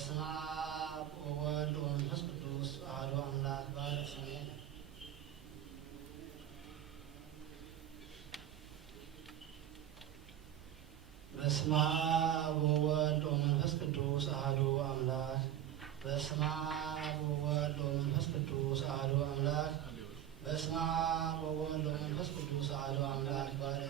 በስመ አብ ወወልድ ወመንፈስ ቅዱስ አሐዱ አምላክ ባርክ ስሜ በስመ አብ ወወልድ ወመንፈስ ቅዱስ አሐዱ አምላክ በስመ አብ ወወልድ ወመንፈስ ቅዱስ አሐዱ አምላክ በስመ አብ ወወልድ ወመንፈስ ቅዱስ አሐዱ አምላክ ባርክ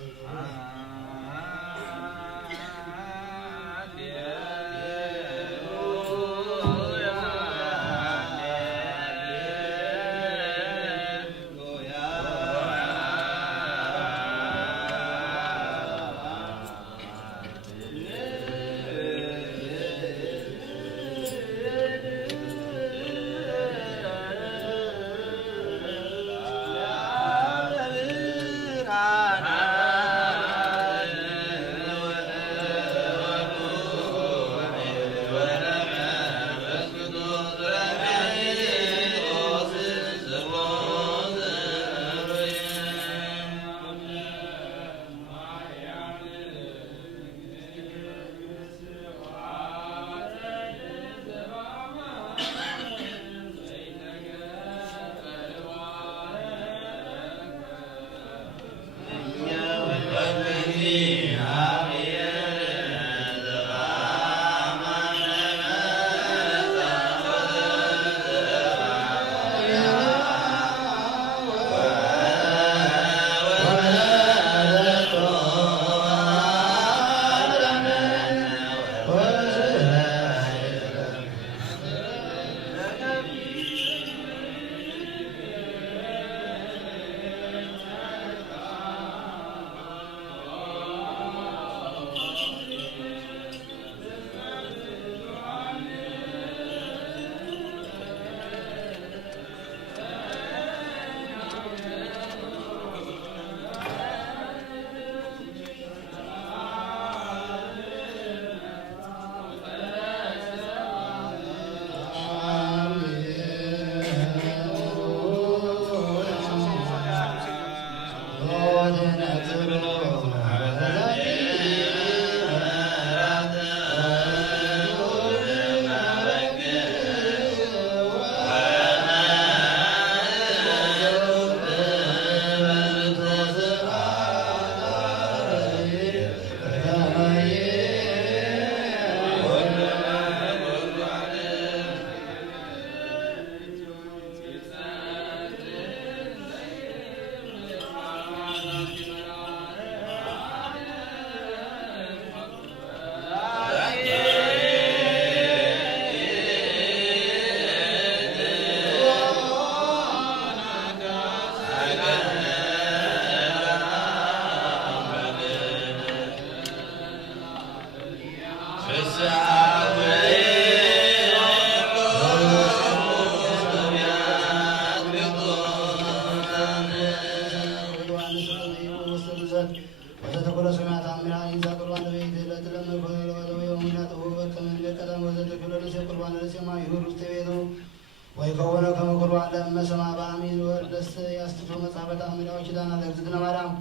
ወይከወነ ከመቁርባን ለመሰማ በአሚን ወርደስ ያስተቶ መጻፈት አምዳዎች ዳና ለእግዝእትነ ማርያም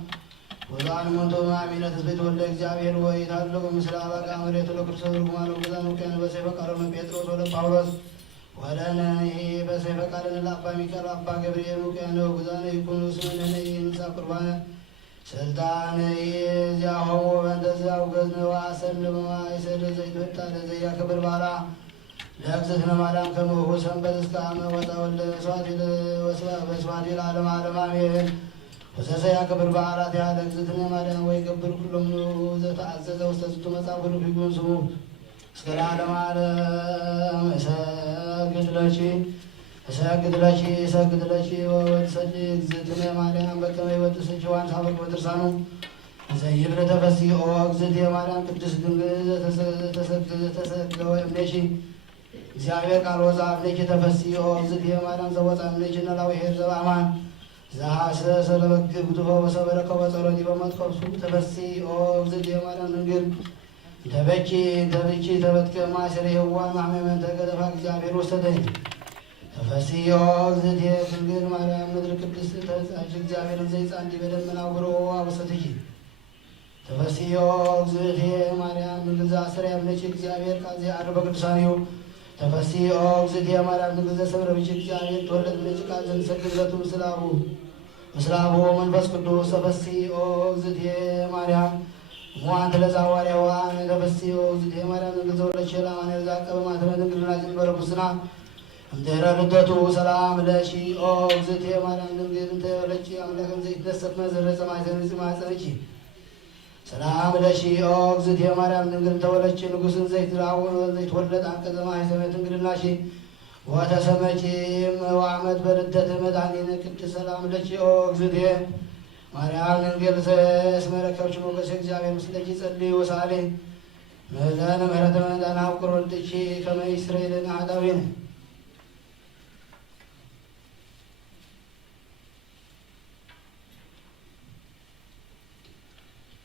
ወዛን ሞንቶ ማሚነ ተስቤት ወልደ እግዚአብሔር ወይ ታለቁ ምስለ አበቃ መሬቱ ለክርስቶስ ርጉማን ወገዛን ወቀን በሰይፈ ቃሎነ ጴጥሮስ ወደ ጳውሎስ ወለነ ይሄ በሰይፈ ቃልን ለአባ ሚካኤል አባ ገብርኤል ወቀን ወገዛን ይኩኑ ስምነ ይንሳ ቁርባን ስልጣን ይዚያሆሙ በእንተዚያው ገዝነዋ ሰልመዋ ይሰደ ዘይትወጣ ለዘያ ክብር ባላ ለእግዝእትነ ማርያም ከመሆ ሰንበት እስከ ዓመ ወጣ ወልደ በስዋዕት ለዓለመ ዓለም አሜን። ወሰሰያ ክብር በዓላት ያለ እግዝእትነ ማርያም ወይ ገብር ኩሎም ዘተአዘዘ ውስተ ዝቱ መጽሐፍ ሁሉ ፊጉን ስሙ እስከ ለዓለመ ዓለም እሰግድ ለኪ ወወድሰኪ እግዝእትነ ማርያም በከመ ይወድሰኪ ዋንሳ በከ በድርሳኑ ዘይብለ ተፈሥሒ ኦ እግዝእትየ ማርያም ቅድስት ድንግል ዘተሰገወ እምኔኪ እግዚአብሔር ቃል ወፃ እምኔኪ ተፈሥሒ ኦ እግዝእትየ ማርያም ዘወፃ እምኔኪ ኖላዊ ኄር ዘበአማን ዘሐሰሰ ለበግዕ ጉትፎ ወሰበረከ በጸሎቲ በመትከፍሱ ተፈሥሒ ኦ እግዝእትየ ማርያም ድንግል ተበኪ ተበትከ ማእሰረ ሔዋን ማሕመመ ተገደፋ እግዚአብሔር ወሰደኝ ተፈሥሒ ኦ እግዝእትየ ድንግል ማርያም ምድር ቅድስት ተጸአች እግዚአብሔርን ዘይጻንዲ በደመና አውሮ አውሰትኪ ተፈሥሒ ኦ እግዝእትየ ማርያም ድንግል ዘአስተርአየ እምኔኪ እግዚአብሔር ቃል ዘያዕርግ በቅዱሳኒሁ ተፈሥሒ ኦ እግዝእትየ ማርያም ንግሥተ ሰብረ ብእሲ እግዚአብሔር ተወለድ ብለሽ ቃል ዘንሰግድ ለቱ ምስለ አቡ ወመንፈስ ቅዱስ ተፈሥሒ ኦ እግዝእትየ ማርያም እሙአንተ ለዘሐዋርያ ወአነ ተፈሥሒ ኦ እግዝእትየ ማርያም ንግሥተ ወለድኪ ለአማነ ዘአቀበ ማኅተመ ድንግልና ጭንበረ ኩስና እምድኅረ ልደቱ ሰላም ለኪ ኦ እግዝእትየ ማርያም ድንግል እንተ ወለድኪ አምላከ ዘይትደሰት መዘረፀ ማኅፀንኪ ሰላም ለኪ ኦ እግዝእትየ ማርያም ድንግል እንተ ወለድኪ ንጉሥን ዘይትወለድ አንቀጸ ማኅፀነ ድንግልናኪ ወተሰመኪ ወአመት በልደት መድኃኒነ ቅድስት ሰላም ለኪ ኦ እግዝእትየ ማርያም ድንግል እስመ ረከብኪ ሞገሰ እግዚአብሔር ምስለኪ ጸልዪ ወሳሌ ለነ ምሕረተ መዳን አፍቅሮ ወልድኪ ከመ ይስረይ ለነ ኃጣውኢነ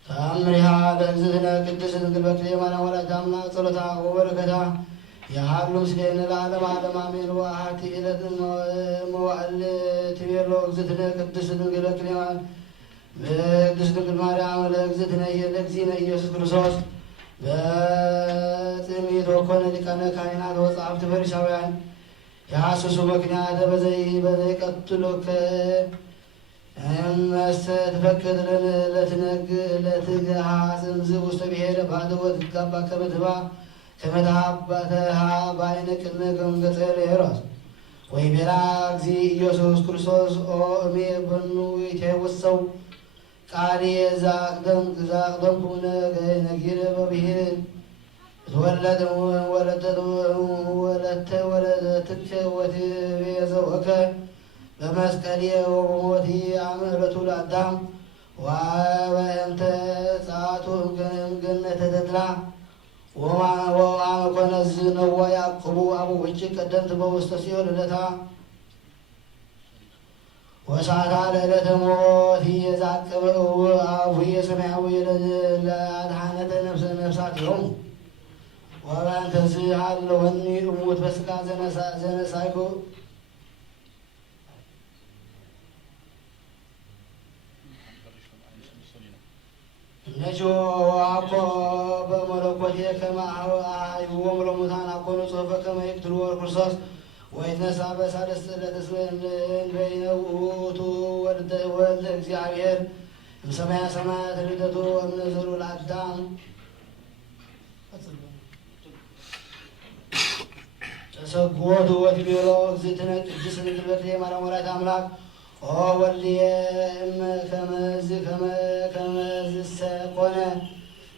ተአምሪሃ ለእግዝእትነ ቅድስት ድንግል በክልኤ ማርያም ወላዲተ አምላክ ጸሎታ ወበረከታ ያሃሉ ምስሌነ ለዓለመ ዓለም አሜን። ወአሐቲ ዕለት መዋዕል ትቤሎ እግዝእትነ ቅድስት ድንግል በክልኤ ቅድስት ድንግል ማርያም ለእግዝእትነ ለእግዚእነ ኢየሱስ ክርስቶስ በጥምየት ወኮነ ሊቃነ ካህናት ወጸሐፍት ፈሪሳውያን የሐሰሱ ምክንያተ በዘይቀትሉከ እመሰ ትፈቅድ ለትግሃ ጽምዝ ውስተ ብሔረ ባሕድወ ትጋባ ከመ ተሃባተሃ በዓይነ ቅድመ ገምገጸ ለሄሮስ ወይቤላ እግዚእ ኢየሱስ ክርስቶስ ኦ እሜ በኑ ይትሄውሰው ቃልየ ዘአቅደምኩ ነጊረ በብሔር ትወለድ ወለትከ ወትቤዘወከ በመስቀልየ ወበሞትየ አመ ዕለቱ ለአዳም ወበእንተ ጸአቱ እምገነተ ተድላ ወአመ ኮነ ዝነዋ ያዕቆቡ አቡሁ ቀደምት በውስተ ሲኦል ዕለታ ወሰዓታ ለዕለተ ሞትየ ዘዐቀበ አቡየ ሰማያዊ ለአድኃነተ ነፍሳቲሆሙ ወበእንተ ዝሃለወኒ እሙት በሥጋ ዘነሣእኩ ነጆ አኮ በመለኮቴ ከመ አኀይዎሙ ለሙታን አኮኑ ጽሑፈ ከመ ይቅትልዎ ክርስቶስ ወይትነሣ በሳልስት ዕለት እስመ እንበይነ ውእቱ ወልደ እግዚአብሔር እምሰማየ ሰማያት ልደቱ እምነዘሩ ለአዳም ተሰጎቱ ወትቤሎ እግዝእትነ ቅድስት ድንግል በክልኤ ማርያም ወላዲተ አምላክ ኦ ወልድየ እመ ከመዝሰ ኮነ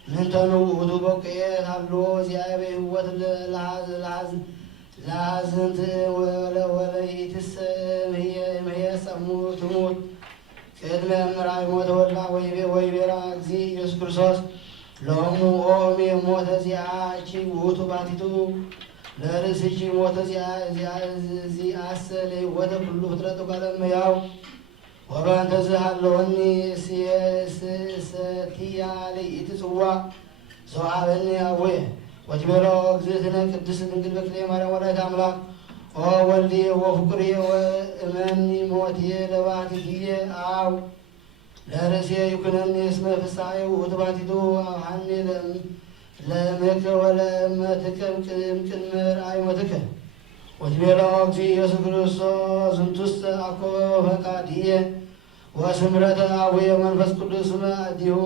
ምንተኑ ውእቱ በቁኤት ሀልዎ ዚአየ በሕይወት ለአዝንት ወለይትሰ እምኄሰ ትሙት ቅድመ እምራይ ሞተ ወልዳ ወይቤላ እግዚእ ኢየሱስ ክርስቶስ ሎሙ ኦ እሜ ሞተ ዚአኪ ውእቱ ባቲቱ ለርእስኪ ሞተ ዚአሰ ለሕይወተ ኩሉ ፍጥረት እጓለ እመሕያው ወበእንተ ዝሃለወኒ እሰትያ ለይእቲ ጽዋ ዘወሀበኒ አቡየ ወትቤሎ እግዝእትነ ቅድስት ድንግል በክልኤ ማርያም ወላዲተ አምላክ ኦ ወልድየ ወፍቁርየ ወእመኒ ሞትየ ለባሕቲትየ አብ ለርእስየ ይኩነኒ እስመ ፍስሐየ ውእቱ ባሕቲቱ አብሐኒ ለእምከ ወለእመትከ እምቅድመ ራእይ ሞትከ ወትቤሎ እግዚእ ኢየሱስ ክርስቶስ ዝንቱሰ አኮ ፈቃድየ ወስምረተ አቡየ መንፈስ ቅዱስ አዲሁ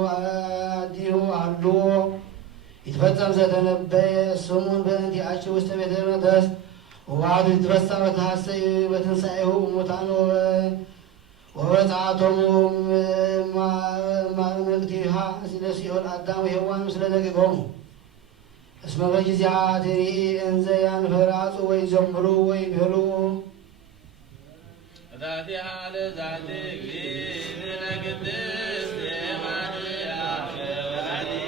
አልዎ ይትፈጸም ዘተነበየ ስሙን በእንቲአኪ ውስተ ቤተ መቅደስ ወባሕቱ ይትፈሳ ወተሐሰይ በትንሣኤሁ እሙታን ወበጽአቶሙ እማእምቅቲሃ ለሲኦል አዳም ወሔዋን ምስለ ደቂቆሙ እስመ በጊዜሃ ትርኢ እንዘ ያንፈራጹ ወይዘምሩ ወይቤሉ ዛቲሃ ለዛቲ እግዚእትነ ቅድስት ማርያም ወላዲተ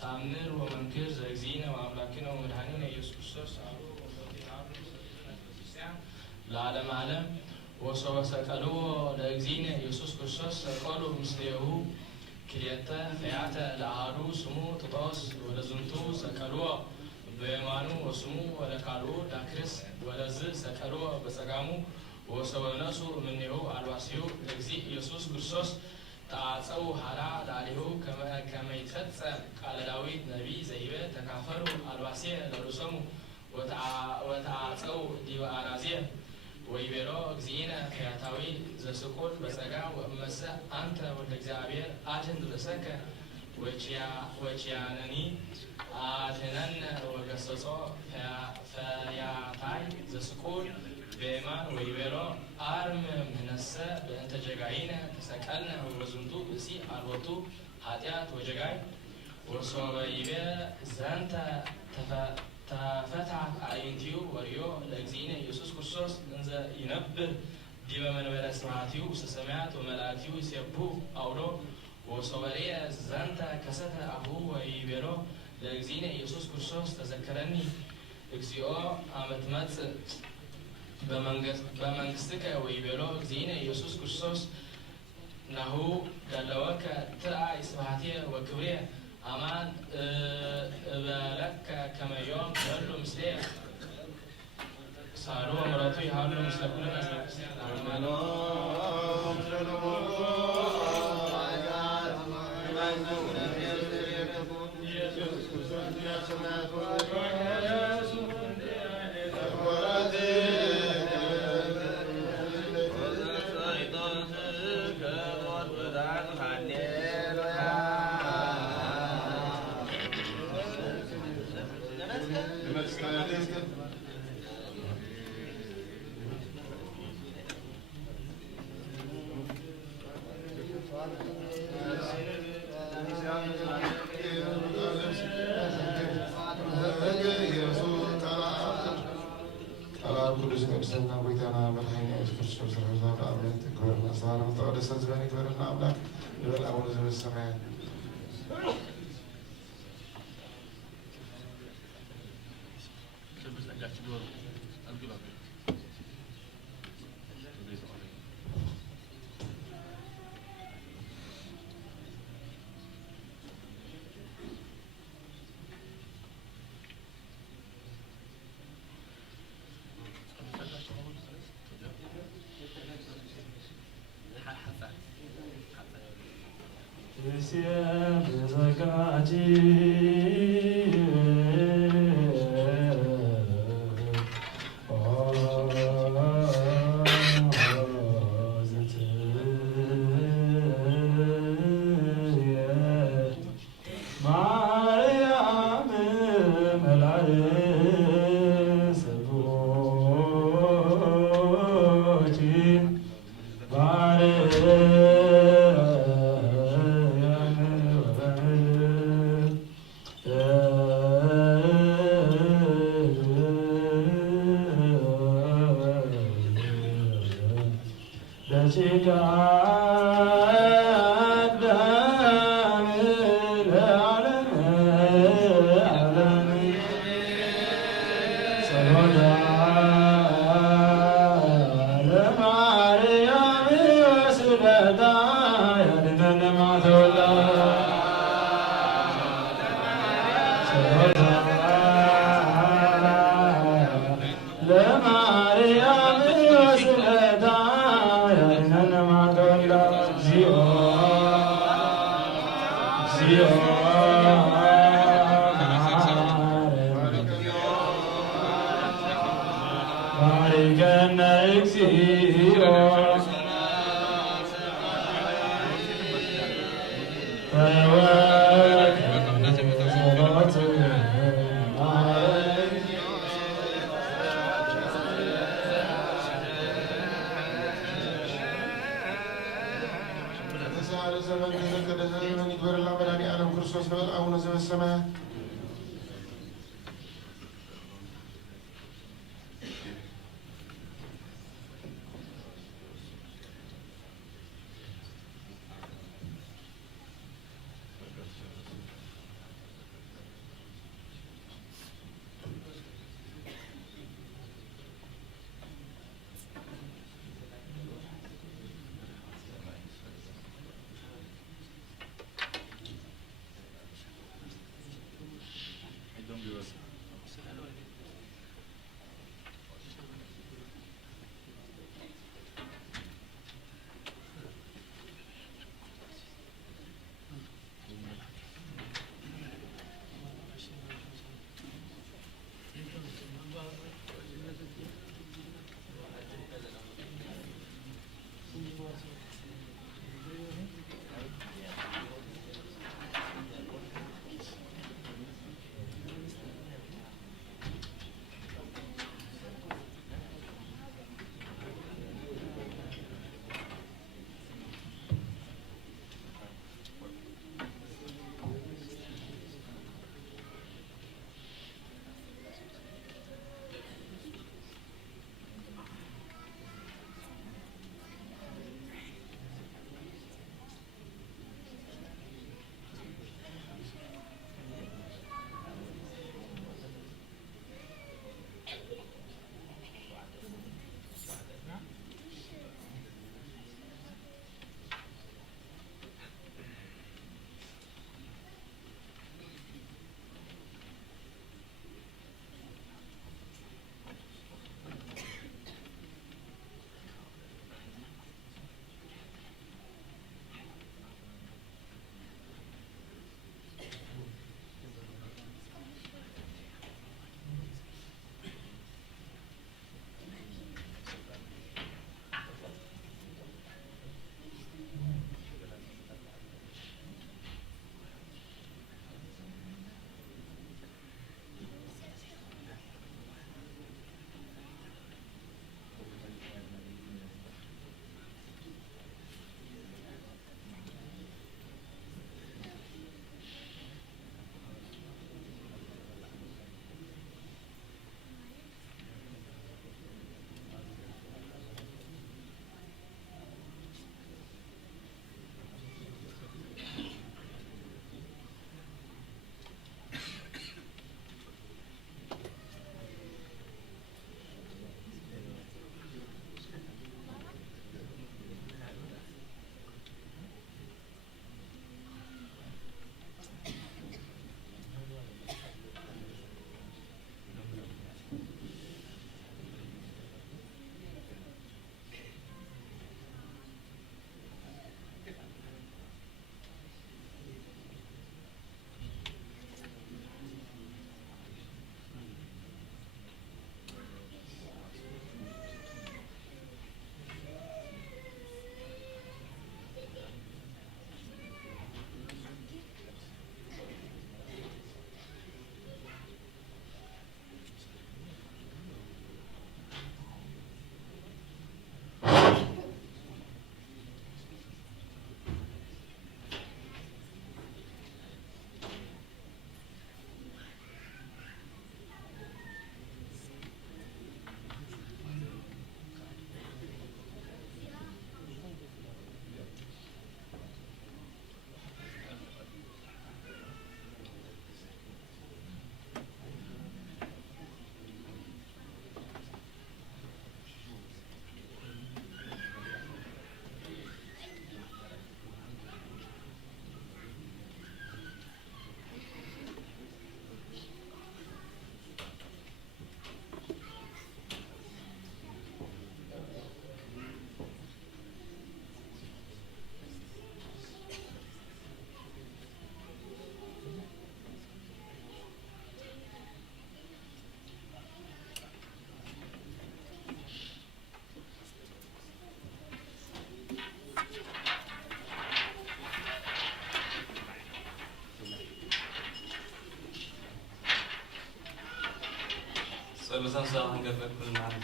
تأمر ومنكر زيزينا وأملاكنا ومدهننا يسوع كريستوس لعالم عالم وسوى سكالو لأجزينا يسوع كريستوس سكالو مسليه كليتا فيعتا لعارو سمو تطاس ولزنتو سكالو بيمانو وسمو ولكالو داكرس ولز سكالو بسقامو وسوى ناسو منه الواسيو لأجزي يسوع كريستوس تعصوا حرا داريو كما يتفصل قال داوود نبي زيبه تكافروا الواسيه لرسمو وتعصوا ديو أرازيه ويبرو زينا كياتاوي زسكول بسقا ومس أنت والإجابير آتن لسك وشيانني آتنن وجسسو فياتاي زسكول بيمان ويبرو أرم منسى بأنت جاينا تسكلنا وزنتو بسي أروتو هاتيات وجاي وصوبيبه زنتا تفتح عينتيو وريو لأجزينا يسوع كريستوس ننزل ينبر ديما من ولا سمعتيو وسمعت وملائكتيو يسبو أولو وصوبيبه زنتا كستا أبو ويبرو لأجزينا يسوع كريستوس تذكرني إكسيو أمتمت بمنجستك ويبلو زين يسوع كريستوس نهو دلوك ترى إسماعتيه وكبريه أمان بلك كما يوم يلو مسليه صاروا مراتو يحاولوا مسلكون ተቀደሰ ስምህ ይክበርልን አምላክ ይበል አቡነ ዘበሰማያት مسنسا هنقبل كل معنا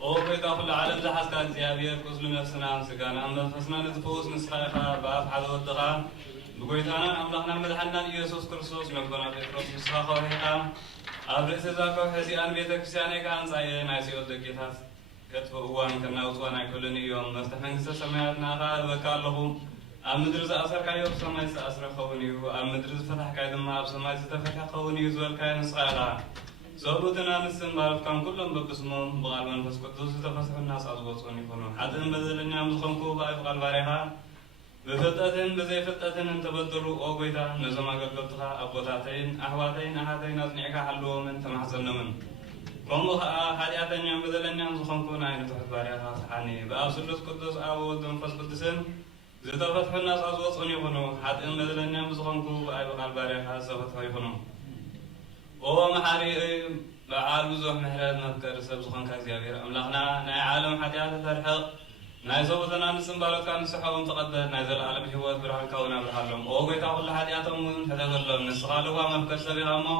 وقيت أقول العالم زحف كان زيابير كوزل نفسنا مسكانا أم نفسنا نتفوز نسخيخا بأف حدا ودقا بقيتانا أملاخنا مدحنا إيسوس كرسوس نقبنا بيتروس مسخاخو هيقا أبرئ سيزاكو حزيان بيتك سياني كان سايه نايسي ودقيتاس كتف أوان كنا وطوانا كلني يوم مفتح منكسة سماياتنا غاد وكالهم المدرسة أسر كايوب سماي سأسر خوني والمدرسة فتح كايدم ما بسماي ستفتح خوني زوال كاين صغيرا زوبوتنا نسن بعرف كان كلهم بقسمهم بغال منفس قدوس تفسح الناس أزغوصون يكونوا حتى بدل نعم زخمكو بايف قال باريها بفتاتين بزي فتاتين انت بدلوا أوغيتا نزما قلقلتها أبوتاتين أحواتين أحاتين أزنعك حلوه من تمحزن من كم حالياتين نعم بدل نعم زخمكو ناين تحت باريها صحاني بأبسلوس قدوس أو دنفس قدسين زتفتح الناس أزغوصون يكونوا حتى بدل نعم زخمكو بايف قال باريها زفتح يكونوا هو محاري بعال بزوح محراد مذكر سبزخان كازيابير أملاخنا ناي عالم حتيات ترحق ناي زوبتنا نسنبالو كان نسحوهم تقدر ناي زل العالم هو برحل كونا برحلهم وقيت أقول حتياتهم مهم حتغلهم نسخالوا مذكر سبيغامو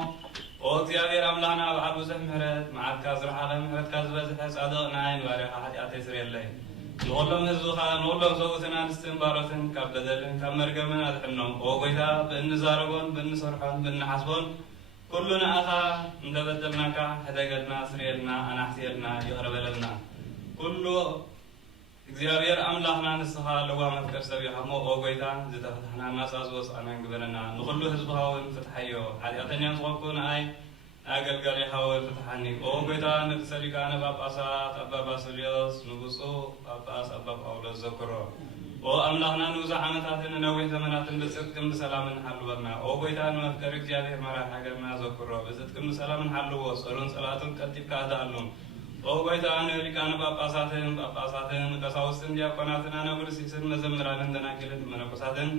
وزيابير أملاخنا بعال بزوح محراد معاد كازر حالة محراد كازبازح أسعدق ناي نباريخا حتيات يسري الليل نقولهم نزوخا نقولهم زوبتنا نسنبالوتن كابددلن كمرقمن أدحنهم وقيتا بإن زاربون بإن سرحون بإن حسبون كلنا أخا ندبدلناك حدقلنا سريلنا أنحسيلنا يغرب لنا كله እግዚአብሔር አምላክና ንስኻ ለዋ መፍቀር ሰቢኻ ሞ ኦጎይታ ዝተፈታሕና الناس ኣዝወስ ኣመን ግበለና ንኹሉ ህዝብኻውን ፍትሐዮ ሓጢኣተኛን ዝኾንኩን ኣይ ኣገልጋሊ ሓወል ፍትሐኒ ኦጎይታ ንክሰሪካ ንጳጳሳት ኣባ ባስልዮስ ንብፁዕ ጳጳስ ኣባ ጳውሎስ ዘክሮ وأملاخنا نوزع عمتاتنا نوح زمناتنا بصدقكم بسلام حلونا وقويتا نمفكر እግዚአብሔር مرا حاجرنا ذكروا بصدقكم بسلام حلوا صلون صلاتهم كتب كادالون وقويتا نريكان باباساتن قساوستن دياقوناتنا نبرسيسن مزمرانن دناكلن منقساتن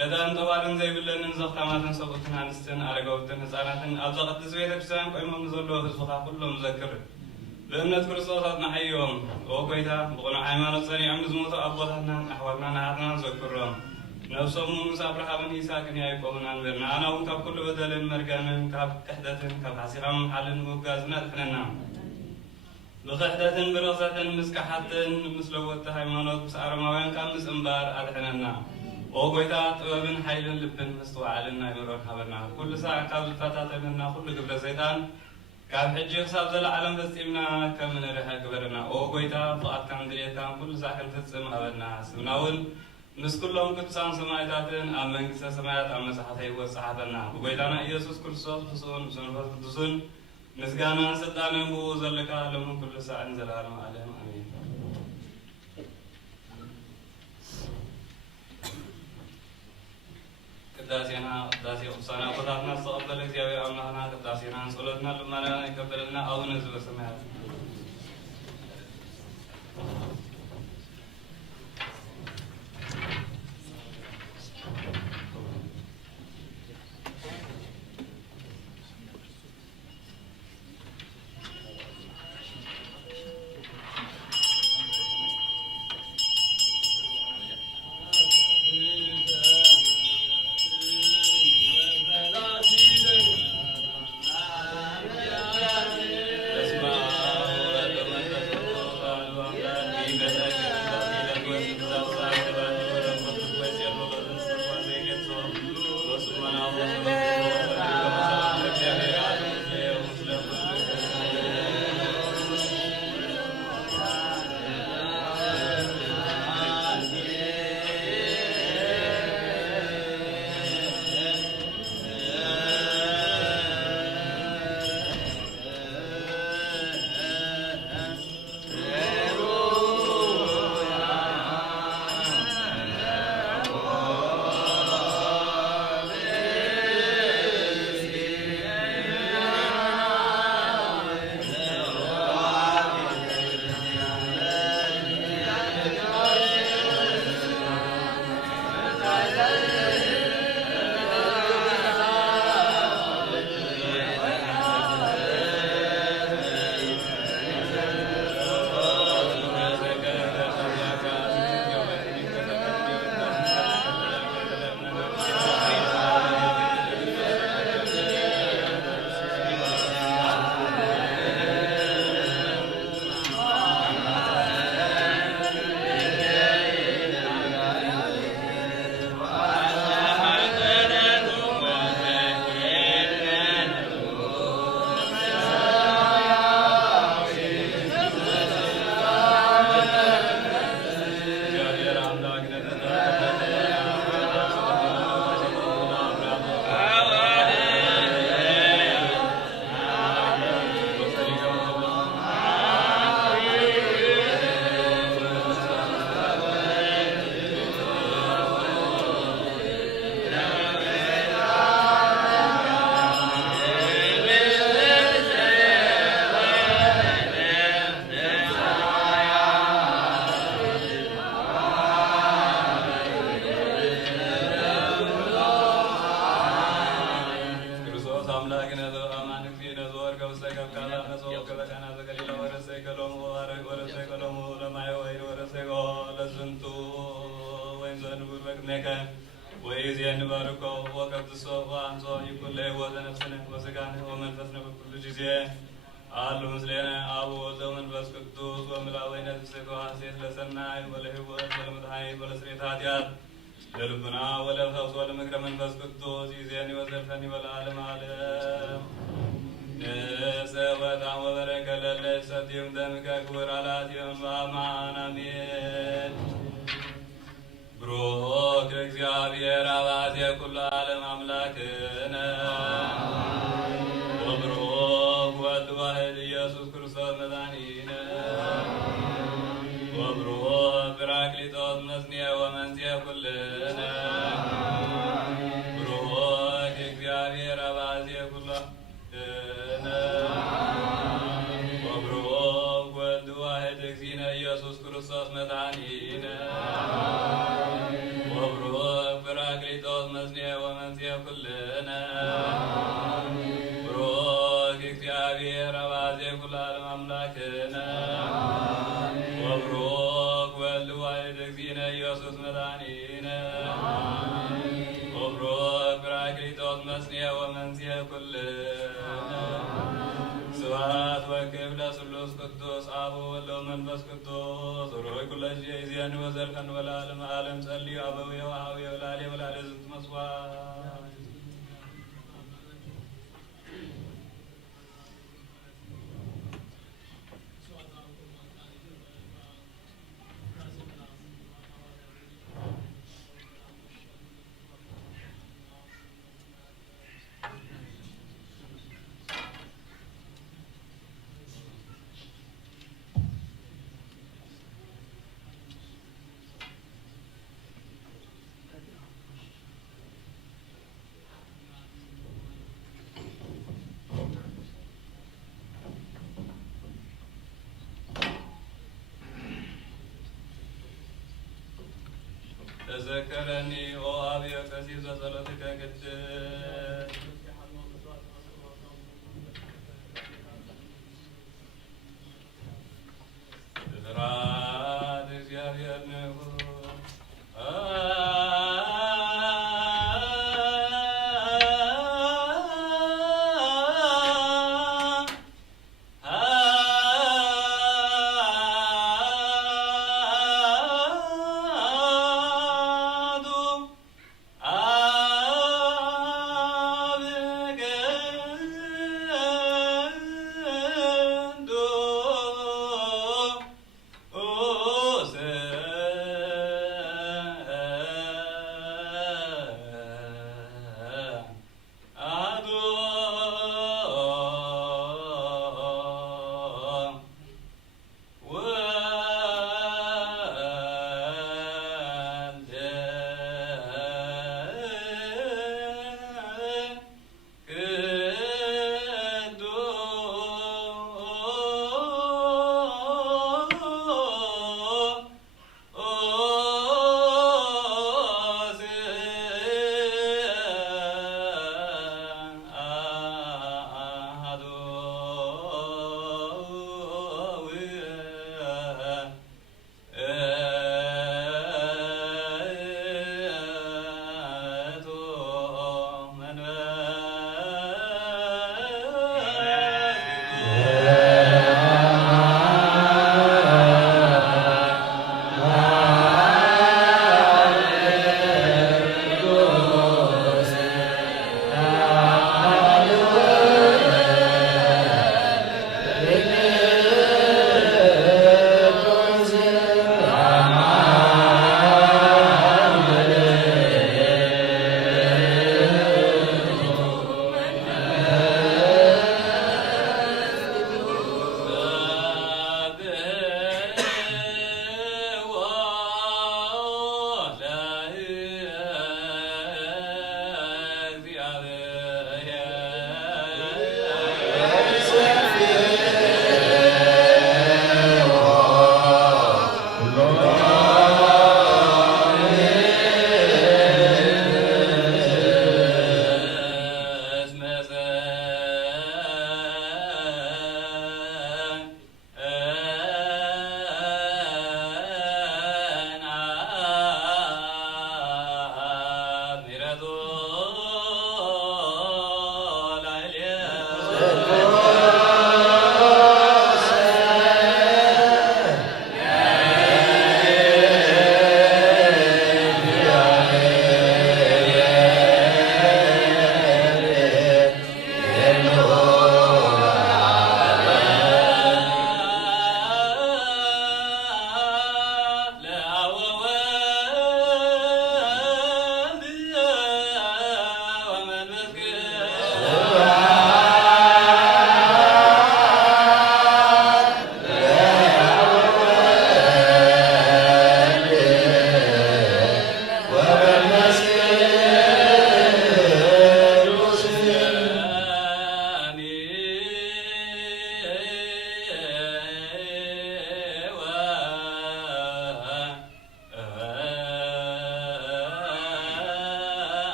ردان طوالن زي بلن زختاماتن سقطنا نستن አረጋውትን ህፃናትን አብዛ ቅዱስ ቤተክርስቲያን ቆይሞም ዘሎ ህዝብኻ ኩሎም ዘክር بأمنة كريستوس نحيهم وقيتا بقنا حيمان الصنيع مزموت أبواتنا أحوالنا نهارنا نذكرهم نفسهم موسى أبراهام إسحاق يعقوب أنبرنا أنا وأنت كل بدل مرجان كاب كحدة كاب حسيرام حل وجازنا الحننا بخحدة برصة مسكحة مسلوة حيمانات بسعر موين كام مسنبار الحننا وقيتا طبعا حيل لبن مستوعلنا يمرون حبنا كل ساعة كاب الفتاة لنا كل قبل زيتان كاب حجي حساب زل عالم تسيمنا كم من ريحة كبرنا وقويتا فقط كان دريت كان كل ساحل تسيم أبنا سمناول نس كلهم كتسان سمايتاتن أمن كسر سمايات أمن صحتي وصحتنا وقويتنا يسوع كريستوس بسون بسون بسون نسجانا سدانا بو زلك عالم كل ساعة نزل عالم عليهم آمين كداسينا داسي أبصارنا قطعنا صقبل الزياوي أملانا كداسينا صلتنا لما لا يقبلنا أو نزل سماعات ነሰው ከበካና ዘገሊላ ወረሰይ ከሎሙ ወረሰይ ከሎሙ ለማየ ወይ ወረሰይ ለዝንቱ ወይም ዘንቡር በቅሜከ ወይዚያን ባርኮ ወቀድሶ ወአንጾ ይኩል ለሕይወተ ነፍስነ ወሥጋነ ወመንፈስነ በኩሉ ጊዜ አሉ ምስሌነ አብ ወወልድ ወመንፈስ ቅዱስ ወምላወይነ ትስብእት ወሐሴት ለሰናይ ወለሕይወት ወለመድኃኒት ወለስርየተ ኃጢአት ለልቡና ወለፈውስ ወለምክረ መንፈስ ቅዱስ ይእዜኒ ወዘልፈኒ ወለዓለመ ዓለም ንሰወታም ወበረከ ለለ ሰቲም ደምከ ክቡር አልዓቲም በአማን አሜን። ብሩክ እግዚአብሔር አባቴ ኩሉ ዓለም አምላክነ ወብሩክ ወልድ ዋሕድ ኢየሱስ ክርስቶስ መድኃኒነ ወብሩክ ጰራቅሊጦስ መጽንዔ ወመንጽሔ ኩልነ ብሩክ እግዚአብሔር አባቴ ኩሉ ዓለም ወብሩክ ወልድ ዋሕድ እግዚእነ ኢየሱስ ክርስቶስ መድኃኒነ ወብሩክ ጰራቅሊጦስ መጽንዔ ወመንጽሔ ኩልነ ብሩክ እግዚአብሔር አባቴ ኩሉ ዓለም አምላክነ ወብሩክ ወልድ ዋሕድ እግዚእነ ኢየሱስ መድኃኒነ ወብሩክ ጰራቅሊጦስ መጽንዔ ወመንጽሔ ኩልነ ስብሐት ወክብር ለስሉስ ቅዱስ አብ ወወልድ ወመንፈስ ቅዱስ ሩይ ኩለ ጊዜ ይእዜኒ ወዘልፈኒ ወለዓለመ ዓለም ጸልዩ አበዊየ ወአኀዊየ ወላሌ ወላሌ ዝንቱ መስዋዕት ተዘከረኒ ኦ አብየ ቀሲስ ዘጸሎትከ ቅድስት ፍርሃተ እግዚአብሔር ንጉሥ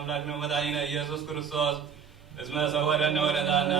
አምላክነ መድኃኒነ ኢየሱስ ክርስቶስ እስመ ሰወረነ ወረዳና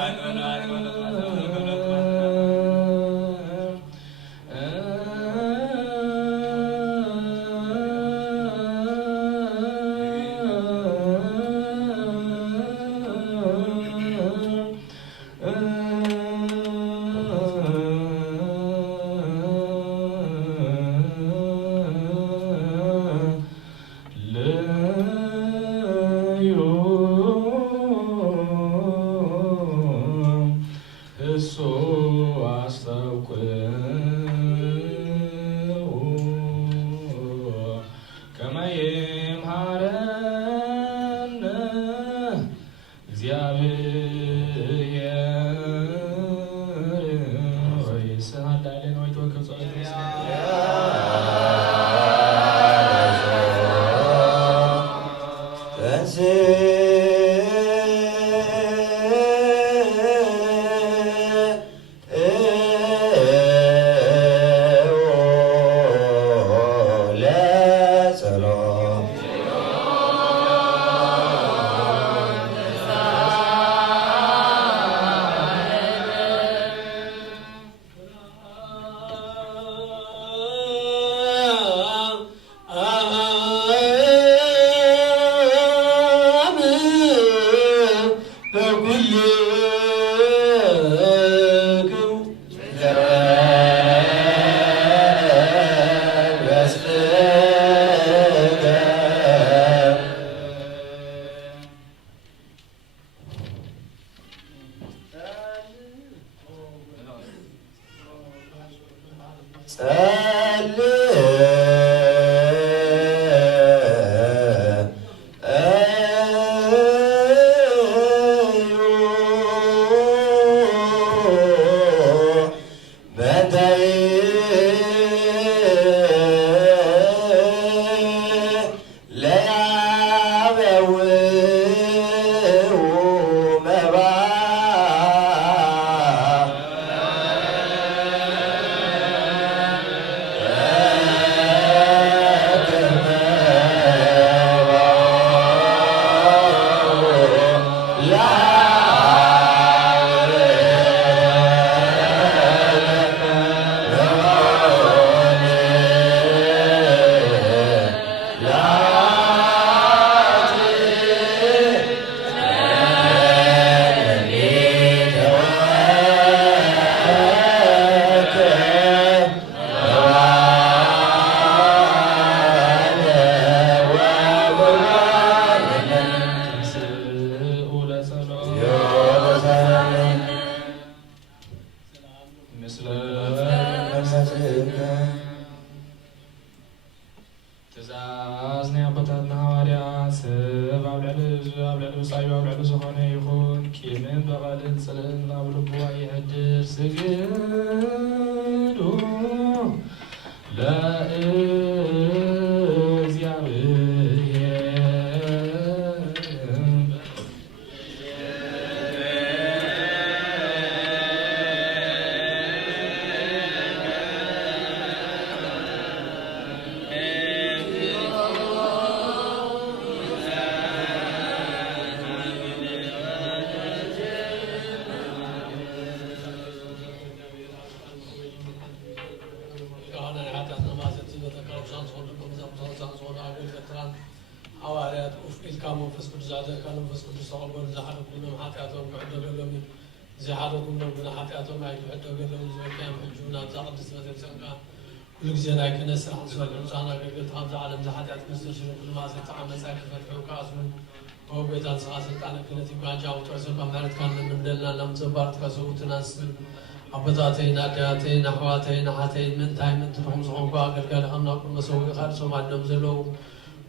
أبطاتين أدياتين أحواتين أحاتين من تاي من تنهم زخون قاقل قال أنا كل مسوي خالص وما عندهم زلو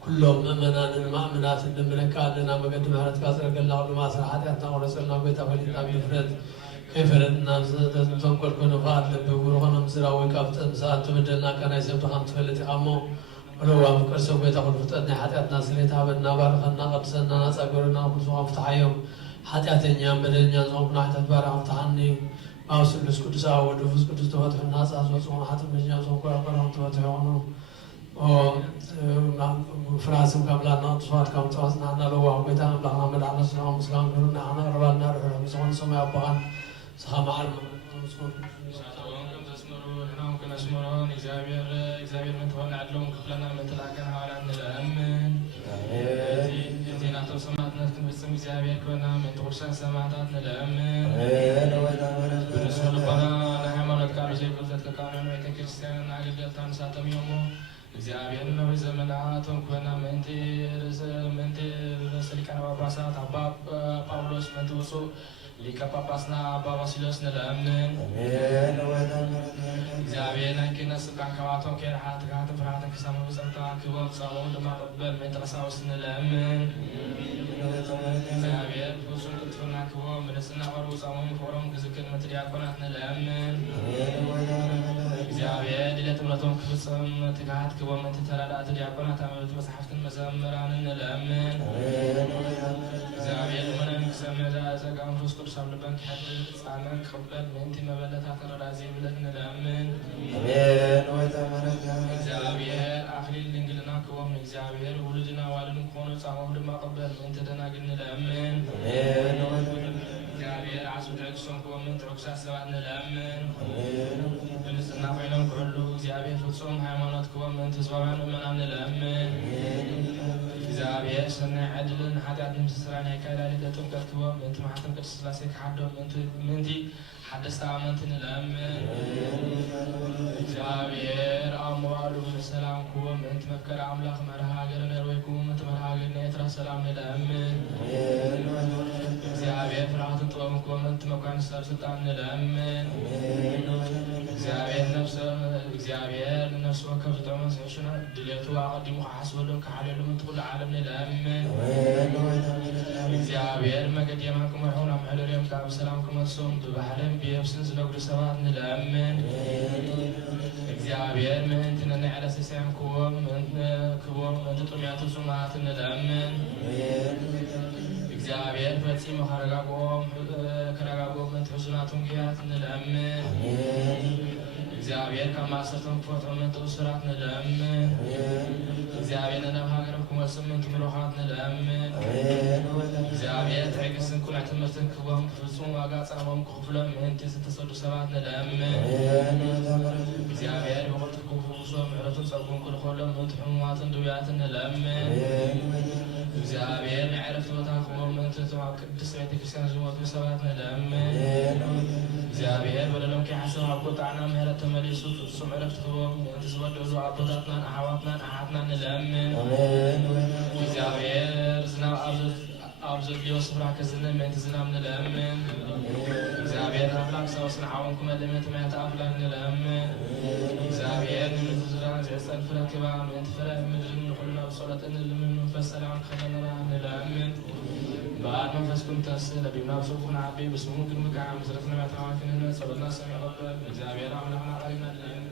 كلهم مؤمنان المؤمنات اللي ملكات لنا مقدم هرت كاسر قلنا وما سرحاتنا ورسلنا بيتا فلينا بيفرد كيف ردنا تنقل كنا فات لبيقولون مزرا ويكافت مساعد تمدلنا كان يسبت خمس فلت أمو ولو مكرسو بيتا فلفتنا حتى سليتها بدنا بارخنا قدسنا ناس أقولنا خلصوا فتحيهم حتى يوم بدنا زوجنا حتى بارع فتحني أوصل لسكوت ساعة ودفوس كوت تفتح الناس أسوأ حتى مجنون زوج كل قرآن تفتحونه فراسم قبلنا صوت كم توصلنا على لو وقتها بلغنا من على سلام مسلم كلنا أنا ربنا رحمة سبحان سمع بقان سخام علم كنا اسمرون إجابير من تولى عدلهم كفلنا من تلاقنا على أن الأمن يدينا تو سمعتنا كن بسم إجابير كنا من تغشى سمعتنا الأمن بالنسبة لنا نحن نذكر شيء قلت كانوا نعتقد كريستيان نعقد التان ساتم يومه إجابير نبي زمناتهم كنا من رسلكنا وبراسات أباب باولوس من توسو لika papasna Aba Vasilos na laamin. እግዚአብሔር አንኪና ስቃን ከዋቶን ከራሃት ጋር ተፈራተ ከሰሙ ሰምታ ከወም ሰው ለማቀበል መጥራሳውስ ነለምን እግዚአብሔር ሁሉን ከተፈና ከወም ምንስና ወሩ ሰሙን ፎረም ግዝክን መትዲያቆናት ነለምን እግዚአብሔር ለተምረቶም ክፍጽም ትጋት ከወም ተተራዳት ዲያቆናት አመት መጽሐፍትን መዘምራን ነለምን እግዚአብሔር ምንም ከሰመዳ ዘጋም ፍስቁ ሳምልበን ከሐድ ጻናን ከበል ምንት መበለታ ተራዳዚ ብለን ነለምን አሜን ወተመረጋ እግዚአብሔር አክሊል ድንግልና ከወም እግዚአብሔር ውልድና ዋልን ኮኑ ጻማው ድማ ቀበል ምንት ደናግን ነለምን አሜን እግዚአብሔር አሱ ደግሶን ከወም ትሮክሳ ሰባን ነለምን አሜን በንጽህና ኮይኖም ሁሉ እግዚአብሔር ፍጹም ሃይማኖት ከወም ምንት ዘባን ምናምን ነለምን እግዚአብሔር ሰናይ ዓድልን ኃጢአት ንምስራን ይካላል ለጥምቀት ከወም ምንት ማህተም ቅዱስ ሥላሴ ከሐዶ ምንቲ حدثت عملت الأمن እግዚአብሔር አሞራሉ ሰላም ኩወም እንት መከራ አምላክ መርሃ ገርነ ወይኩም እንት መርሃ ገርነ የትራ ሰላም ለአምን እግዚአብሔር ፍርሃትን ጥበብን ኩወም እንት መኳን ስልጣን ለአምን እግዚአብሔር ነፍስ ወከፍ ተመን ሰሽና ድሌቱ አቀዲሙ ሐስበሉን ከሐለሉም ትኩል ዓለም ለአምን እግዚአብሔር መገድ የማንኩም ሆነ አምሐለሪም ካብ ሰላም ከመሰም በባህለም بيبسن زنقر سبات نلأمن እግዚአብሔር ምንትነና ያለሰሰም ኩወም እንት ጥሚያቱ ሱማት ነለምን እግዚአብሔር ፈጽሞ ከረጋጎም እንት ሱናቱን ጊያት ነለምን እግዚአብሔር ከማሰርተን ፎቶን ተውስራት ነለምን እግዚአብሔር ነሀገርም ኩመስምንት ምሮሃት ነለምን እግዚአብሔር ታይክስን ኩናት ምርትን ኩወም ፍጹም ዋጋ ጻማም ኩፍለም እንት ዝተሰዱ ሰባት ነለምን እግዚአብሔር ወቅት ኩፉሶም ምሕረቱን ጸጉን ኩል ሆለም እንት ሕሙማትን ድውያትን ነለምን እግዚአብሔር ንዕረፍት ቦታ ኩወም እንት ቅድስት ቤተ ክርስቲያን ዝሞቱ ሰባት ነለምን እግዚአብሔር በለሎም ከሐሰብ አቆጣዕና ምሕረት ተመሊሱ ፍጹም ዕረፍት ኩወም እንት ዝበደሉ አቦታትናን አሕዋትናን አሓትናን ነለምን እግዚአብሔር ዝናብ أبزليو سفرا كزنا من تزنا من الأمن زابير أفلاك سوسن عاونكم أدمت ما تأفلاك من الأمن زابير من تزنا جسد فلا كبار من تفلا مدرن نقولنا بصلاة إن من فسر عن خلنا من الأمن بعد ما فسكم تسل بما بصوفنا عبي بس ممكن مكان مزرفنا ما تعاكن الناس صلنا سمع ربنا زابير عملنا علينا الأمن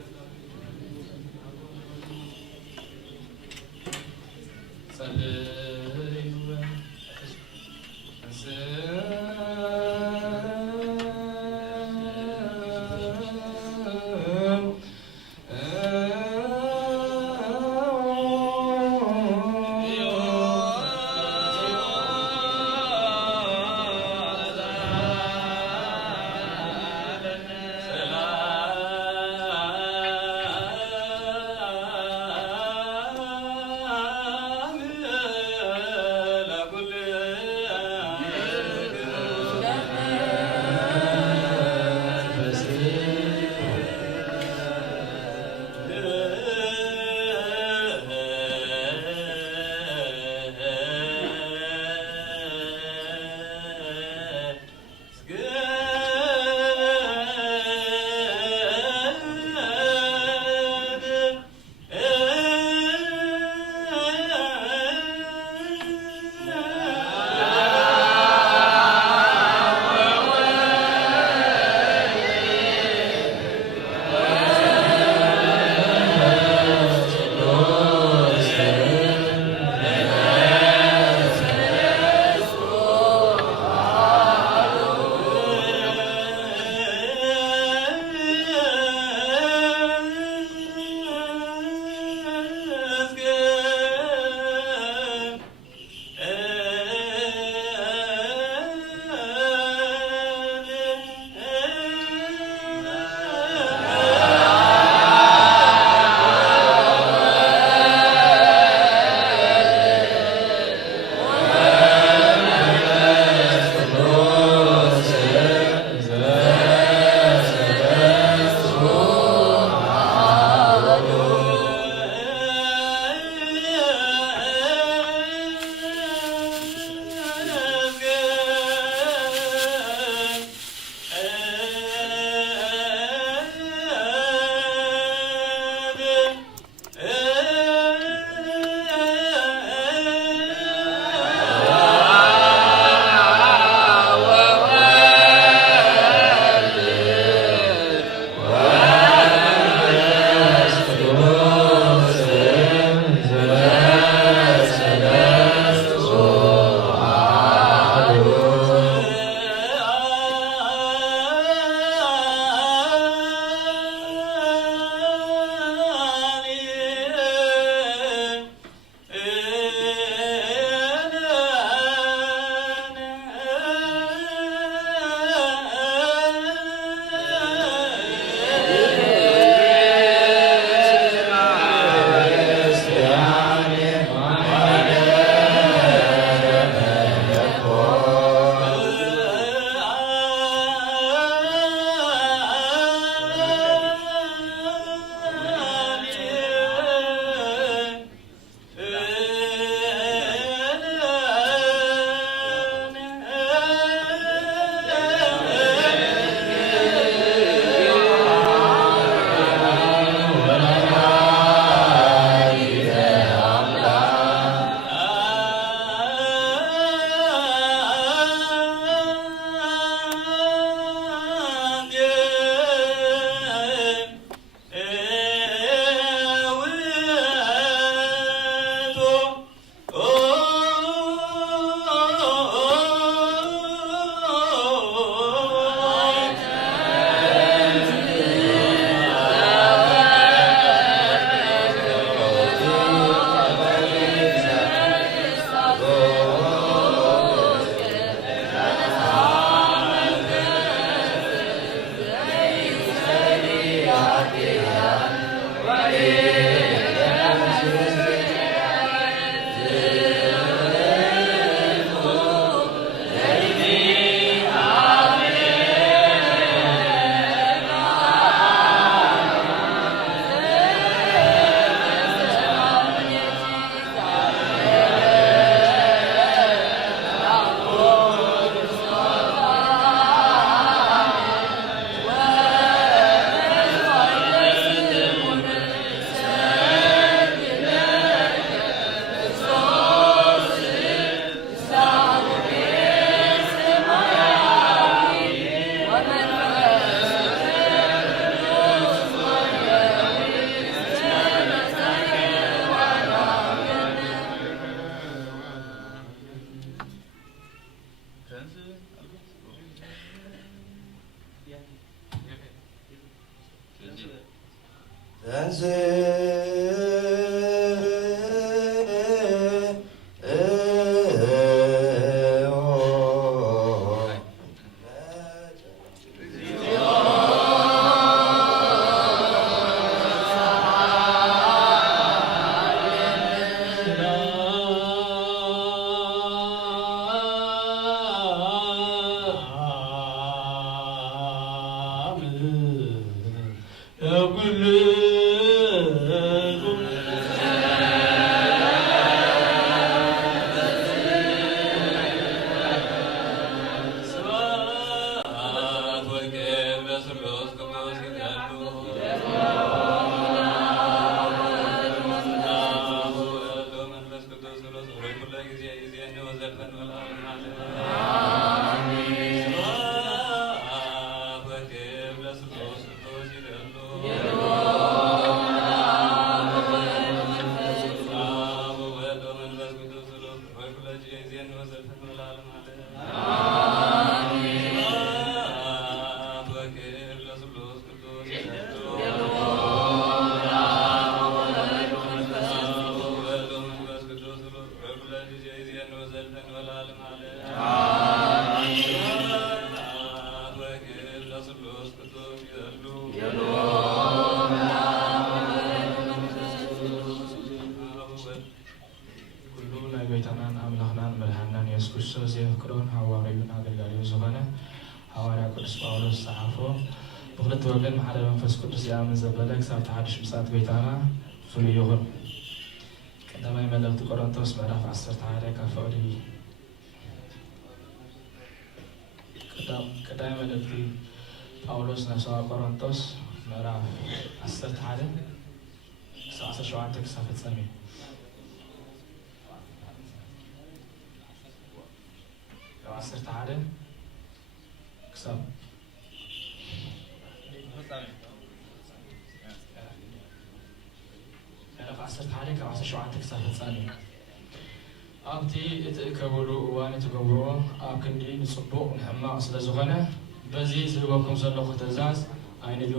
أبتي تكبروا وأنا تكبروا أكندي نصبوا نحما أصل زغنا بزي زلوكم زلوا ختزاز أين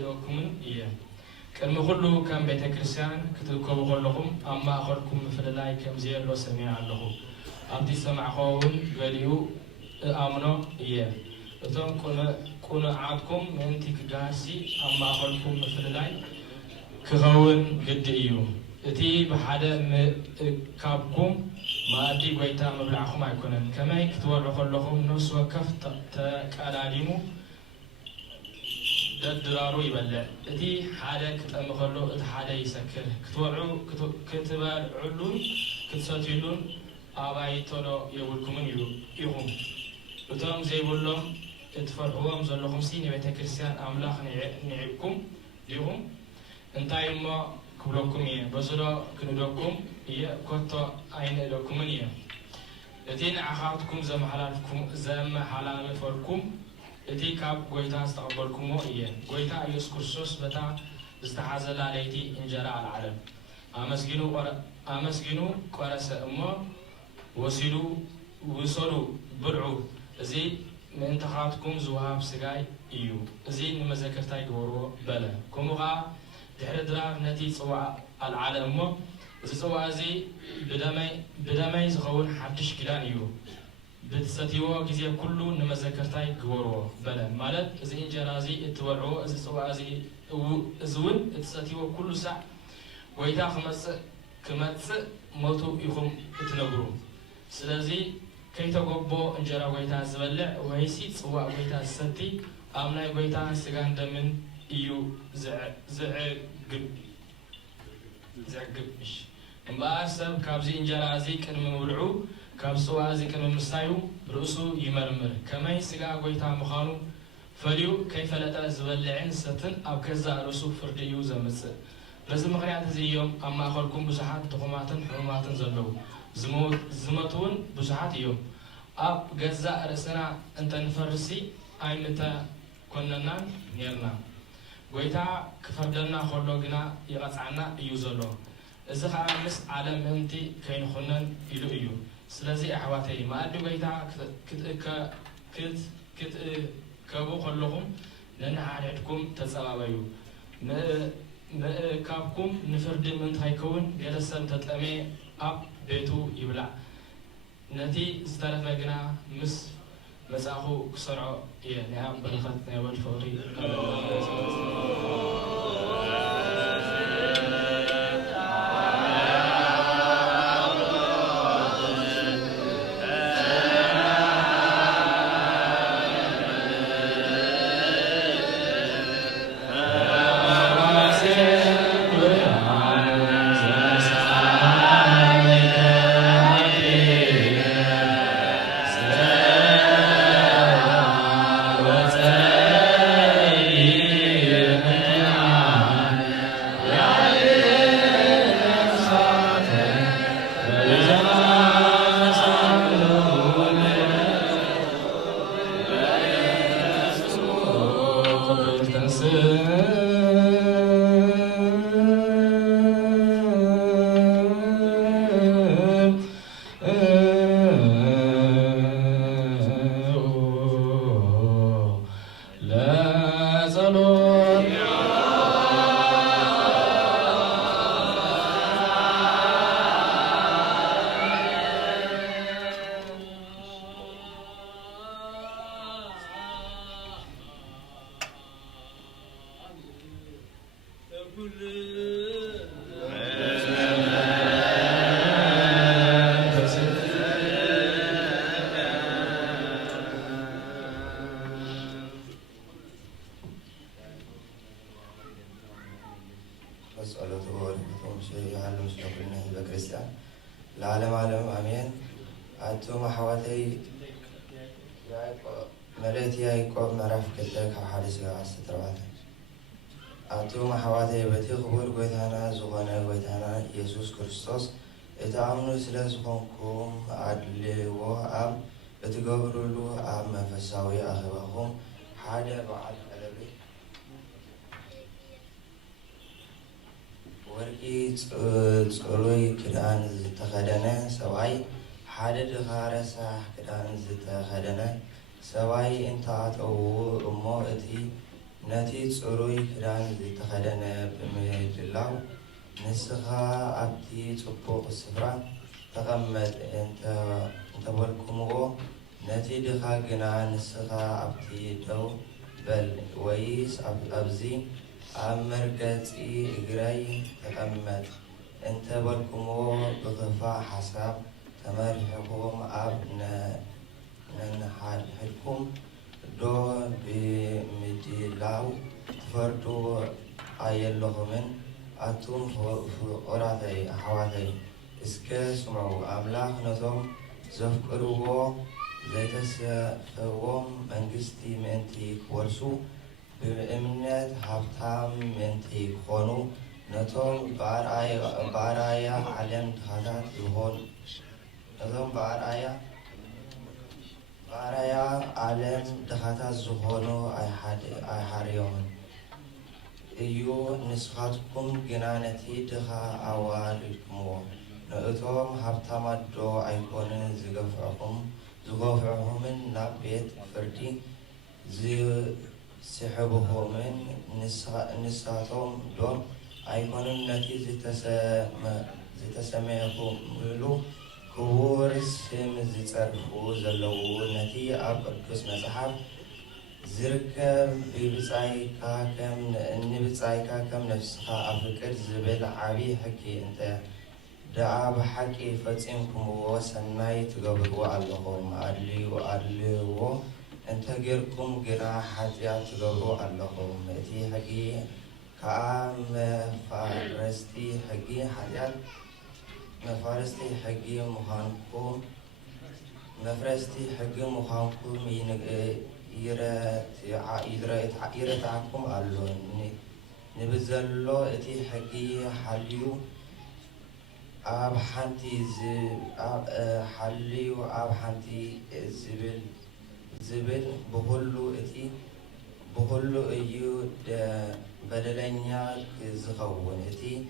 دوكم إيه كان مخلو كان بيت كريستيان كتبكم خلكم أما أخركم في الله كم زين لو سمع الله أبتي سمع خون فاليو أمنو إيه أتوم كنا عادكم من تكجاسي أما أخركم في الله كخون قد إيو أتي بحدا كابكم ما أدي قويتا مبلعكم عيكونن كما يكتور خلكم نفس وكف تكالاليمو درارو يبلع أتي حدا كتأم خلو حدا يسكر كتورعو كتبال علون كتساتيلون آباي تولو يقولكم يهم وتام زي بولهم اتفرعوهم زلهم سيني بيتا كريستيان أملاخ نعيبكم ليهم انتاي ما كلكم يه بزرا كندوكم يه كتو عين لكم يه لتين عخاتكم زم حلال فركم لتي كاب قويتا استقبلكم يه قويتا يسوع كريستوس بتا استحزل عليتي انجرا على العالم أمسكنو قرس أمه وصلوا برعو زي من انتخابكم زواب سجاي إيو زي نمذكرتاي جورو بلا كمغا دحر درار نتي صواع العالم مو زي صواع زي بدمي زغون حدش كلان يو بتستيوا كذي كله نمذكرتاي جورو بلا مالت زي إنجرازي اتورعو زي صواع زي زون تستيوا كله ساعة ويدا كمتس موتو يخم تنبرو سلازي كي تقبو انجرا ويتا زبلع وهيسي صواع ويتا ستي أمنا ويتا سجان دمن إيو زعقب مش مباسب كابزي إنجرازي كن مولعو كابسوازي كن مستايو رؤسو يمرمر كما يسقى قويتا مخانو فليو كيف لا زبلعين ستن أو كذا رؤسو فرديو زمس لازم مغريات زي يوم أما أخلكم بسحات تقوماتن حرماتن زلو زمتون بسحات يوم أب جزاء رسنا أنت نفرسي أينتا كنا نيرنا قويتا كفردنا خلوقنا يغطعنا يوزلو إذا خامس عالم أنتي كين خنن إلو إيو سلازي أحواتي ما أدو قويتا كت كبو خلوهم لأن عادتكم تزابيو ካብኩም ንፍርድ ምንታይ ከውን ገለሰብ ተጠሜ ኣብ ቤቱ ይብላ ነቲ ዝተረፈ ግና ምስ መጻኹ ክሰርዖ እየ ናይ በረኸት ናይ ወድ ፈውሪ العالم عالم آمين أتوم حواتي مليت يعقوب معرف كتلك حادث عسترات أتوم حواتي بتي خبر قيتانا زغنا قيتانا يسوع كريستوس إتعاملوا سلاسكم عدل وأم بتقبلوا له أم فساوي أخوهم حاجة بعد قلبي ورقي صلوي كدان زتخدنا سواي حادد غارسة كدان زتخدنا سواي انت عطو أمو اتي نتي صلوي كدان زتخدنا بمجلاو نسخة أبتي صبوق السفرة تقمد انت بالكمغو نتي دخا قنا نسخة أبتي دو بل ويس أبزي أمرقتي إقراي تقمد انت بالكمو بغفاء حساب تمرحكم أبنا ننحلكم دو بمدلاو تفردو أيلهمن أتوم فقراتي حواتي اسكا سمعوا أملاك نظام زفقروا زيتسفوم منجستي منتي كورسو بإمنات هفتام منتي كونو نتوم بارايا علم تخاتات يهون نتوم بارايا علم تخاتات زهونو أي حريون إيو نسخاتكم جنانتي دخا أوالكمو نأتوم هفتام دو أيكون زغفعهم من نبيت فردي زي سحبهم من نساتهم دوم أيكون النتي زتسمعهم ملو كورس هم زتصرفو زلو نتي أب القس مسحاب زركب ببصايكا كم نفسها أفكر زبل عبي حكي انت دعا بحكي فتسمكم وسناي تقبلوا اللهم أدلوا انت غيركم غير حاجات تقبلوا اللهم اتي حكي كام فارستي حكي حاجات مفارستي حكي مخانكم مفرستي حكي مخانكم يرتعكم اللون نبزلو اتي حكي حليو أب حنتي حليو أب حنتي زبل بقولو اتي بقولو ايو بدلنيا زخون اتي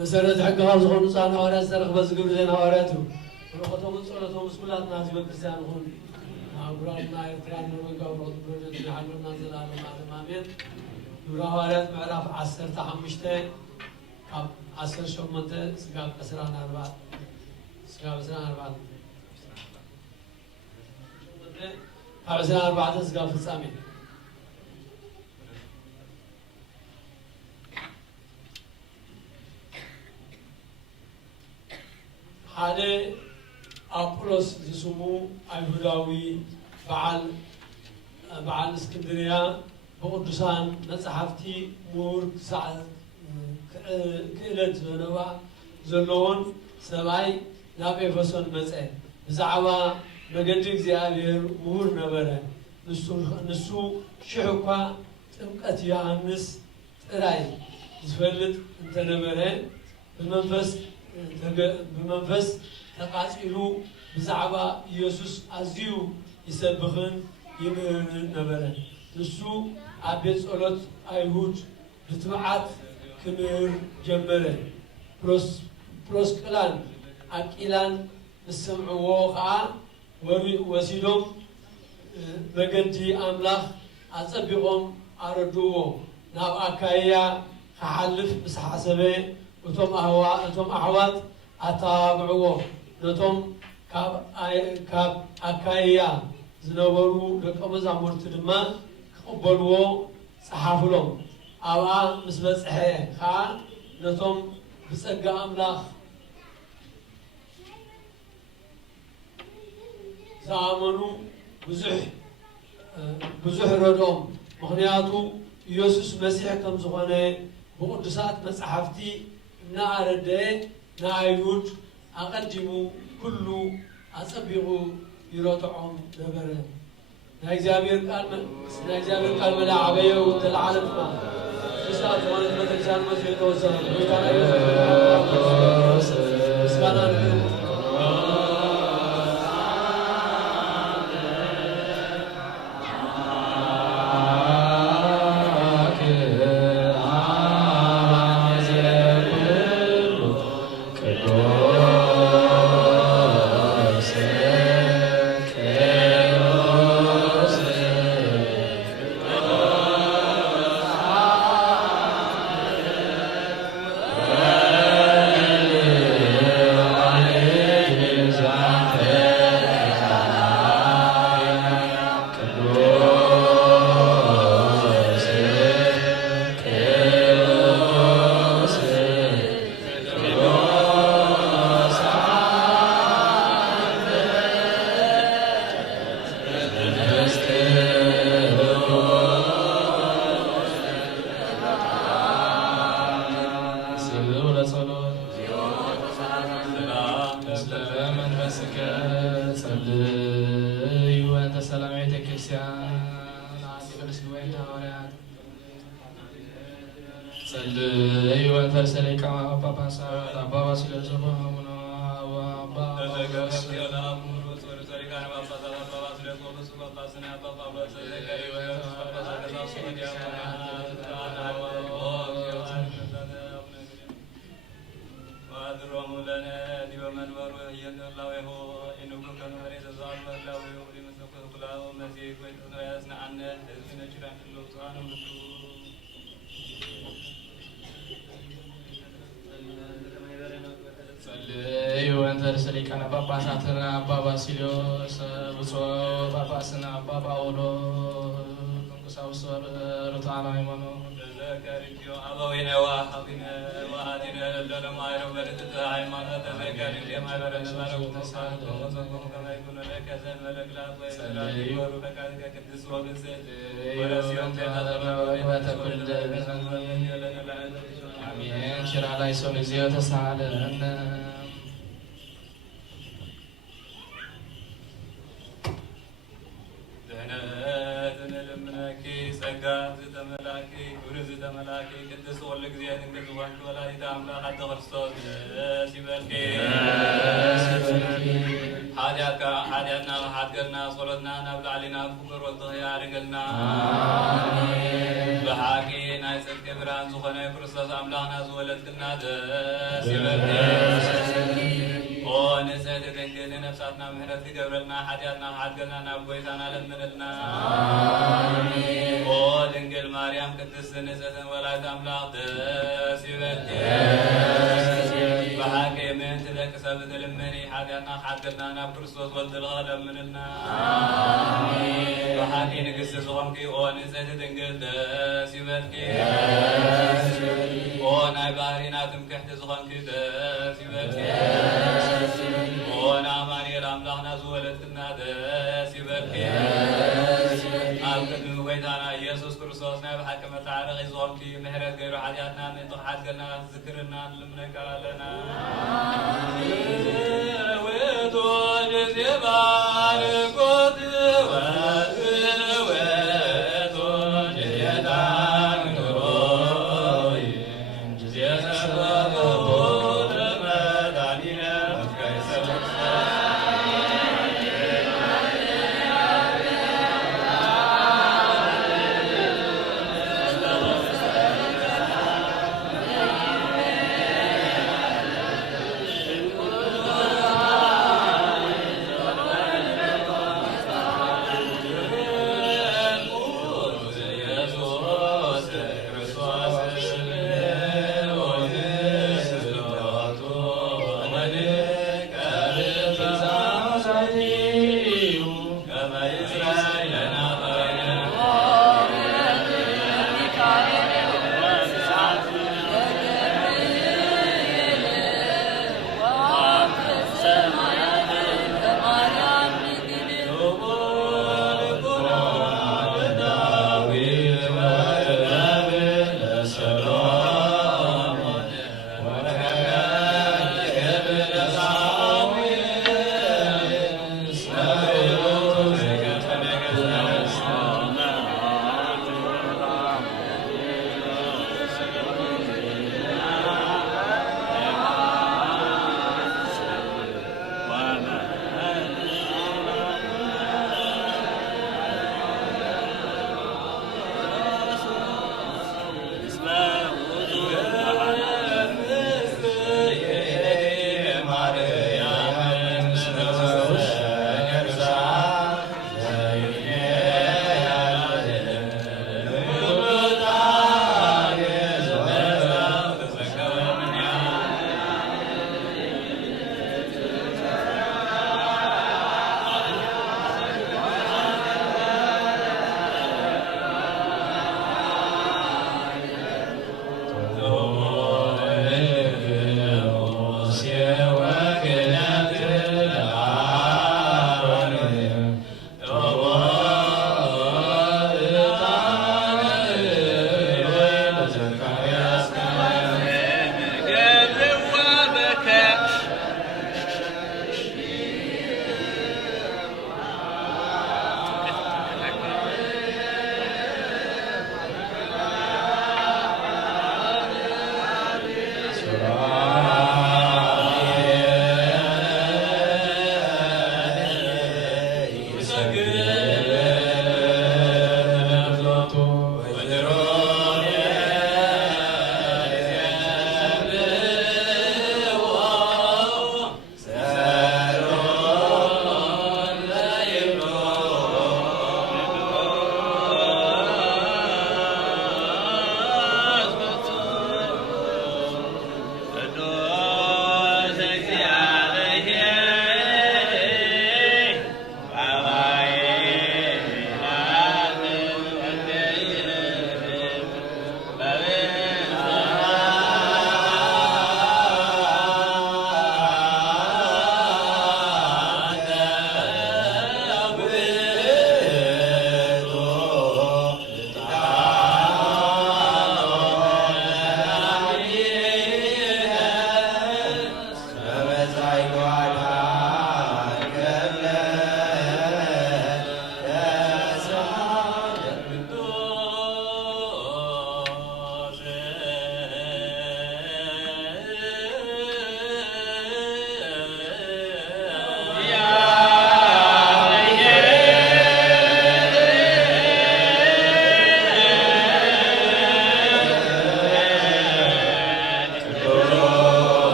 መሰረት ሕግኻብ ዝኾኑ ፃና ሃዋርያት ዝተረኽበ ዝግብሪ ዜና ሃዋርያት እዩ ረኸቶምን ጸሎቶም ምስኩላትና ህዝበ ክርስቲያን ይኹን አጉራና ኤርትራን ኖርዌጋዊ ፕሮጀክት ይሓሉና ዘላለም ዓለም አሜን ግብረ ሃዋርያት ምዕራፍ 15 ካብ 18 እስካብ 24 እስካብ 24 ካብ 24 እስካብ ፍጻሜ ሓደ አጵሎስ ዝስሙ አይሁዳዊ በዓል እስክንድርያ በቅዱሳን መጽሐፍቲ ምሁር ክእለት ዘነባ ዘለዎን ሰብኣይ ናብ ኤፌሶን መፀ ብዛዕባ መገዲ እግዚአብሔር ምሁር ነበረ ንሱ ሽሕ እኳ ጥምቀት ዮሐንስ ጥራይ ዝፈልጥ እንተነበረ بمنفس تقاصيلو بزعبا يسوس أزيو يسبخن يمهرن نبرن نسو عبيد صلوت أيهود بتبعات كمهر جمبرن بروس كلان أكيلان السمعو وقع وسيلهم بقدي أملاخ أصبقهم أردوه ناب أكايا خحلف بسحسبه وتم أحوات أتابعوه نتم كاب أكايا زنورو لكم زمرت دما قبلوه صحافلهم أوا مسبس حياة خا نتم بسجى أملاخ زامنو بزح ردهم مخنياتو يسوس مسيح كم زغنة بقدسات مسحفتي نعرده نعيود أقدموا كله أصبغوا يرتعهم نبره نجابير قال ملا عبيه وتلعلم ما بسات وانا مدرسان ما في توصل Kana Bapa Satana Baba Silio Buso Bapa Sana Baba Odo Kusawsor Rutana Imono Zakarikyo Aloina wa Habina wa Hadina Lana Mayro Berta Aimana Zakarikyo Mayro Nasaru Tasad Kama Ikuna Kazan Malakla Wa Rubaka Kadis Robinson Oración de Adama Ibata Kull Amin Shira Lai Sonizio Tasad አምላኬ ቅድስት ወልደ እግዚአብሔር ድንግል ዝዋንክ ወላዲተ አምላክ አደ ክርስቶስ ሲበልኬ ሓጢአትና ሓድገልና ጸሎትና ናብ ላዕሊና ክቡር ወልድኽ ያድርገልና ብሓቂ ናይ ጽድቂ ብርሃን ዝኾነ ክርስቶስ ኣምላኽና ዝወለድክልና ደስ ይበልኬ ኦ ንጽሕቲ ድንግል ንነፍሳትና ምሕረት ክገብረልና ሓጢአትና ሓድገልና ናብ ጐይታና ለምንልና ኦ ድንግል ማርያም ቅድስት ንጽሕትን ወላዲተ አምላክ ደስ ይበልኬ ብሓቂ ምእንቲ ደቂ ሰብ ትልምኒ ሓጢአትና ሓድገልና ናብ ክርስቶስ ወልድልኸ ለምንልና ብሓቂ ንግስቲ ዝኾንኪ ኦ ንጽሕቲ ድንግል ደስ ይበልኪ ኦ ናይ ባህሪና ትምክሕቲ ዝኾንኪ ደስ ይበልኪ ኦ ንኣማኑኤል ኣምላኽና ዝወለድክና ደስ ይበልኪ ኣብ ቅድሚ ጐይታና ኢየሱስ ክርስቶስ ናይ ብሓቂ መታዓረቒ ዝኾንኪ ምሕረት ገይሩ ሓጢአትና ምእንቲ ሓድገልና ዝክርና ንልምነካ ኣለና ውእቱ ባርኮት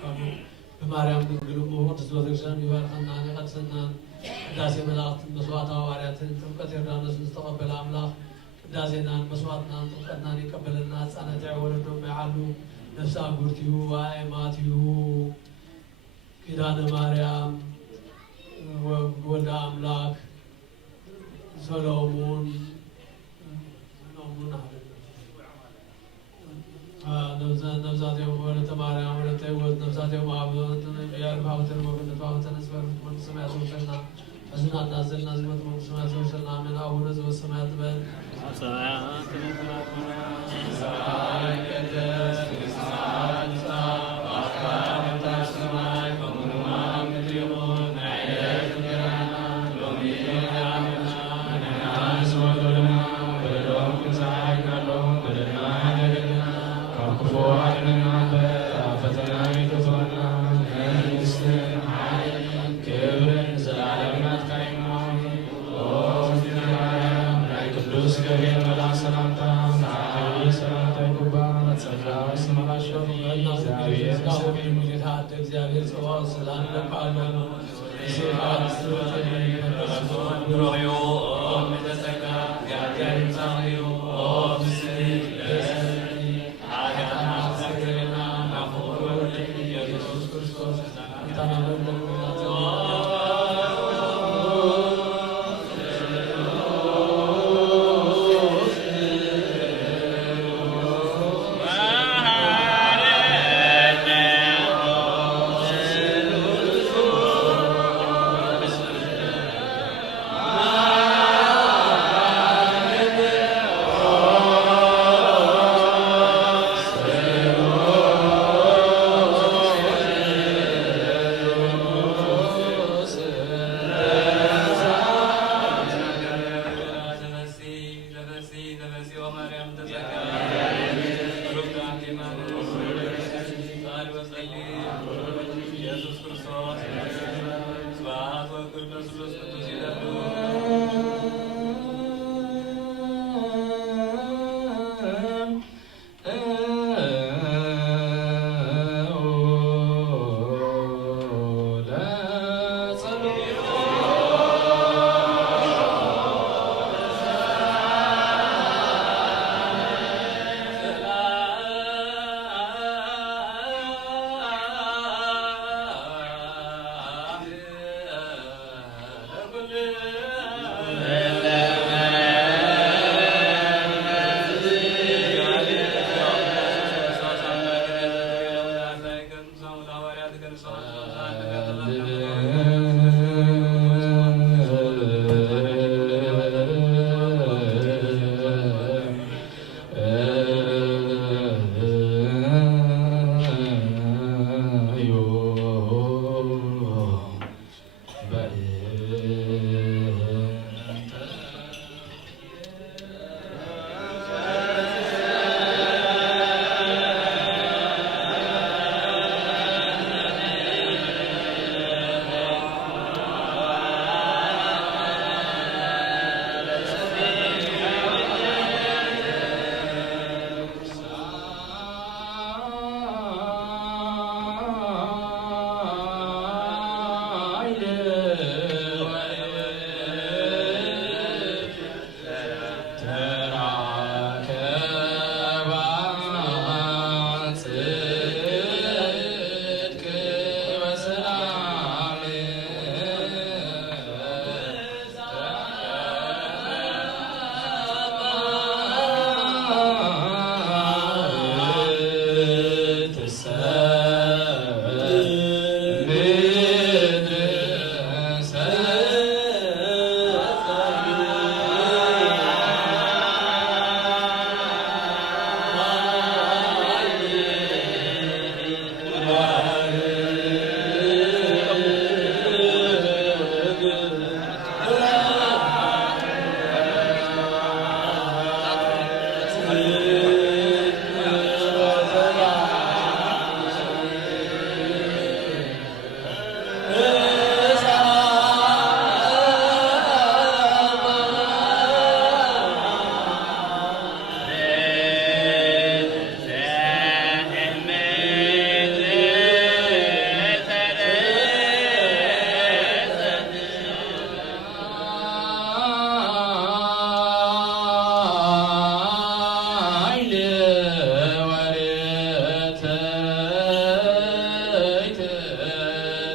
بماريام ድንግል ወርድ ስለተክርስቲያን ይባርከና ይቀድሰና ቅዳሴ መላእክት መስዋዕት ሐዋርያት ጥምቀት ዮርዳኖስን ተቀበለ አምላክ ቅዳሴናን መስዋዕትናን ጥምቀትናን ይቀበልና ሕፃናት ያወለደው ያሉ ነፍሳ ጉርቲዩ አይማቲዩ ኪዳነ ማርያም ወልደ አምላክ ሰሎሞን ነፍሳት ወለተ ማርያም ወለተ ሕይወት ነፍሳት ማዕበል የአርባዕትን ወገን ባወተን ስበር መንግሥተ ሰማያት ወሰና አዝናና ዘና ዝመት መንግሥተ ሰማያት ወሰና አሜን። አቡነ ዘበሰማያት በል ሰማያት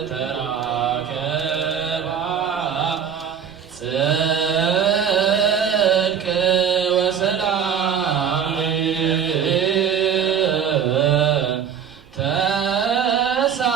ተራከባ ጽድቅ ወሰላም ተሳማ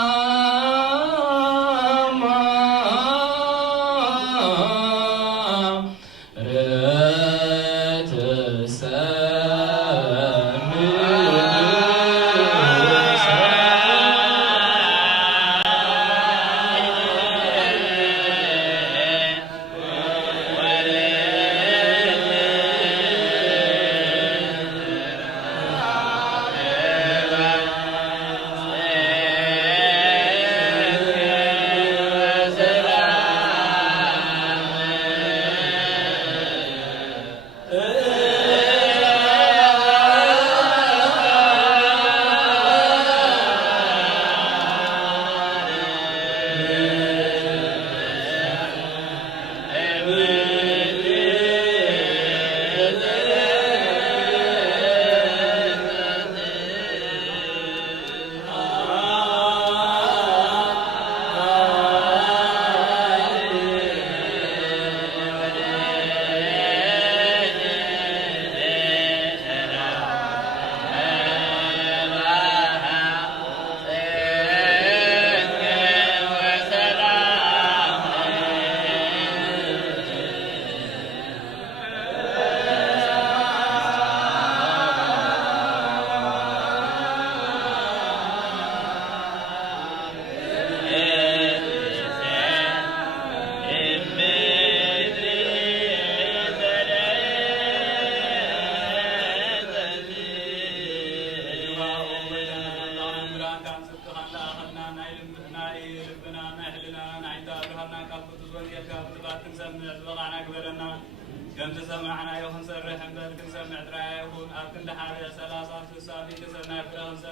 كنت سمعنا يوم سرح بل كن سمع ترايكون أكل حاجة ثلاثة سابي كسرنا فرنس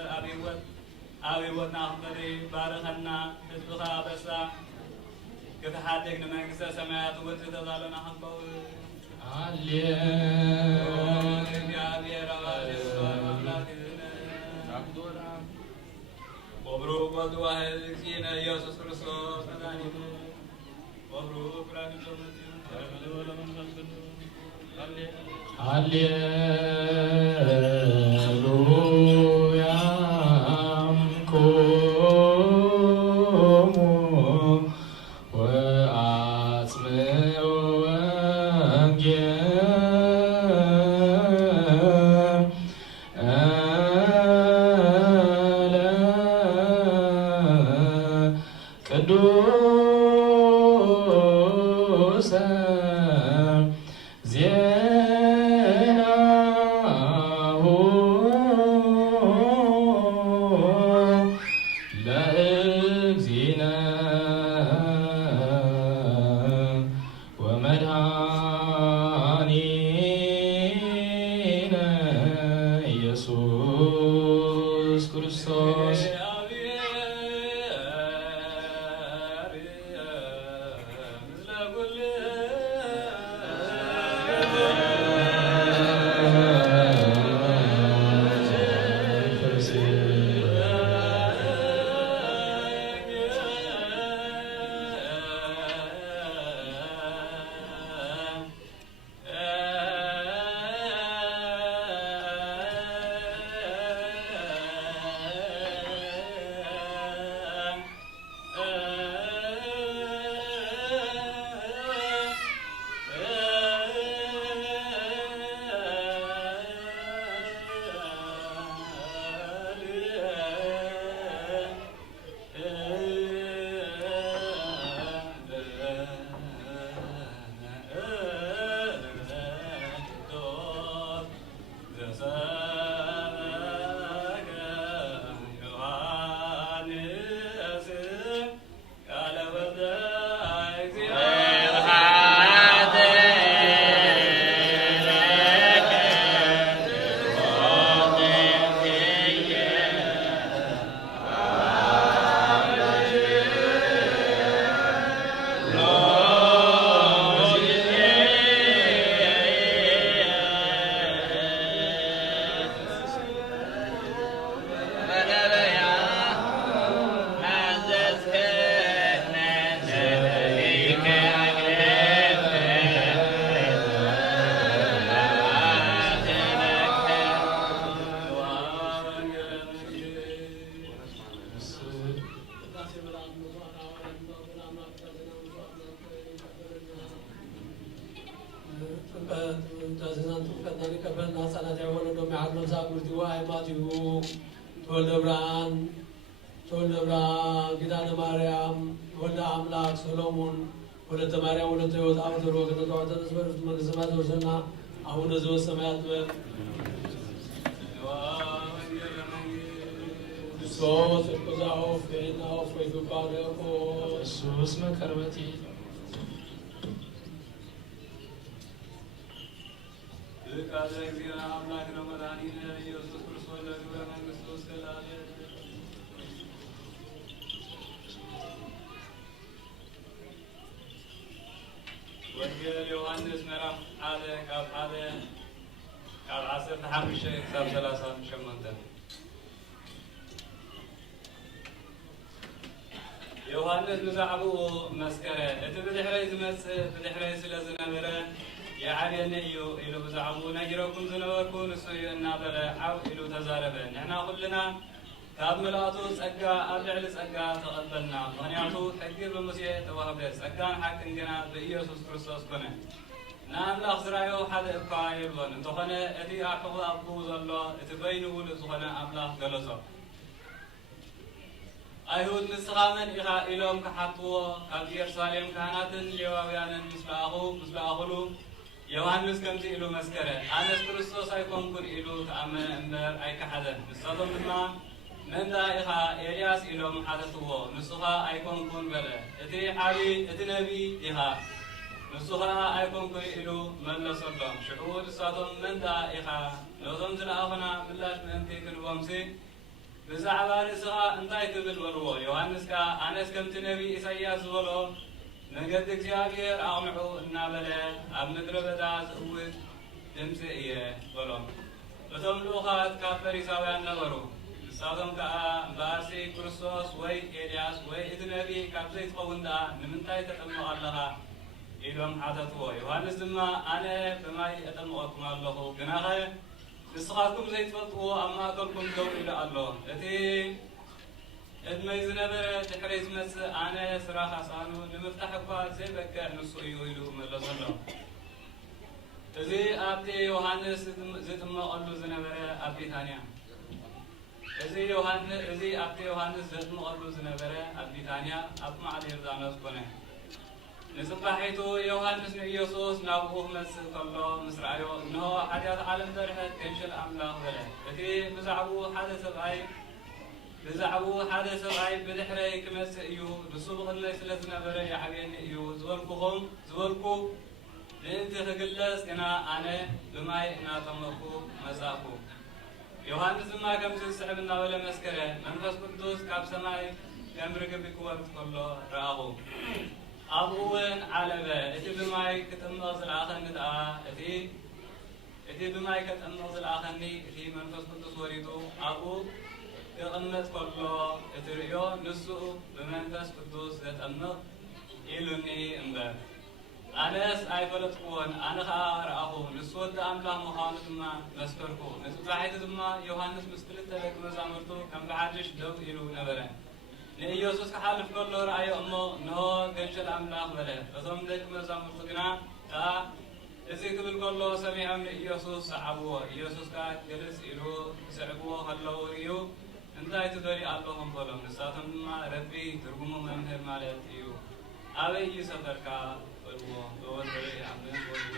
أبي ودنا أخبري بارخنا حزبها بسا كتحدث نمانكس سمعت وتتظلنا حنقول مبروك ودواه سينا يسوع كريستوس مبروك راجل هاليلويا كومو وأسمعوا وانجيل قدوس ኢየሱስ ክርስቶስ ኪዳነ ማርያም ወልደ አምላክ ሰሎሞን ወለተ ማርያም ወለተ ሕይወት አብተሮ ከተጠዋተ ተስበርት መንግስተ ሰማያት ወሰና አቡነ ዘበሰማያት በል ሶስ እቆዛው ፈናው ፈይባረቆ ኢየሱስ መከርበቲ ቃለ እግዚአብሔር አምላክ ነው መድኃኒነ ኢየሱስ ክርስቶስ ለግብረ መንግሥቱ እስከ ለዓለም ወንጌል ዮሐንስ ምዕራፍ 1 ካብ 15 ክሳብ 38 ዮሐንስ ብዛዕባኡ መስከረ እቲ ብድሕረይ ዝመጽእ ብድሕረይ ስለ ዝነበረ የዓብየኒ እዩ ኢሉ ብዛዕባኡ ነጊረኩም ዝነበርኩ ንሱ እዩ እናበለ ዓው ኢሉ ተዛረበ። ንሕና ኩልና ካብ ምልኣቱ ጸጋ ኣብ ልዕሊ ጸጋ ተቐበልና። ምክንያቱ ሕጊ ብሙሴ ተዋህበ፣ ጸጋን ሓቅን ግና ብኢየሱስ ክርስቶስ ኮነ። ንኣምላኽ ዝረኣዮ ሓደ እኳ የልዎን። እንተኾነ እቲ ኣብ ሕቑ ኣብኡ ዘሎ እቲ በይኑ ውሉድ ዝኾነ ኣምላኽ ገለጾ። ኣይሁድ ንስኻ መን ኢኻ ኢሎም ክሓትዎ ካብ ኢየሩሳሌም ካህናትን ሌዋውያንን ምስ ለኣኹሉ ዮሐንስ ከምዚ ኢሉ መስከረ፣ ኣነስ ክርስቶስ ኣይኮንኩን ኢሉ ተኣመነ እምበር ኣይከሓደን። ንሳቶም ድማ መንዳ ኢኻ ኤልያስ ኢሎም ሓተትዎ፣ ንሱኻ ኣይኮንኩን በለ። እቲ ነቢይ ኢኻ ንሱ ከዓ ኣይኮንኩን ኢሉ መለሰሎም። ሽዑ ንሳቶም መንዳ ኢኻ ነዞም ዝለኣኹና ምላሽ ምእንቲ ክንቦምሲ ብዛዕባ ርእስኻ እንታይ ትብል በልዎ። ዮሐንስ ከዓ ኣነስ ከምቲ ነቢይ ኢሳይያስ ዝበሎ መንገዲ እግዚአብሔር ኣቕንዑ እናበለ ኣብ ምድረ በዳ ዝእውጅ ድምፂ እየ በሎም። እቶም ልኡኻት ካብ ፈሪሳውያን ነበሩ። ንሳቶም ከዓ እምበኣርሲ ክርስቶስ ወይ ኤልያስ ወይ እቲ ነቢይ ካብ ዘይትኸውን ደኣ ንምንታይ ተጠምቕ ኣለኻ ኢሎም ሓተትዎ። ዮሐንስ ድማ ኣነ ብማይ ኣጠምቐኩም ኣለኹ፣ ግናኸ ንስኻትኩም ዘይትፈልጥዎ ኣብ ማእከልኩም ደው ኢሉ ኣሎ። እቲ ዕድመይ ዝነበረ ድሕረይ ዝመጽእ ኣነ ስራሕ ኣሳኑ ንምፍታሕ እኳ ዘይበቅዕ ንሱ እዩ ኢሉ መለሰሎ። እዚ ኣብቲ ዮሐንስ ዝጥመቐሉ ዝነበረ ኣብ ቢታንያ እዚ ኣብቲ ዮሐንስ ዘጥምቐሉ ዝነበረ ኣብ ቢታንያ ኣብ ማዕለ ዮርዳኖስ ኮነ። ንጽባሒቱ ዮሐንስ ንኢየሱስ ናብኡ ክመጽእ ከሎ ምስ ረኣዮ እንሆ ሓጢኣት ዓለም ዘርሐት ከንሽል ኣምላኽ በለ። እቲ ብዛዕባኡ ሓደ ሰብኣይ ብድሕረይ ክመጽእ እዩ፣ ንሱ ብቕድመይ ስለ ዝነበረ ይዓብየኒ እዩ ዝበልኩ ምእንቲ ክግለጽ ግና ኣነ ብማይ እናጠመቕኩ መጻእኩ። ዮሐንስ ድማ ከምዚ ዝስዕብ እናበለ መስከረ፣ መንፈስ ቅዱስ ካብ ሰማይ ከም ርግብ ክወርድ ከሎ ረኣኹ። ኣብኡ እውን ዓለበ። እቲ ብማይ ክጥምቕ ዝለኣኸኒ ደኣ እቲ ብማይ ከጠምቕ ዝለኣኸኒ እቲ መንፈስ ቅዱስ ወሪዱ ኣብኡ ክቕመጥ ከሎ እቲ ርእዮ ንስኡ ብመንፈስ ቅዱስ ዘጠምቕ ኢሉኒ እምበር ኣነስ ኣይፈለጥክዎን። ኣነ ከዓ ረኣኹ፣ ንሱ ወዲ ኣምላኽ ምዃኑ ድማ መስከርኩ። ንጽባሒቱ ድማ ዮሐንስ ምስ ክልተ ደቂ መዛሙርቱ ከም ብሓድሽ ደው ኢሉ ነበረ። ንኢየሱስ ክሓልፍ ከሎ ረኣዮ እሞ እንሆ ገንሸል ኣምላኽ በለ። እቶም ደቂ መዛሙርቱ ግና ከዓ እዚ ክብል ከሎ ሰሚዖም ንኢየሱስ ሰዓብዎ። ኢየሱስ ከዓ ግልጽ ኢሉ ክስዕብዎ ከለዉ ርዩ እንታይ ትደልዩ ኣለኹም በሎም። ንሳቶም ድማ ረቢ ትርጉሙ መምህር ማለት እዩ፣ ኣበይ ሰፈርካ በልዎ። ብወልደይ ኣምን ወልደ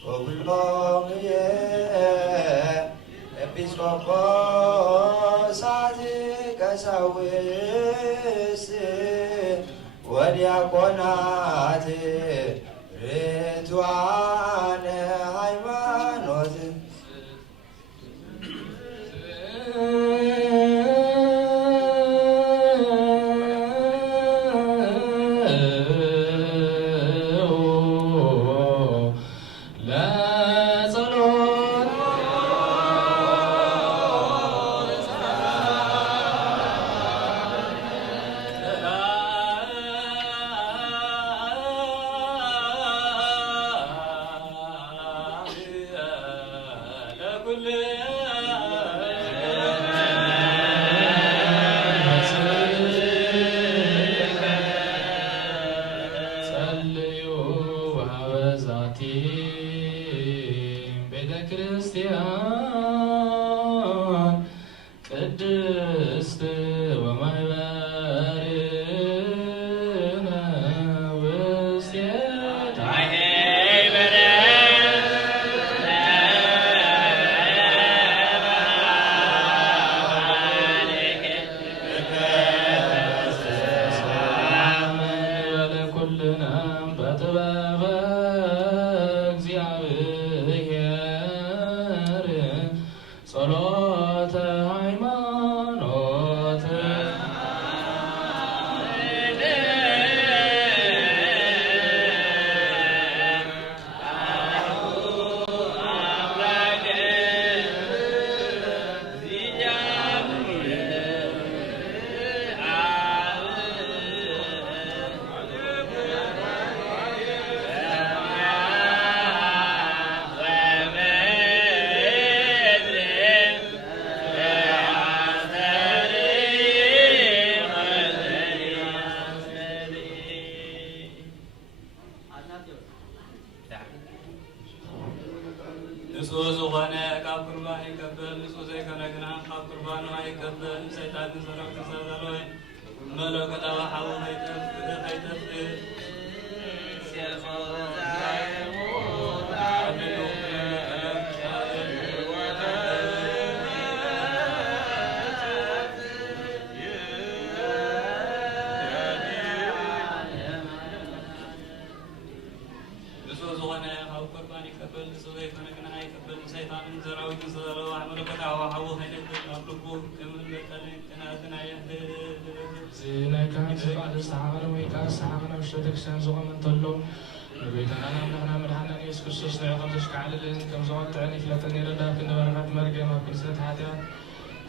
ወኩሎም ኤጲስቆጶሳት ቀሳውስት ወዲያቆናት ርቱዓነ ሃይማኖት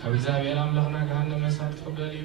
ከእግዚአብሔር አምላክና ገሃነመ እሳት ተቀበል እዩ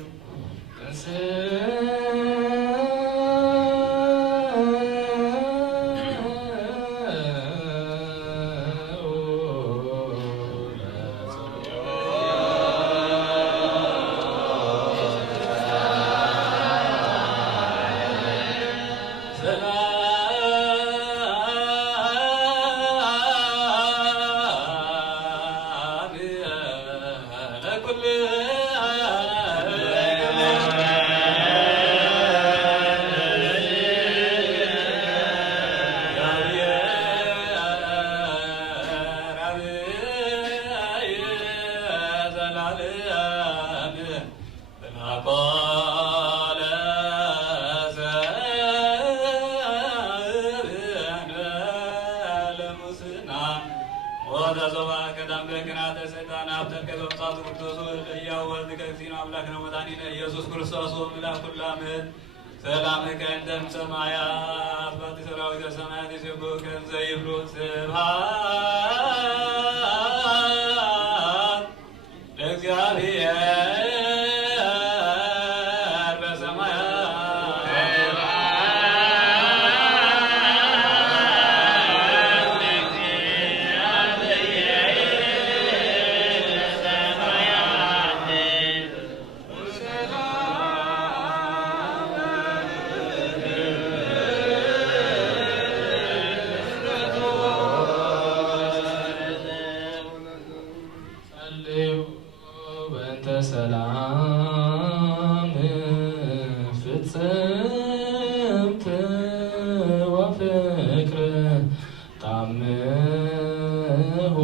አጽምሁ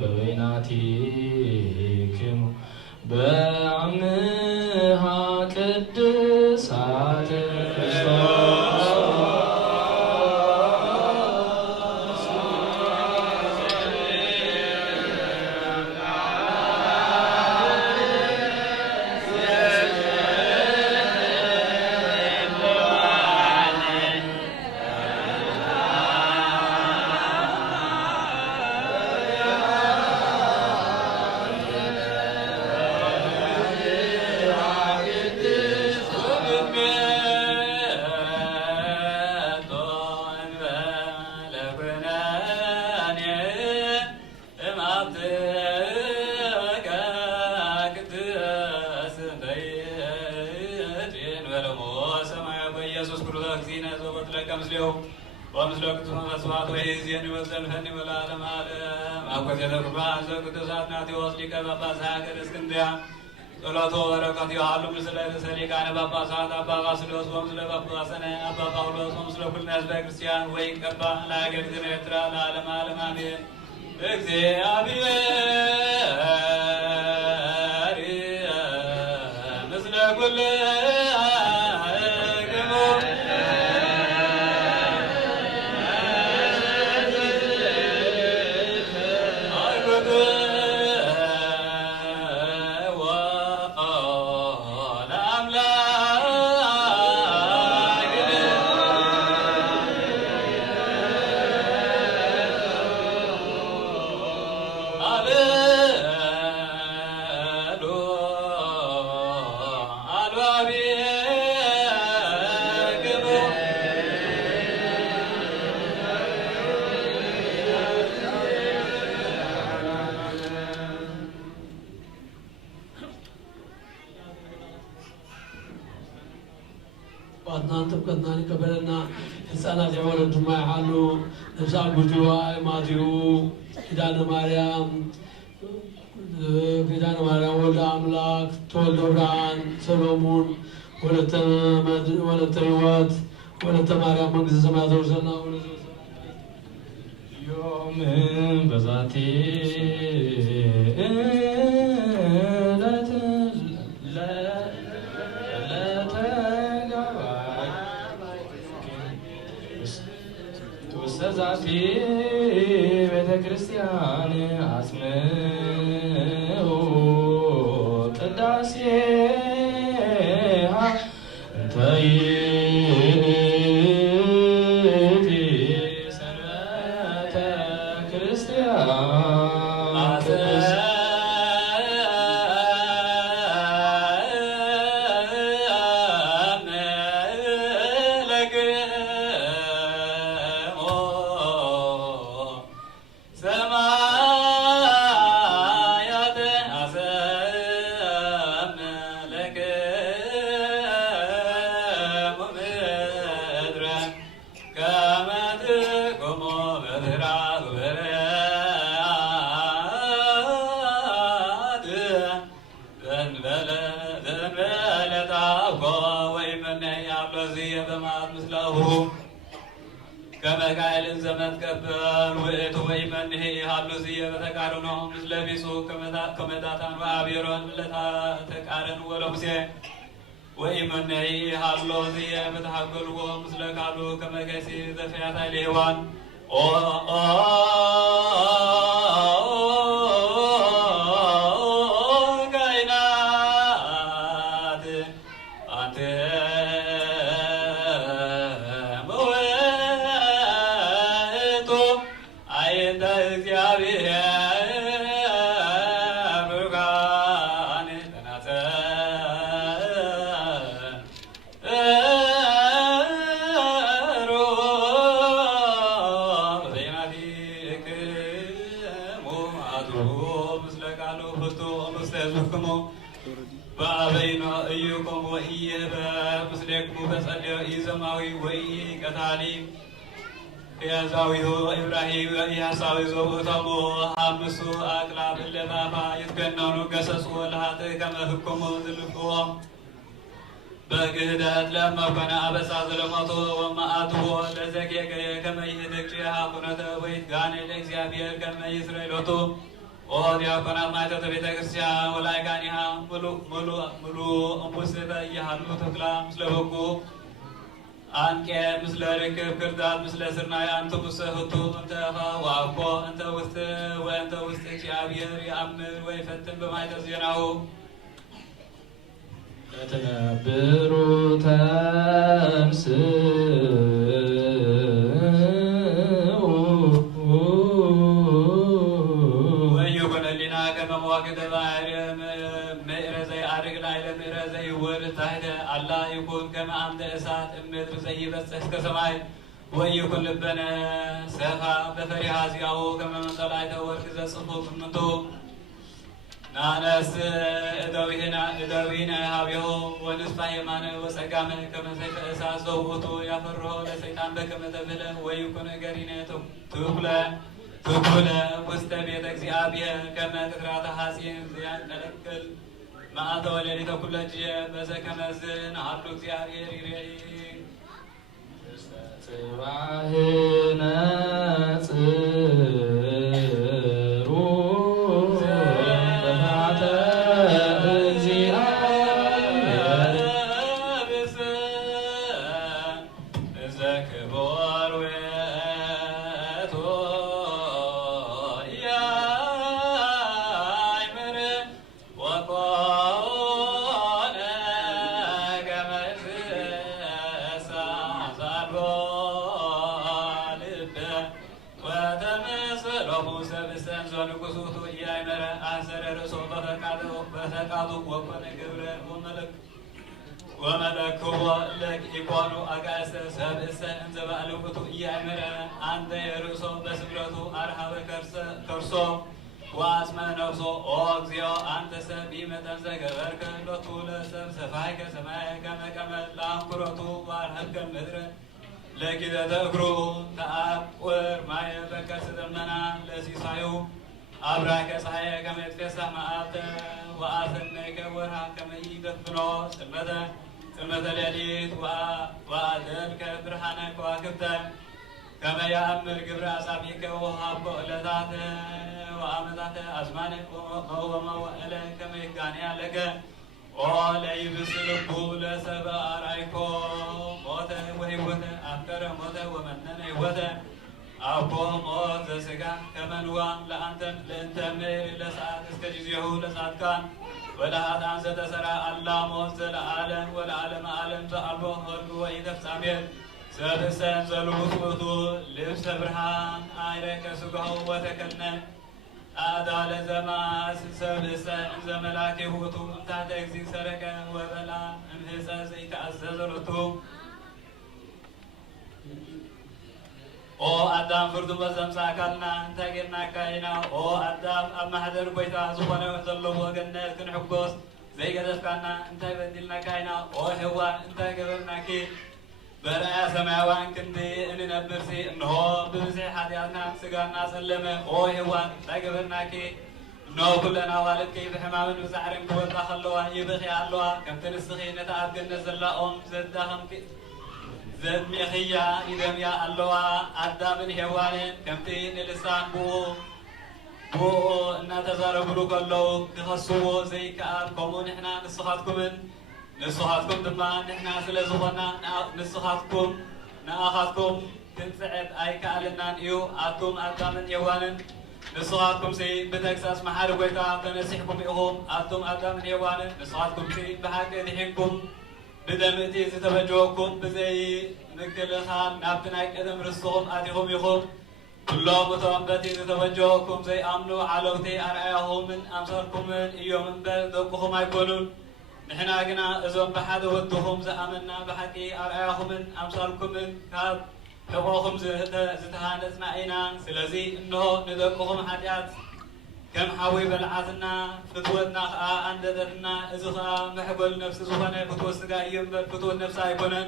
በበይናቲክሙ በአምሃ ቅድሳት ጸሎቶ በረከት ይሃሉ ምስለ ሊቃነ ጳጳሳት አባ ባስልዮስ ወምስለ ጳጳሳነ አባ ጳውሎስ ወምስለ ኩልነ ሕዝበ ክርስቲያን ወይቀባ ለአገሪቱነ ኤርትራ ለዓለመ ዓለም አሜን። እግዚአብሔር ምስለ ኩልክሙ እናንተም ከእናንተ ከበለና ሕፃናት የወለዱ ማይሃሉ ነብሳ ጉጆዋ ማቲው ኪዳነ ማርያም ወልደ አምላክ ተወልደ ብርሃን ሰሎሞን ወለተ ሕይወት ወለተ ማርያም መንግሥተ ሰማያት ወርሰና ዮም በዛቲ ዛቲ ቤተ ክርስቲያን አጽምዑ ቅዳሴሃ እንተ ይእቲ ሰንበተ ክርስቲያን ከመቃይልን ዘመን ቀበል ውእቱ ወይመንሄ ሃሉ ዝየ በተቃርኖ ምስለ ቢጹ ከመዳታን ወአብዮን ለታ ተቃረን ወለሙሴ ወይመንሄ ሃሉ ዝየ በተሐገልዎ ምስለ ካሉ ከመገሲ ዘፈያታ ሌዋን ጋይናት አንተ በአበይኖ እዩቆም ወኢየበ ምስሌክሙ በጸልዮ ኢዘማዊ ወኢ ቀታሊ ያዛዊሁ ኢብራሂም ያሳዊ ዘውእቶሙ ሐምሱ አቅላብ እለታፋ ይትገነኑ ገሰጹ ለኃጥእ ከመ ህኩሙ ዝልፍዎ بكهدات لما كان أبسا ظلمته وما أتوه لزكي كما يهدك شيئا كنت ويتقان الإكسيابير كما يسريلوتو وهذه أكنا ما تتبيت كرسيا ولا يكانيها ملو أمبسطة يحلو تكلا مثل بكو أنك مثل ركب كردات مثل سرناي أنت مسهتو أنت وعبو أنت وست وأنت وست إكسيابير يأمر ويفتن بما يتزينه تنبر تمسو ويكون لنا كما مواقد الظاهر مئر زي أرق لعلم مئر زي ورد تحت الله يكون كما عمد إسات مدر زي بس اسك سماي ويكون لبنا سيخا بفريها زياو كما من طلعت ورد زي صفوف منتو نانس إدوينا هابيو ونصف يمانه وسقامه كما سيف أساس زوبوتو يفره لسيطان بكما تبله ويكون قرينه تقول وستبيت أكسيابيه كما تكرات حاسين زيان تلقل ما أتولي لتقول جيه بس كما زين عبد أكسيابيه ريري تبعهنا وملك هو لك يكونوا أقاس سبس انزبا لوكتو يعمر أنت يرسو بسبرتو أرحب كرسو واسمع نفسو أوكزيو أنت سبيمة زغبرك لطول سب سفايك سمايك مكمل لانكرتو وارحب كالمدر لك إذا تقرو تأب ورما يبكر سدمنا لسيسايو أبراك صحيح كما يتفسح مآت وآثنك ورها كما يدفنو سلمة اليليت وآذرك برحانك وكبتا كما يأمر قبر أصابيك وهاب قولتات وآمتات أزمانك وما وإلك كما يقاني لك ولا يبسلبو لسبا أرايكو موته وهيوته أفكر موته ومنن هيوته أبو موت زسقا كمن وان لأنتمر لساعة اسكجزيه لساعة كان ولا هذا عن ستسرى الله موت العالم والعالم عالم تألبه هرب وإذا فسامير سبسان زلوثوثو لبس برهان آيرك سقه وتكنن أدال زماس سبسان زملاكي هوتو تحت اكزي سركا وبلا انهسا زيت أززرتو او ادم فردو بزم ساكلنا انتاقنا كاينا او ادم اما حدر بيتا زخوانا وزلو وقنا كنحقوس زي قدس كانا انتا بدلنا كاينا او حوان انتا قبرنا كي برأي سماوان كنتي اني نبرسي انهو بمسيح حدياتنا سقانا سلمة او حوان انتا قبرنا كي انهو كلنا والد كيف حمام وزعرن كوتا خلوها يبخي علوها كم تنسخي نتعب قلنا زلاهم زدهم كي زد ميخيا إذا يا الله أدم هوانين كمتين لسان بو نتزارب لك الله تخصوا زي كأب كمون إحنا نصحاتكم دما نحنا سلزونا نصحاتكم نأخذكم تنسعد أي كألنا إيو أتوم أدم هوانين نصحاتكم سي بتكساس محارب ويتا تنسحكم إيهم أتوم أدم هوانين نصحاتكم سي بحاجة دحينكم بدمتي ستبجوكم بزي نكل خان نابتناك ادم رسوهم اتيهم يخوم كلهم متوانبتي ستبجوكم زي امنو علوتي ارعاهم من امساركم من ايوم من بلدكم يكونون نحنا قنا ازوم بحاد ودهم زامنا بحكي ارعاهم من امساركم من كاب حقوقهم زتهان اسمعينا سلازي انه ندقهم حاجات كم حاوي بلعاتنا فتوتنا أنددتنا إذا محبل نفس زخانة فتوى سجايم فتوى نفس أيقونن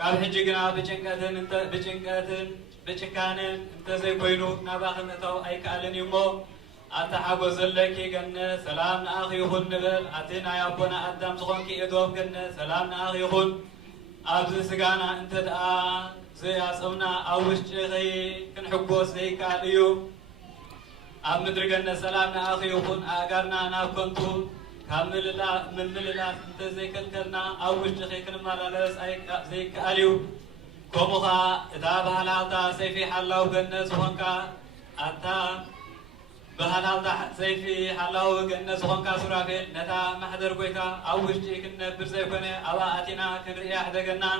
قال حجينا بجنكاتن أنت بجنكانن أنت زي كوينو نباخن أو أي كالن يمو أتحقق لك جنة سلام أخي يخون نبل أتينا يا أبونا أدم سخونك إدوب جنة سلام أخي يخون أبز سجانا أنت دعا زي أسمنا أوش شيخي كن حبوس زي كاليو أب مدر جنة سلام أخي يخون أجرنا أنا كنتو كمل لا من لا أنت زي كلنا أوش شيخي كن مالس زي كاليو كمها إذا هلا سيفي حلاو جنة سخونك أتا بهالالدا سيفي حلاو جنة سخونك سرافيل نتا محضر قويتا أوش شيخ نبر زي كونه أبا أتينا كنريا حدا جنة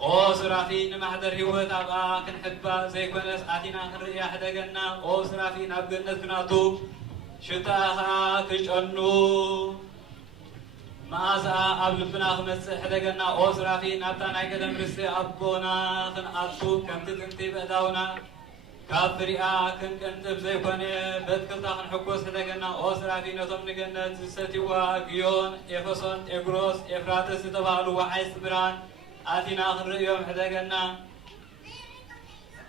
أو سرافي نمحضر هيوت أبا كنحبا زي كونه أتينا كنريا حدا جنة أو سرافي ناب جنة كناتو شتاها كشأنو مازا قبل بنا خمس حدا جنة أو سرافي نابتا نايكا دمرسي أبونا خن أبو كم تنتي بأداونا كافريا كن كنتب زي كوني بدكلتا خن حكوس حدا جنة أو سرافي نتم نجنة ستيوا جيون إفسون إغروس إفراتس تبالو وحيس بران آتينا خن رئيوم حدا جنة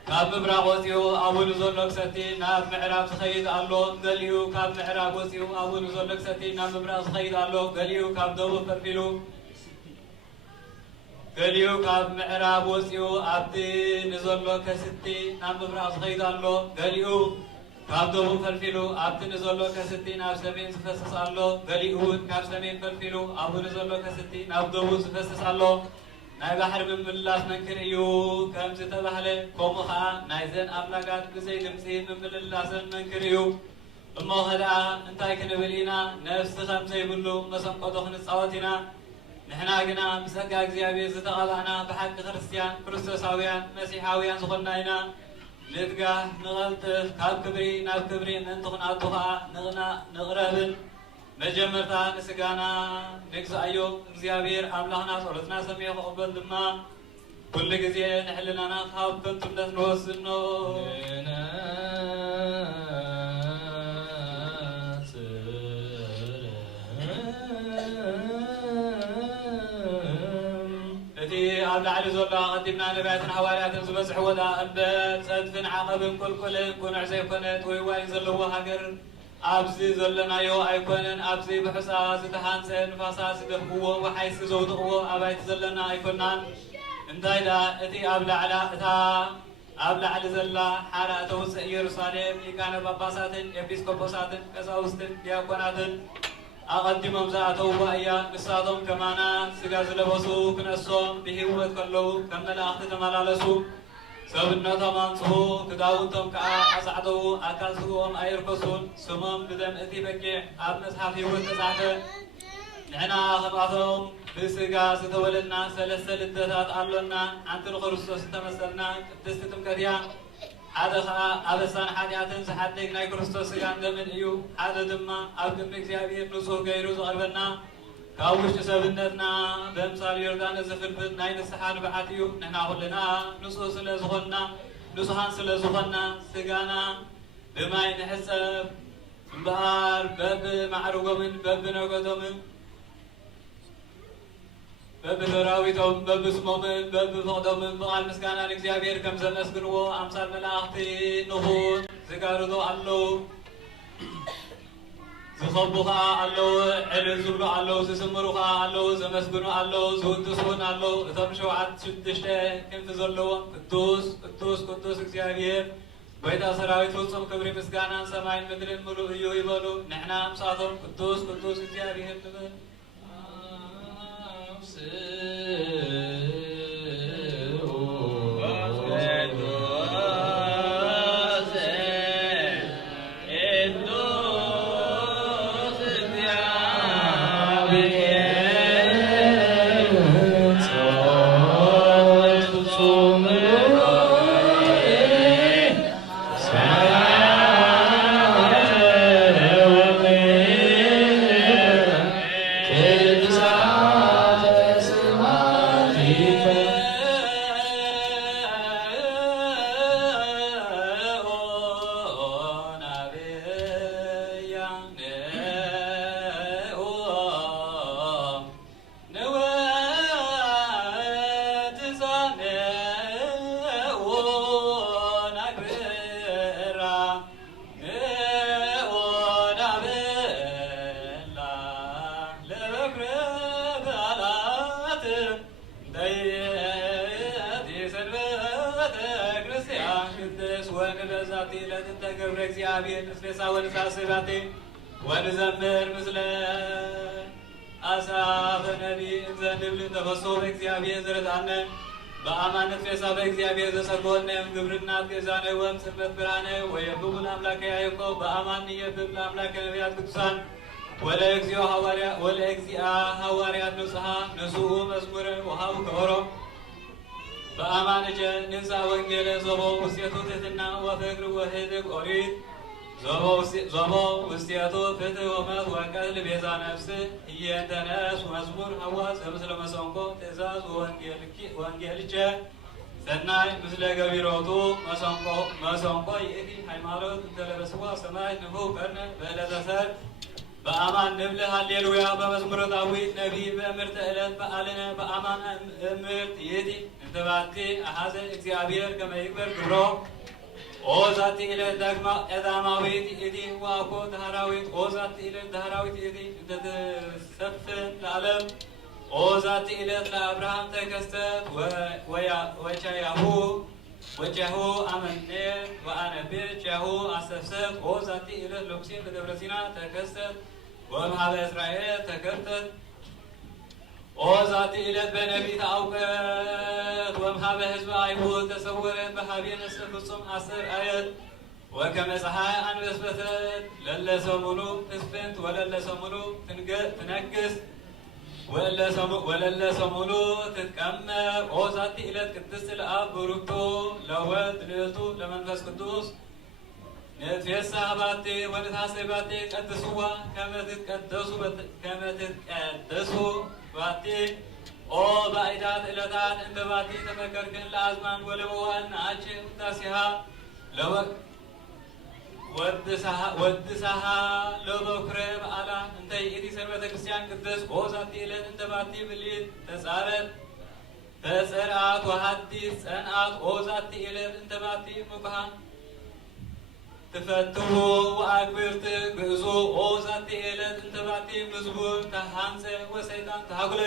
كاب مبراق وسيو أبو نزول لكستي ناب معراب سخيد الله قليو كاب معراب وسيو أبو نزول لكستي ناب مبراق سخيد الله قليو كاب دوبو فرفيلو قليو كاب معراب وسيو أبدي نزول لكستي ناب مبراق سخيد الله قليو كاب دوبو فرفيلو أبدي نزول لكستي ناب سمين سفسس الله قليو كاب سمين فرفيلو أبو نزول لكستي ناب دوبو سفسس الله ناي بحر من ملاس منكريو كم ستبحله كومها نايزن أبلاغات بزي دمسي من ملاس منكريو أما هذا انتاي كنبلينا نفس خمسة بلو مسم قدخن الصواتنا نحنا قنا مسقا اكزيابي زتغالعنا بحق خريستيان كريستوساويان مسيحاويان سخناينا نتقا نغلطف كاب كبري ناب كبري ننتخن أطوها نغنا نغربن مجمرتا نسقانا نكس أيوب እግዚአብሔር አምላክና ጸሎትና ሰሚያ ተቀበል ድማ كل ጊዜ نحلنا خاب كنتم نوصل نو على علي زولا قدمنا نبات حواليات زبزح ولا أنبات صدفن عقب كل كن عزي كنت ويوين زلوا هجر أبزي زلنا يو أيكونن أبزي بحساس تحانسن فاساس دفقوا وحيس زودقوا أبيت زلنا أيكونن انتايدا اتي أبلع على اتا أبلع على زلا حارة توس يروساليم يكان باباساتن إبيسكوبوساتن كساوستن دياكوناتن أقدم مزاعته وأيا نساتهم كمانا سجاز لبسو كنسوم بهوت كلو كمل أخذ ملالسو سبنا تمانسو تداوتهم كأسعدو أكاسوهم أيركسون سمم بدم أتي بكي أبنس حفي وتسعده نحنا خطأتهم بسجاز تولدنا سلسل الدهات أرلنا عن الخرصوص تمثلنا تستم كريا هذا أبسان حاجاتن سحدك ناي كريستوس كان دمن إيو هذا دما أبدم إكزابير نصور غيرو زغربنا كاوش تسابنتنا بمثال يردان زفر بد ناي نسحان بعاتيو نحنا كلنا نصوص لزغنا نصحان سلزغنا سجانا بما ينحسب بار باب معروقمن باب نقدمن باب ذراويتهم باب اسمهم باب فقدهم بقال مسكانا لإكزابير كم زمسكنوا أمثال ملاختي نخون زكاردو علو زخبوخا علو علل زبلو علو سسمروخا علو زمسكنوا علو زودسون علو إذا شوعات شدشته كم تزلوا قدوس إكزابير بيتا سراويت فلسم كبري مسكانا سماين مدرين ملو إيو يبالو نحنا أمصادهم قدوس إكزابير نبال Sema ባቲ ዕለት እንተ ገብረ እግዚአብሔር ንስፌሳ ወንሳስባቴ ወንዘምር ምስለ አሳፈ ነቢይ እንዘ ንብል ተፈሶ በእግዚአብሔር ዘረታነ በአማነት ፌሳ በእግዚአብሔር ዘሰጎነ ግብርና ገዛነ ወም ጽበት ብርሃነ ወየብቡን አምላከ ያዕቆብ በአማን የብብ ለአምላከ ነቢያት ቅዱሳን ወለ እግዚኦ ሐዋርያት ንጽሐ ንሱኡ መዝሙረ ወሃቡ ከበሮ በአማንጀ ንንሳ ወንጌለ ዞቦ ውስጤቱ ትሕትና ወፍቅር ወህድግ ኦሪት ዞቦ ውስጤቱ ፍትሕ ወመት ወቀትል ቤዛ ነፍስ እየንተነስ መዝሙር ሐዋስ ምስለ መሰንቆ ትእዛዝ ወንጌልቸ ሰናይ ምስለ ገቢሮቱ መሰንቆ ይእቲ ሃይማኖት እንተለበስዋ ሰማይ ንፉ ቀርነ በዕለተ ሰርክ በአማን ንብል ሃሌሉያ በመዝሙረ ዳዊት ነቢይ በእምርተ ዕለት በዓልነ በአማን እምርት ይእቲ እንተባቲ አሐዘ እግዚአብሔር ከመ ይግበር ግብሮ ኦ ዛቲ ዕለት ዳግማ ቀዳማዊት ይእቲ ወአኮ ዳህራዊት ኦ ዛቲ ዕለት ዳህራዊት ይእቲ እንተትሰፍን ለዓለም ኦ ዛቲ ዕለት ለአብርሃም ተከስተት ወቻሁ አመኔ ወአነቤ ቻሁ አሰፍሰት ኦ ዛቲ ዕለት ለሙሴ በደብረ ሲና ተከስተት ወእምኀበ እስራኤል ተከፍተት ኦ ዛቲ ዕለት በነቢይ ተአውቀት ወእምኀበ ሕዝበ አይሁድ ተሰወረት በኀቤ ነፍሰ ፍጹም አስር አየት ወከመ ፀሐይ አንበስበሰት ለለ ሰሙኑ ትስፍንት ወለለ ሰሙኑ ትነግስ ወለለ ሰሙኑ ትትቀመጥ ኦ ዛቲ ዕለት ቅድስት ለአብ ቡሩክቱ ለወልድ ልዕልቱ ለመንፈስ ቅዱስ ንትፌሳ ባቴ ወንታሰይ ባቴ ቀድስዋ ከመ ትትቀደሱ ባቴ ኦ ባዕዳት ዕለታት እንተ ባቲ ተፈከርክን ለአዝማን ወለመዋዕል ነአቼ ውዳሴሃ ወድሳሃ ለበኩረ በዓላት እንተ ይእቲ ሰንበተ ክርስቲያን ቅድስት ኦ ዛቲ ዕለት እንተ ባቲ ብልት ተጻረት ተጸርአት ወሐዲስ ጸንአት ኦ ዛቲ ዕለት እንተ ባቲ ሙክሃን ትፈትሁ ወአግብርት ግእዙ ኦ ዛቲ ዕለት እንተ ባቲ ምዝቡር ተሃንፀ ወሰይጣን ተሃጉለ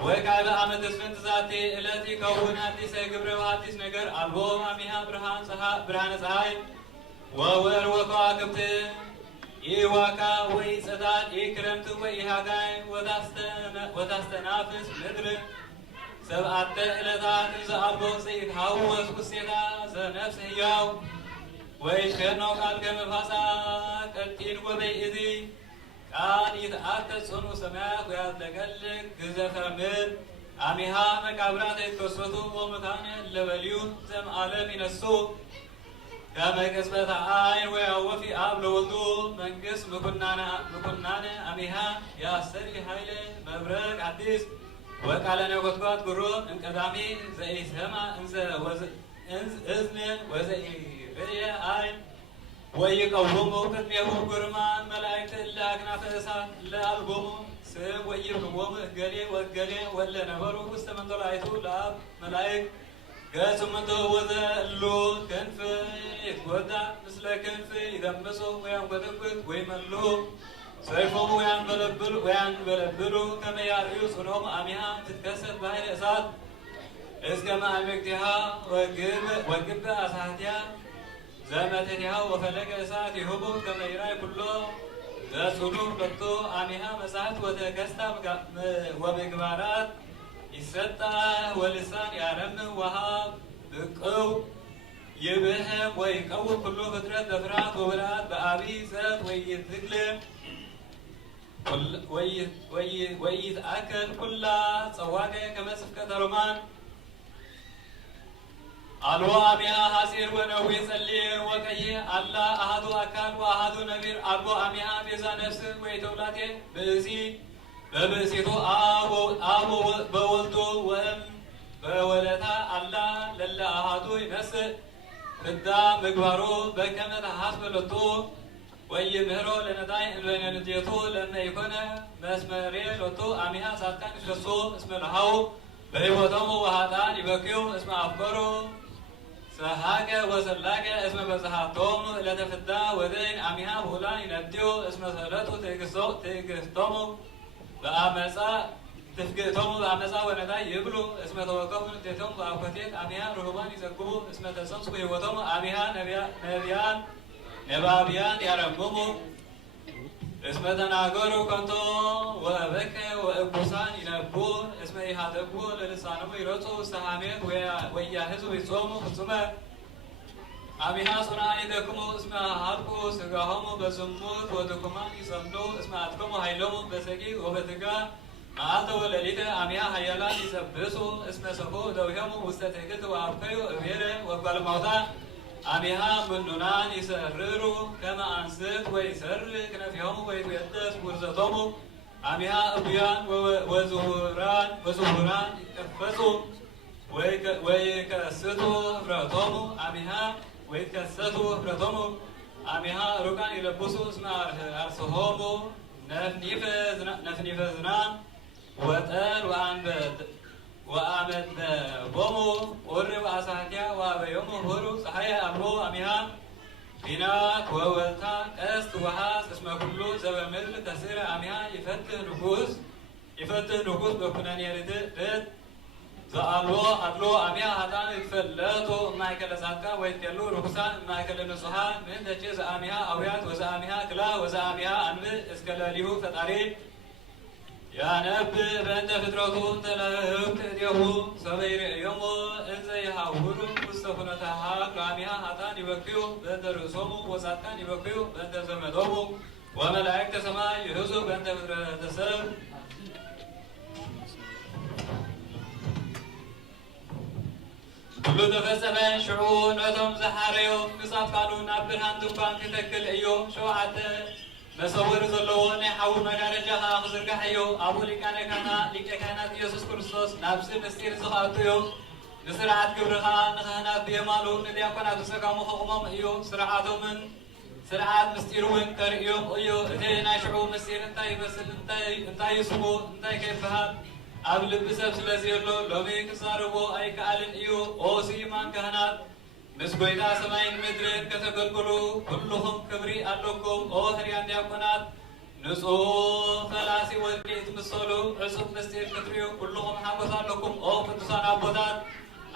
ወካዕበ ዓመ ተስፍንት ዛቲ ዕለት ይከውን አዲሰ ግብረ ወሐዲስ ነገር አልቦ አሚሃ ብርሃነ ፀሐይ ወወር ወከዋክብት ኢዋካ ወይ ፀዳል ኢክረምት ወይ ሃጋይ ወታስተናፍስ ምድር ሰብዓተ ዕለታት ዘአልቦ ዘይትሃወስ ውስቴታ ዘነፍስ ሕያው ወይትፌኖ ቃል ከመ ፋሳ ቀጢን ወበይእቲ ቃል ይትአተት ጽኑ ሰማያት ወያጥለቀልቅ ግዘፈ ምድር አሚሃ መቃብራት ይትከሰቱ ወሙታነ ለበልዩ ዘእምዓለም ይነሱ ከመ ቅጽበተ ዓይን ወያወፊ አብ ለወልዱ መንግሥት ምኩናነ አሚሃ ያስተሪ ኃይለ መብረቅ አዲስ ወቃለ ነጎድጓድ ጉሮ እምቀዳሚ ዘኢሰማ እዝነ ወዘኢርእየ ዓይን ወይቀውሙ ቅድሜሁ ግርማን መላእክት እለ አክናፈ እሳት እለ አልቦሙ ስም ወይብልዎሙ እገሌ ወእገሌ ወለ ነበሩ ውስተ መንጦላዕቱ ለአብ መላእክት ገጽ ምንቶ ወዘእሉ ክንፍ ይትጐዳ ምስለ ክንፍ ይደምሱ ወያንጐደጕድ ወይመሉ ሰይፎሙ ወያንበለብሉ ከመ ያርእዩ ጽንዖሙ አሚሃ ትትከሰት ባሕረ እሳት እስከ ማዕበቅቲሃ ወግበ አሳትያ ዘመተቲሃ ወፈለገ እሳት ይሁቡ ከመ ይራይ ኩሎ ዘጽኑ ለቶ አሚሃ መጻሕፍት ወተከስታ ወምግባራት ይሰጣ ወልሳን ያረምም ወሃብ ብቅው ይብህም ወይቀውም ኩሉ ፍጥረት በፍርሃት ወብልሃት በአቢይ ጸት ወይትአከል ኩላ ጸዋቀ ከመ ጽፍቀተ ሮማን አልቦ አሚሃ ሐጺር ወነዌ ጸሊም ወቀይሕ አላ አሐዱ አካል ወአሐዱ ነቢር አልቦ አሚሃ ቤዛ ነፍስ ወኢተውላጤ ብእሲ በብእሲቱ አቦ በወልዱ ወእም በወለታ አላ ለለ አሐዱ ይነስእ ፍዳ ምግባሩ በከመ ተሐስበ ሎቱ ወይምህሮ ለነዳይ እንበይነ ንዴቱ ለእመ ኢኮነ መስመሬ ሎቱ አሚሃ ጻድቃን ይትከሱ እስመ ለሃው በሕይወቶሙ ወኃጥአን ይበክዩ እስመ አፍቀሩ ሰሐቀ ወሰላቀ እስመ በጽሐቶሙ ዕለተ ፍዳ ወደይን አሚሃ ብሁላን ይነድዩ እስመ ሰለጡ ትዕግሥቶሙ በአመፃ تفقئتهم بأمسا ونتا يبلو اسم توقف نتيتهم بأوكتيت أميها رهبان يزكبوا اسم تسمس ويوتهم أميها نبيان نبابيان يرمموا اسم تناغروا كنتو وبكى وإبوسان ينبون اسم إيهاتبوا للسانهم يرسوا استهاميت وياهزوا يصوموا خصومة أميها صنعي دكموا اسم هاتكوا سقاهم بزموت ودكمان يسمنوا اسم هاتكموا هيلوم بسكي وبتقا معالت ولليت أميها هيالان يسبسوا اسم سفو دوهم وستهكت وأبقيوا أبيره وقال موتا أميها منونان يسرروا كما أنسك ويسرك نفيهم ويتويدس ورزتهم أميها أبيان وزهوران يكفسوا ويكسطوا فرطهم أميها ويتكسطوا فرطهم أميها ركان يلبسوا اسم أرسهم نفنيف زنان وطل وآمد بومو ورب أساكيا وابيومو هورو صحيح أمرو أميها بناك وولتا قست وحاس اسم كله زبمل تسير أميها يفتح نقوس بكنان يريد زالو أدلو أميها هتان يتفلتو مايكل سانكا ويتكلو رخصان مايكل نصحان من تجيز أميها أويات وزا أميها كلا وزا أميها أنبي اسكالاليو فتاري يا نب بنت فترته انت لهم تديه سبير يومو انزا يحاورو مستفنتها كاميها هتان يبكيو بنت رسومو وساتان يبكيو بنت زمدومو وملائكة سماء يهزو بنت فترة سب كل تفسم شعون وتم زحاريو نصاف قانون أبرهان دبان كتكل ايو شوعت مسور زلون حاو مجارجها خزرق حيو أبو لكانات يسوس كريستوس نفس مستير زخاتيو نسرعات كبرها نخانات بيمالو ندياكونات سقامو خقمم ايو سرعاتو من سرعات مستيرون كريو ايو اتينا شعو مستير انتاي بسل انتاي يسمو انتاي كيفها قبل بسب سلازيلو لومي كساربو اي كالن ايو او سيمان كهنات مسبويتا سماين مدرين كتقلقلو كلهم كبري ألوكم أو هريان دياقونات نسو فلاسي والكيت مسولو عصب مستير كتريو كلهم حابثان لكم أو فتسان عبودات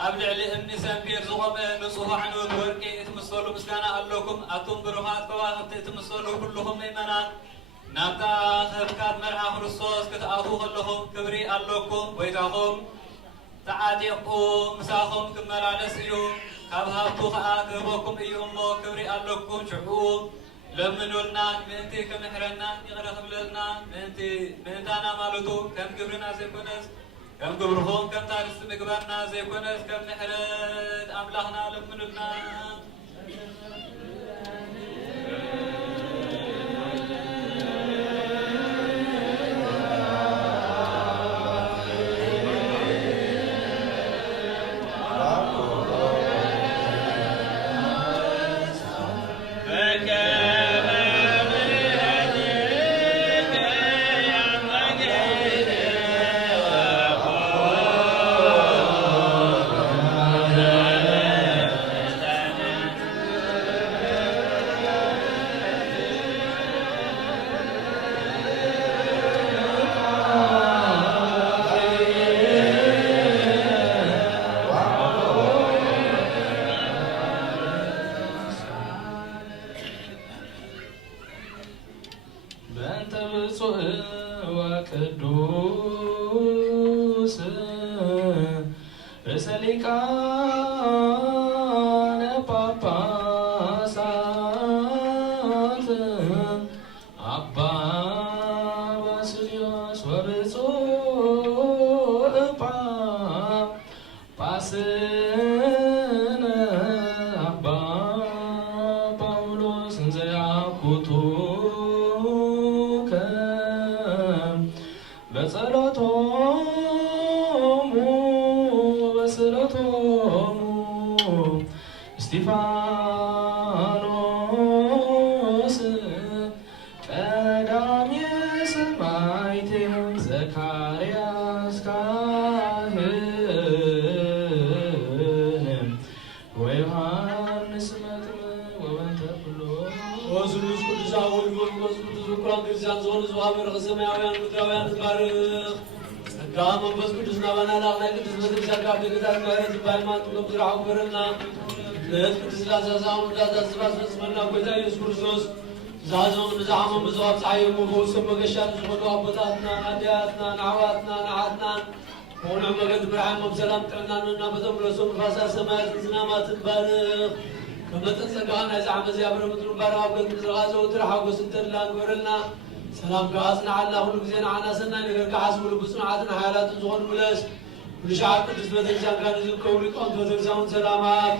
أبلع لإمني سنبير زغمة نسوه عنود والكيت مسولو مسكانا ألوكم أتم بروحات كواهب تيتمسولو كلهم إيمانات نابتا خفكات مرحا خرصوص كتأخوخ لهم كبري ألوكم ويتاهم تعاديقكم مساهم كمرالسيو كابهابتو خاكبوكم ايومو كبري ألوكم شعوب لمنولنا منتي كمحرنا يغرق بلدنا منتانا مالوتو كم كبرنا زي كونس كم كبرهم كم تارس مقبرنا زي كونس كم نحرد أملاحنا لمنولنا እስጢፋኖስ ቀዳሜ ሰማዕት ዘካርያስ ካህን ወዮሐንስ መጥምቅ ወበንተ ኩሎ ወስሉስ ቅዱሳን ወልድ ወመንፈስ ቅዱስ ኩራን ክርስቲያን ዘሆኑ ዘዋብር ሰማያውያን ምድራውያን ትባርክ قام بس قدس نبنا لا قدس بدر سكاب دكتور مهرز بايمان تلوك راح برنا لهذ قدس لا زازام لا زازباس بسمنا قوتا يسكرسوس زازم نزعم بزواب صعيب مبوس مقشان زخدوا أبطاتنا نادياتنا نعواتنا نعاتنا ونعم قد برحم بسلام تعلنا بدم رسول فاسا سماء زنامات البارق كما تنسقانا إذا عم زيابر مدر بارا وقد مزرغازة وترحا وسنتر لا نقرلنا سلام كاسنا على كل جزينا عنا سنة نقر كحسب ولبسنا عادنا حيالات زغن ملاس كل شعب قدس بدرسان كان يزيل كولي قوم بدرسان سلامات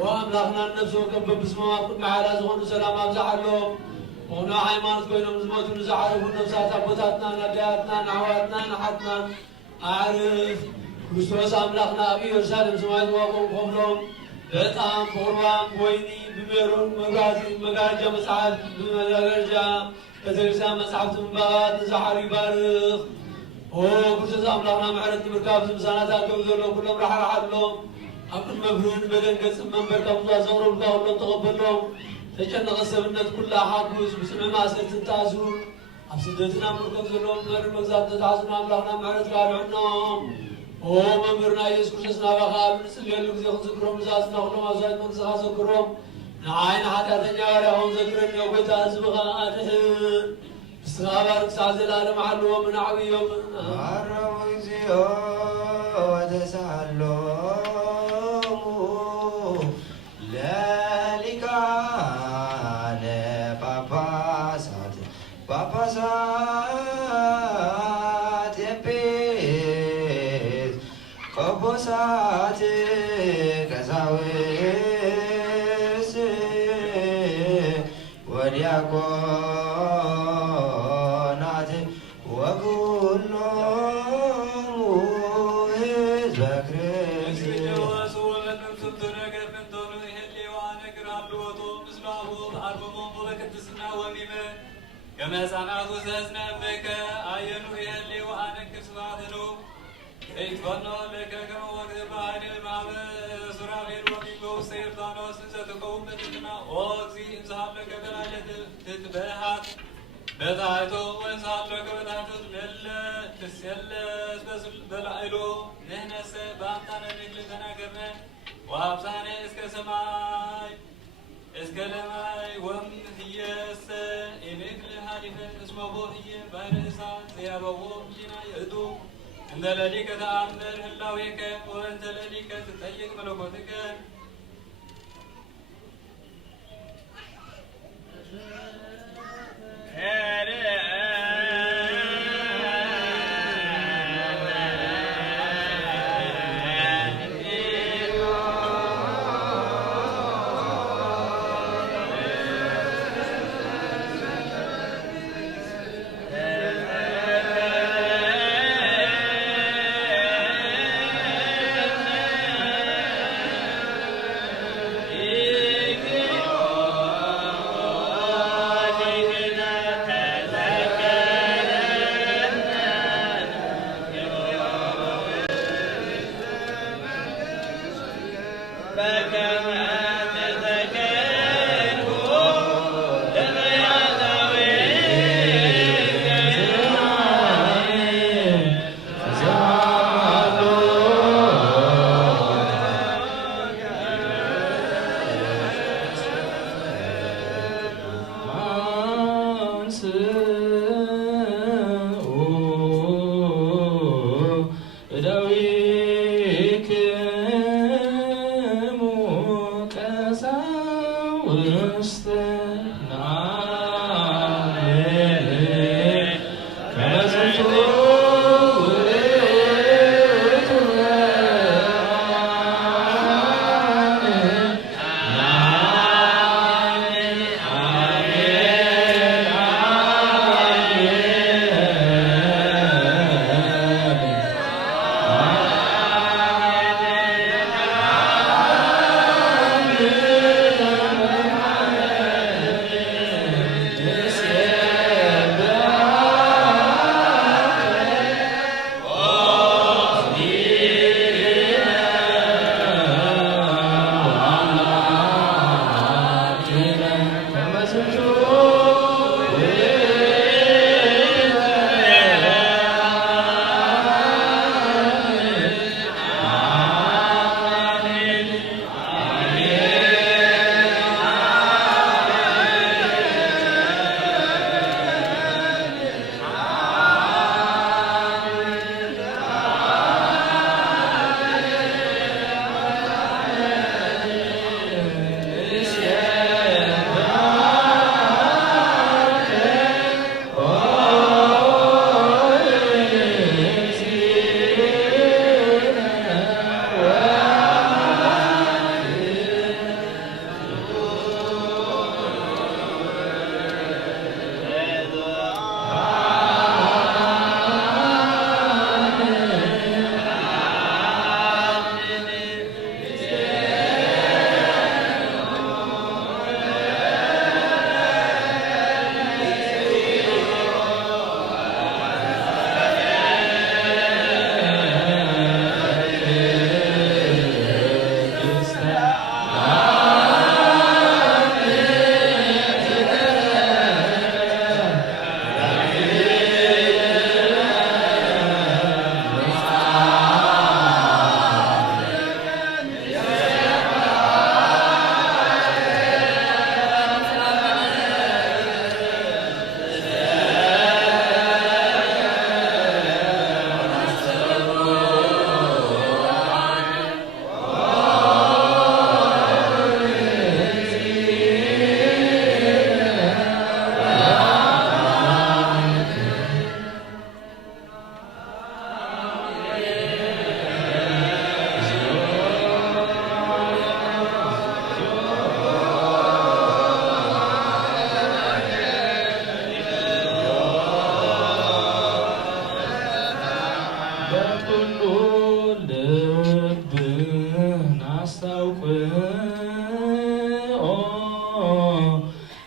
وأملاخنا النفس وكبب بسماء كل محالا زغن سلامات زعلهم وهنا حيمانت كوينهم زموت ونزعرف النفسات أبوتاتنا نبياتنا نعواتنا نحتنا أعرف كريستوس أملاخنا أبي يرسالم سمايت وقوم قبلهم بطعم قربان بويني بميرون مقازي مقاجة مسعاد بمجاجة بترسا مسعبت من بغات نزحر يبارخ كريستوس أملاخنا معرد بركاب زمسانات أكبر له كلهم راح راحت لهم أقل مبرون بدن قسم من بركاب زوروا القاول لهم تقبل لهم تجنى غسبنت كلها حاكوز بسمع ما سرت تازون أبسدتنا مركز لهم نار المغزات تتعزنا أملاخنا معرد قارعنهم وممرنا يسكر جسنا بخال نسل يلوك زي خنزكرهم نزاسنا خلوم أزايد مكسخا سكرهم نعاين حتى تنيارهم ذكرن يوبيت أزبغا أدهن استغابارك سعزل آدم حلوهم من عبيهم عرّوا زيو وتسعلهم لالك عن باباسات باباسات يبيت قبوسات كزاويس ودياكونات وكلهم حزب كريستوس كما صنعت وزازنا بك عينوا يهلي وعنك سبعتنو ايتفنوا لك كما وقت بعد المعبد سرافيل وميكو سيرتانو سنزتكم بتتنا وغزي انزحب لك بلاجة تتباحت بتاعتو وانزحب لك بتاعتو تسيلس بس بلعيلو نهنس بامتانا نكل تناكرنا وابساني اسك سماي اسكلماي وم هيس إنك لحالفة اسمه هي بارسا سيابه جنا يدو عند لديك تأمر هلاويك وانت لديك تتأيك ملكوتك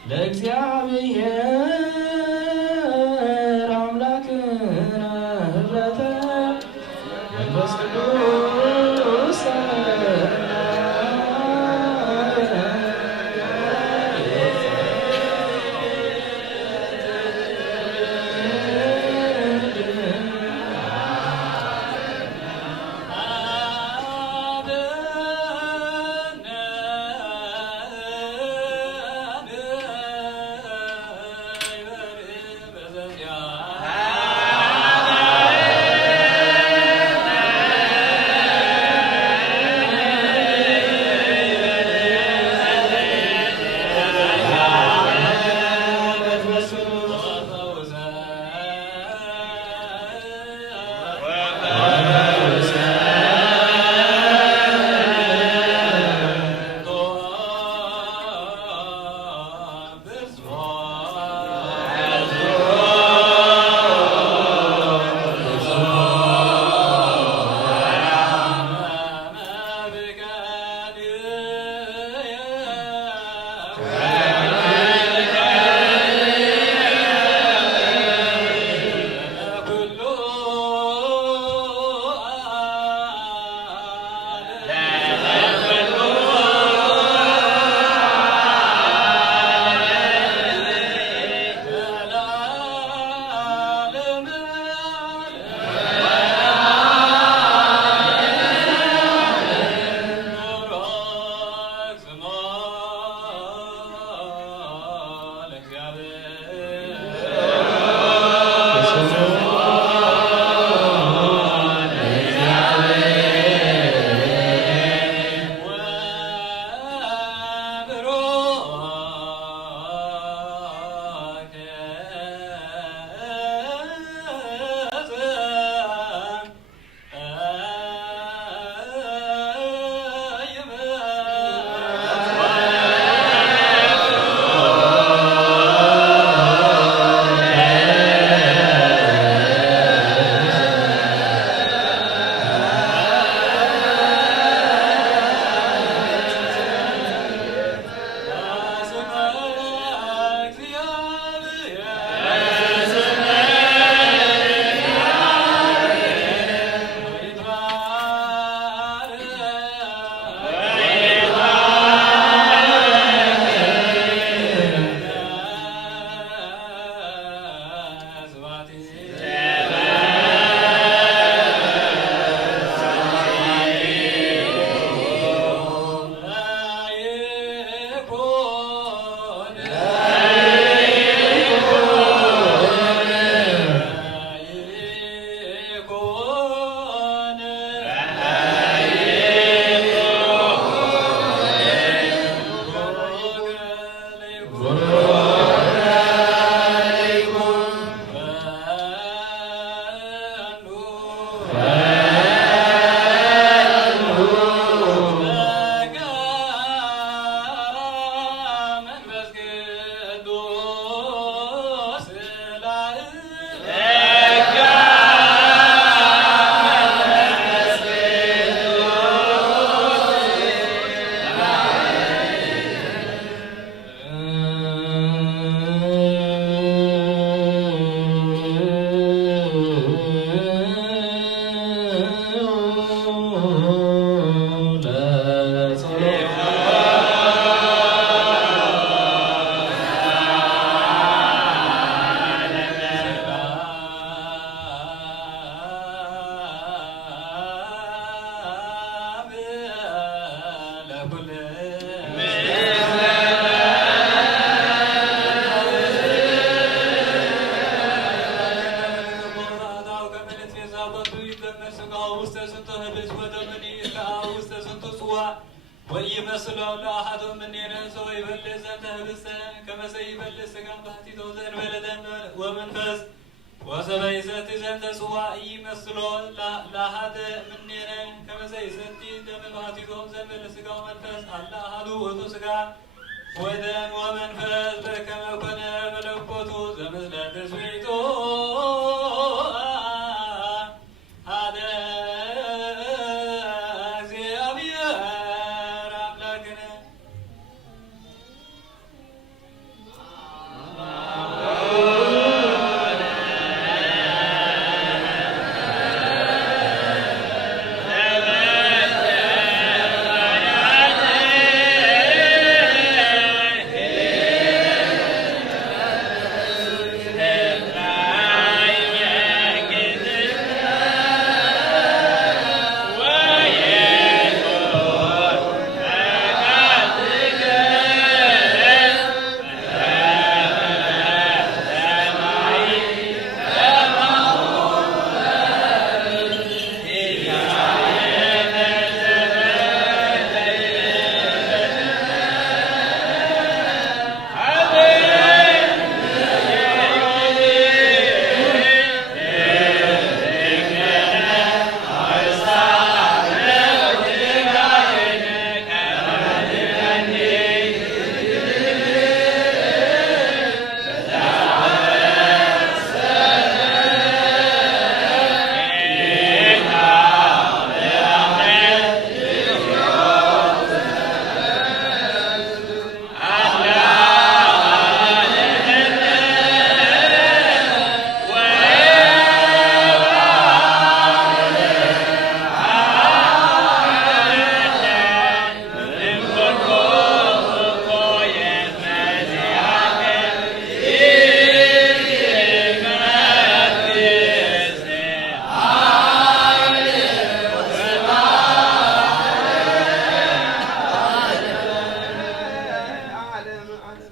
ለእግዚአብሔር አምላክነ ኅብረተ መንፈስ ቅዱስ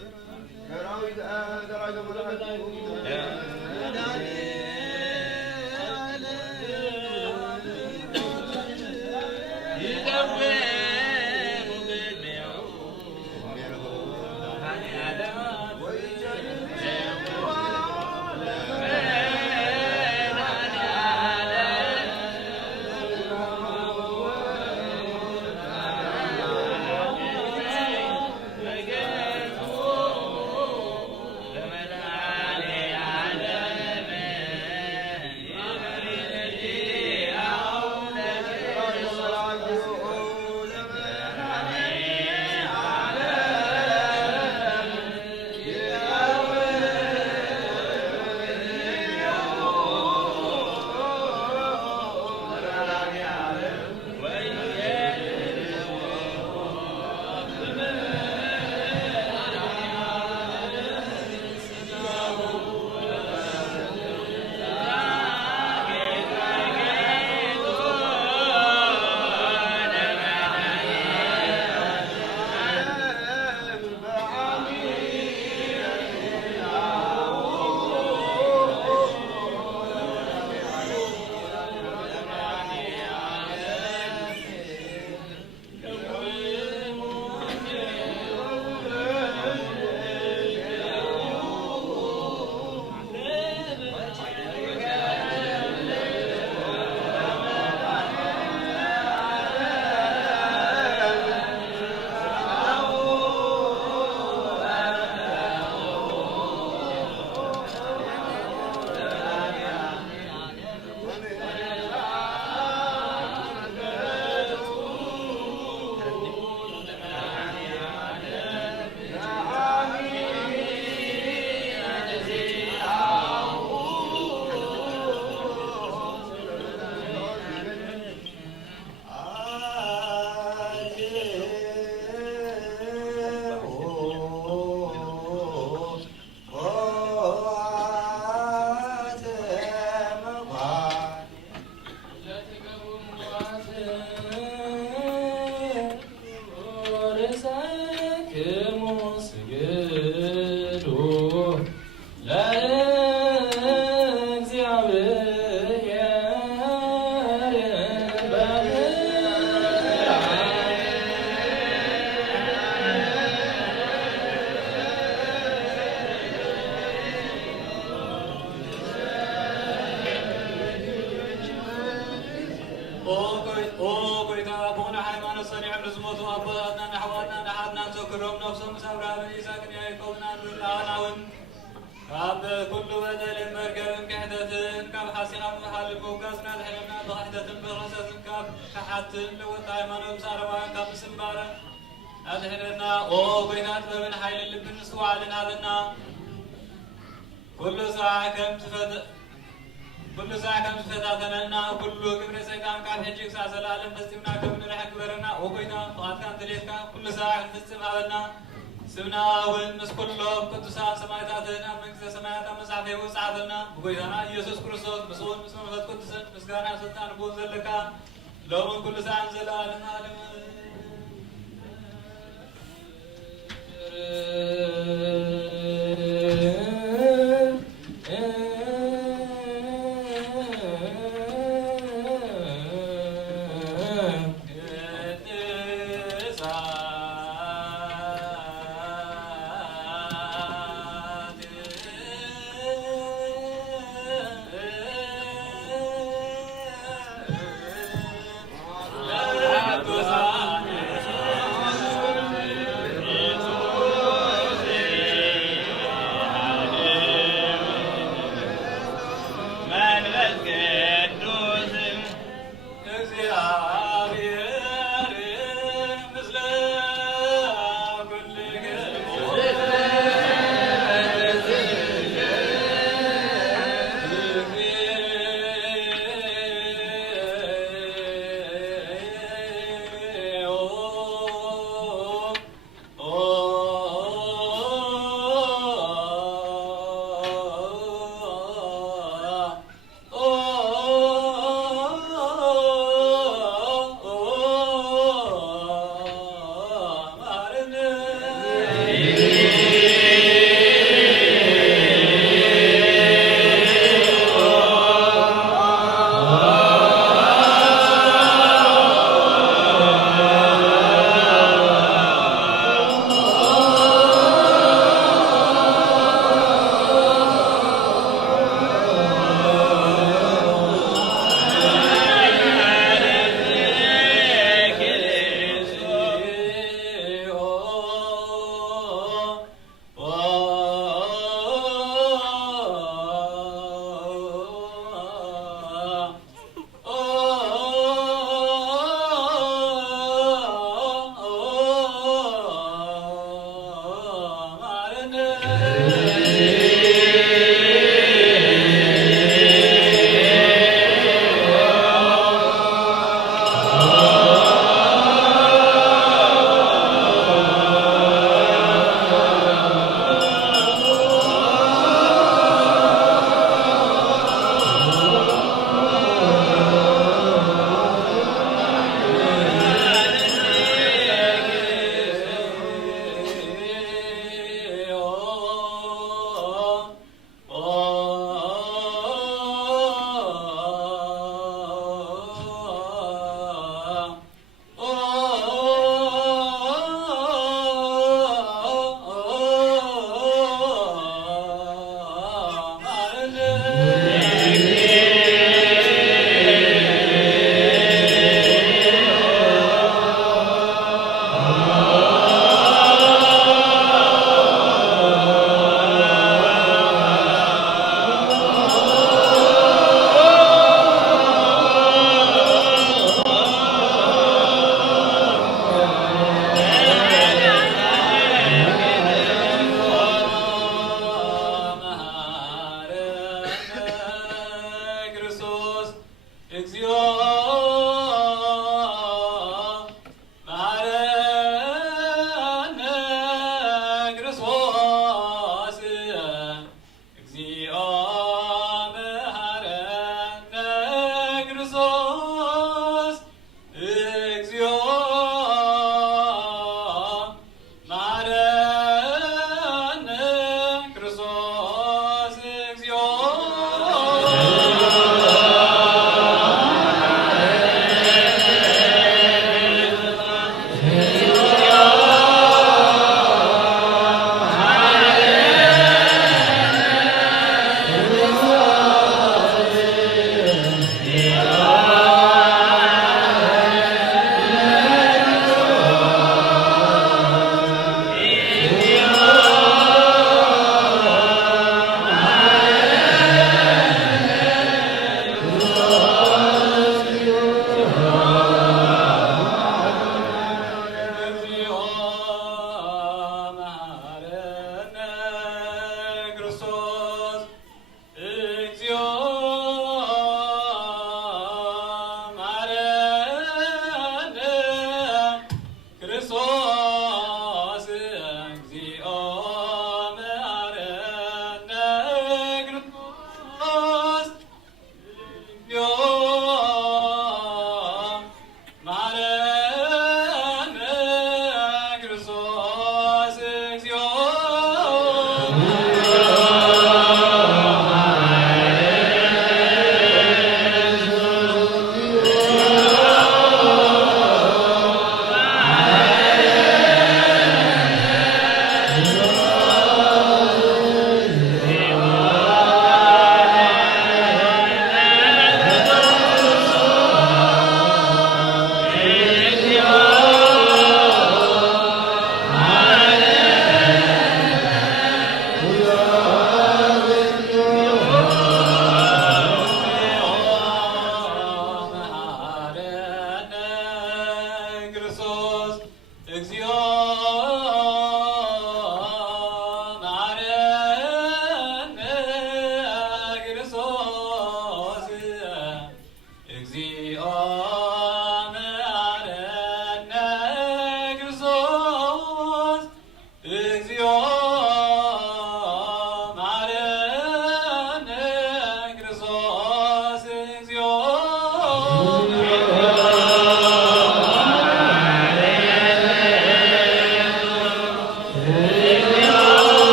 Amen.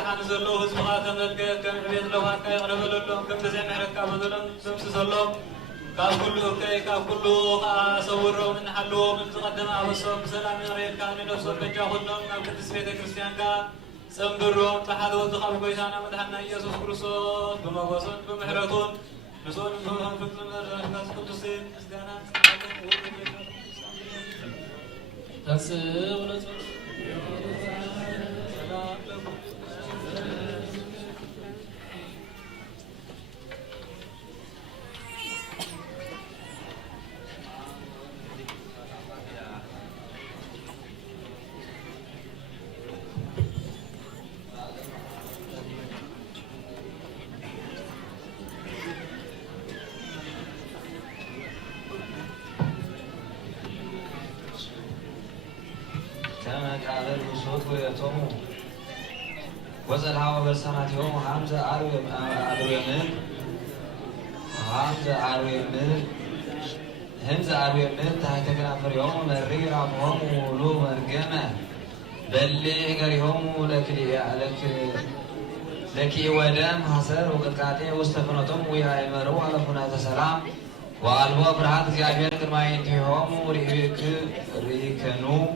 بزحان زلو هزمها تملك كم حبيت لو هكا يقرب لهم كم تزعم حركة بدلهم سمس زلو كاب كله كي كاب كله صوروا من حلوا من تقدم عبسهم بسلام يريد كان من نفسه بجاهدهم كم كتسبيت كريستيان كا سنبرهم تحدوا دخل كويسانا مدحنا يسوع كريستوس بمواسون بمحرتون نسون بهم فكرنا الناس قدسين استعانات وزن هوا برسانات يوم حمزة عروي من حمزة عروي من همزة عروي من تحت كنافر يوم مرير عمهم ولو مرجمة بلي قريهم لك ودم حسر وقد قاعدين واستفنتم ويا يمروا على فنات سلام والباب رعد كعبير كما ينتهيهم وريكنو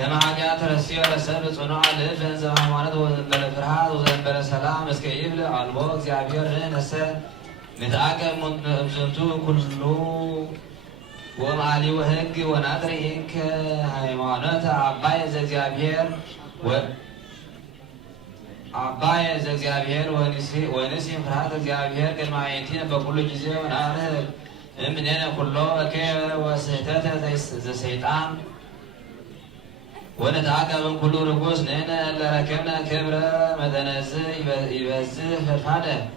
كما حاجات رسيا رسالة صنع لفن زمان ماند وزنبل فرحات وزنبل سلام اسكيب لعلبوك زعبير نسا نتعاقب ممسنتو كله ومعالي وهج ونادري إنك هايمانات عباية زعبير عباية زعبير ونسي فرحات زعبير كما ينتين بكل جزء ونعرف مننا كله كي وسهتات زي سيطان ونتعاقب من كل رقوس نحن لركبنا كبرى مدنز يبزه فرحانة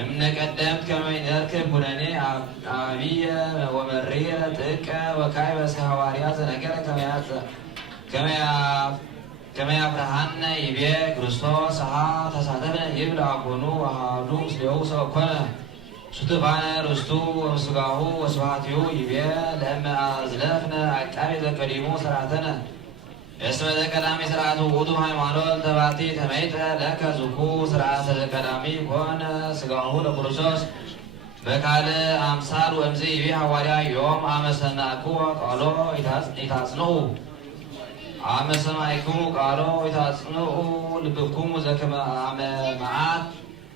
من قدمت كما يركب بناني عبية ومرية تكا وكايبة سهواريات نقرة كما يفرحنا يبيع كريستوس ها تصادفنا يبلع كونو وهادو سليو سوكونا شطبانا رستو ومسقاهو وسواتيو يبيع لما أزلفنا عكامي ذكريمو سرعتنا اسم الكلام سرعة وضو هايمانول تباتي تميت لك زكو سرعة الكلامي كون سقانه لكرسوس بكال أمسار وامزي بيها واريا يوم عمسناكو قالو يتاسنو عمسناكو قالو يتاسنو لبكم زكما معات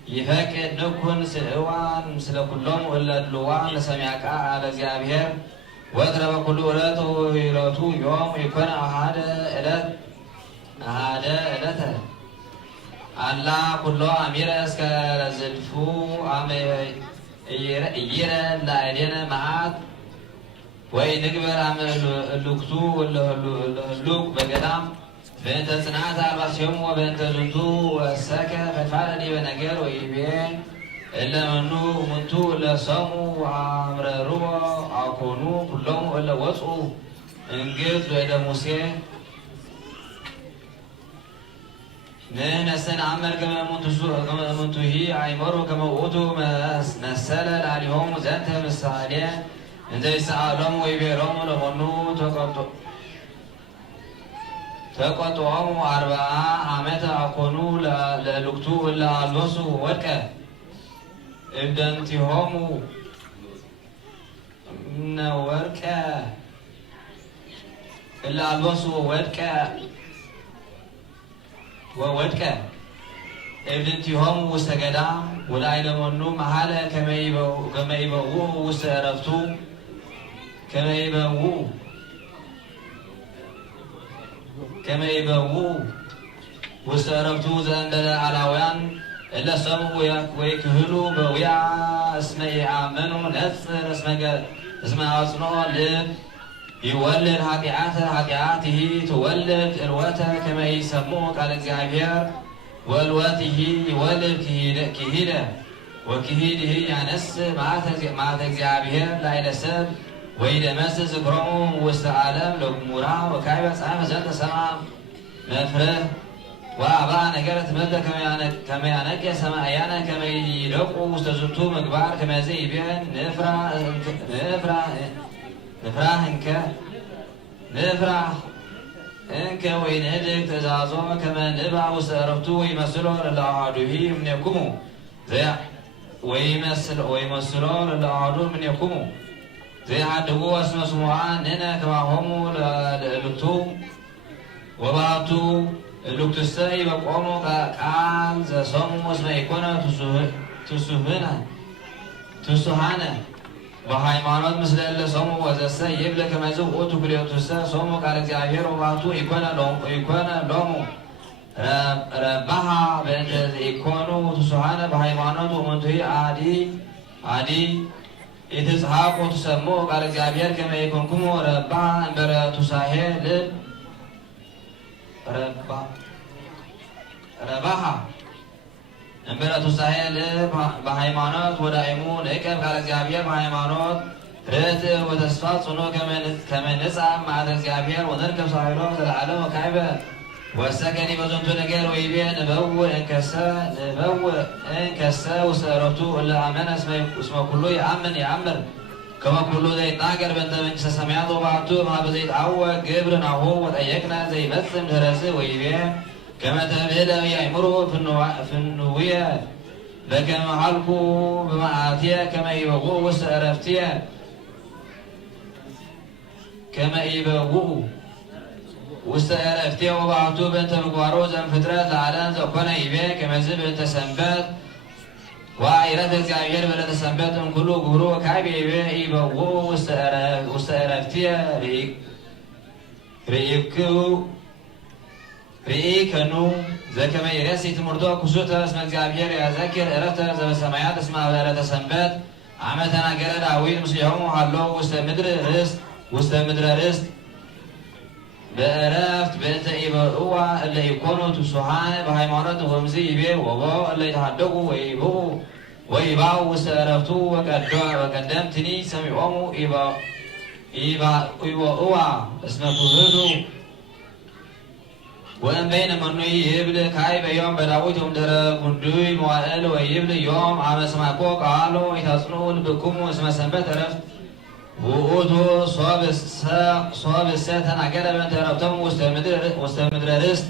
يفكر نكون سلوان سلكلهم ولا اللوان لسميعك على زيابير وقرب كل ولده ويلاتو يوم يكون هذا إلته الله كله أمير أسكال زلفو يرى لا يرى معاد وينقبل عمل اللوكتو اللوك بقدام بنت صناعة 4 يوم وبنت زنتو والسكة فتفعلني بنقر ويبين إلا منو منتو إلا سامو وعمرروا عكونو كلهم إلا وصوا إنجاز وإلا موسى نحن عمل كما منتو هي عمرو كما وضو مسألة عليهم زنتها مسالية إنت يسألهم ويبيرهم لمنو تقطعهم 4 عامات عكونو للكتو إلا عالوسو وركة ابدنتهم نوركا إلا الوصو ودكا وودكا ابدنتهم وستقدام ولا يلمنو محالة كما يبوه وستعرفتو كما يبوه وستعرفتو زنبل علاويان إلا سموا ويكهلوا بويا اسمه يعملوا نصر اسمه أصنع لب يولد حقيعته تولد الوته كما يسموه قال الزعبير والوته يولد كهيدة وكهيده يعنس مع الزعبير لا يلسب ويدمس زبرمه واستعالم لقمورا وكايبة سعامة زنت سمع مفره وأبا نقرت مدة كما ينقى سماعيانا كما يلقوا مستزلتو مقبار كما زي بيان نفرح እንከ ወይንህድግ ትእዛዞ ከመ ንብዓ ውስተ ዕረፍቱ ወይመስሎ ለለአሐዱሂ እምኔክሙ ወይመስሎ ለለአሐዱ እምኔክሙ ዘይሃድጉ እስመ ስሙዓን ንሕነ ከማሆሙ ለእልክቱ ወባቱ እልክቱሰ ይበቆሙ ቃል ዘሰሙ እስመ ኢኮነ ትሱሃነ በሃይማኖት ምስለ እለ ሰሙ ወዘሰ ይብለ ከመዝ ውእቱ ክልኤቱሰ ሰሙ ቃለ እግዚአብሔር ወባቱ ኢኮነ ሎሙ ረባሃ በእንተ ኢኮኑ ትሱሃነ በሃይማኖት ወመንቱሂ አዲ ኢትጽሐቁ ትሰምዑ ቃለ እግዚአብሔር ከመ ኢኮንክሙ ረባሃ እምበረ ቱሳሄ ልብ ረባሃ እምበረ ቱሳሄ ልብ በሃይማኖት ወዳእሙ ንዕቀብ ቃለ እግዚአብሔር በሃይማኖት ርትዕ ወተስፋ ጽኑ ከመ ንጽሐ መዓተ እግዚአብሔር ወንርከብ ሳይሎ ዘለዓለም ወካዕበ ወሰከኒ በዝንቱ ነገር ወይቤ ንበውእ እንከሰ ውስተ ዕረፍቱ እለ አመነ እስመ ኩሉ ይአምር ከመ ኩሉ ዘይናገር በእንተ መንግሥተ ሰማያት ወባቱ እምኀበ ዘይትዐወቅ ግብር ናሁ ወጠየቅነ ዘይፈጽም ድኅረዝ ወይቤ ከመ ተብህለ ያእምሩ ፍኑውየ በከመ ሀልኩ በመዓትየ ከመ ይበውኡ ውስተ ዕረፍትየ ከመ ይበውኡ ውስተ ዕረፍትየ ወባቱ በእንተ ምግባሮ ዘእምፍጥረት ለዓለም ዘኮነ ይቤ ከመዝ በእንተ ሰንበት ወአዕረፈ እግዚአብሔር በዕለተ ሰንበት እምኩሉ ግብሩ ወካዕበ ይቤ ይበውኡ ውስተ ዕረፍትየ ርኢከኑ ዘከመ ይሬሲ ትምህርቶ ክሱተ እስመ እግዚአብሔር ያዘክር ዕረፍተ ዘበሰማያት እስመ በዕለተ ሰንበት አመ ተናገረ ዳዊት ምስሌሆሙ ሀሎው ውስተ ምድረ ርስት በዕረፍት በእንተ ኢበእዋ እለ ኢኮኑ ትሱሃነ በሃይማኖት ወምዝ ይቤ ወቦ እለ ይተሃደጉ ወይባኡ ውስተ ዕረፍቱ ወቀደምትኒ ሰሚዖሙ ኢበእዋ እስመ ኩህዱ ወእምበይነ መኑይ ይብል ካዕበ ዮም በዳዊት ወእምድኅረ ጉንዱይ መዋዕል ወይብል ዮም አመ ሰማዕኮ ቃሎ ይታጽንዑ ልብክሙ እስመ ሰንበት ዕረፍት ውእቱ ሶብእሰ ተናገረ በእንተ ዕረፍቶሙ ውስተ ምድረ ርስት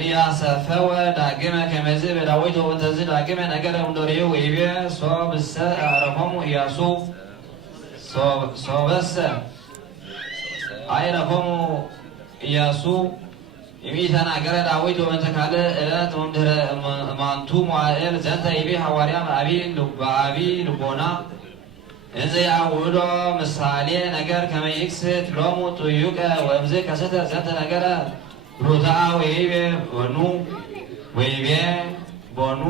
ኢያሰፈወ ዳግመ ከመዝ በዳዊት ወእንተዝ ዳግመ ነገረ እምዶርዩ ወይቤ ሶብእሰ አዕረፎሙ ኢያሱ ሶበሰ አዕረፎሙ ኢያሱ ኢተናገረ ዳዊት ወእንተ ካልእ ዕለት ወእምድኅረ እማንቱ መዋዕል ዘንተ ይቤ ሐዋርያ በዐቢይ ልቦና እንዘ ያውዶ ምሳሌ ነገር ከመ ይክስት ሎሙ ጥዩቀ ወእምዝ ከሰተ ዘንተ ነገረ ሩትዐ ወይቤ ቦኑ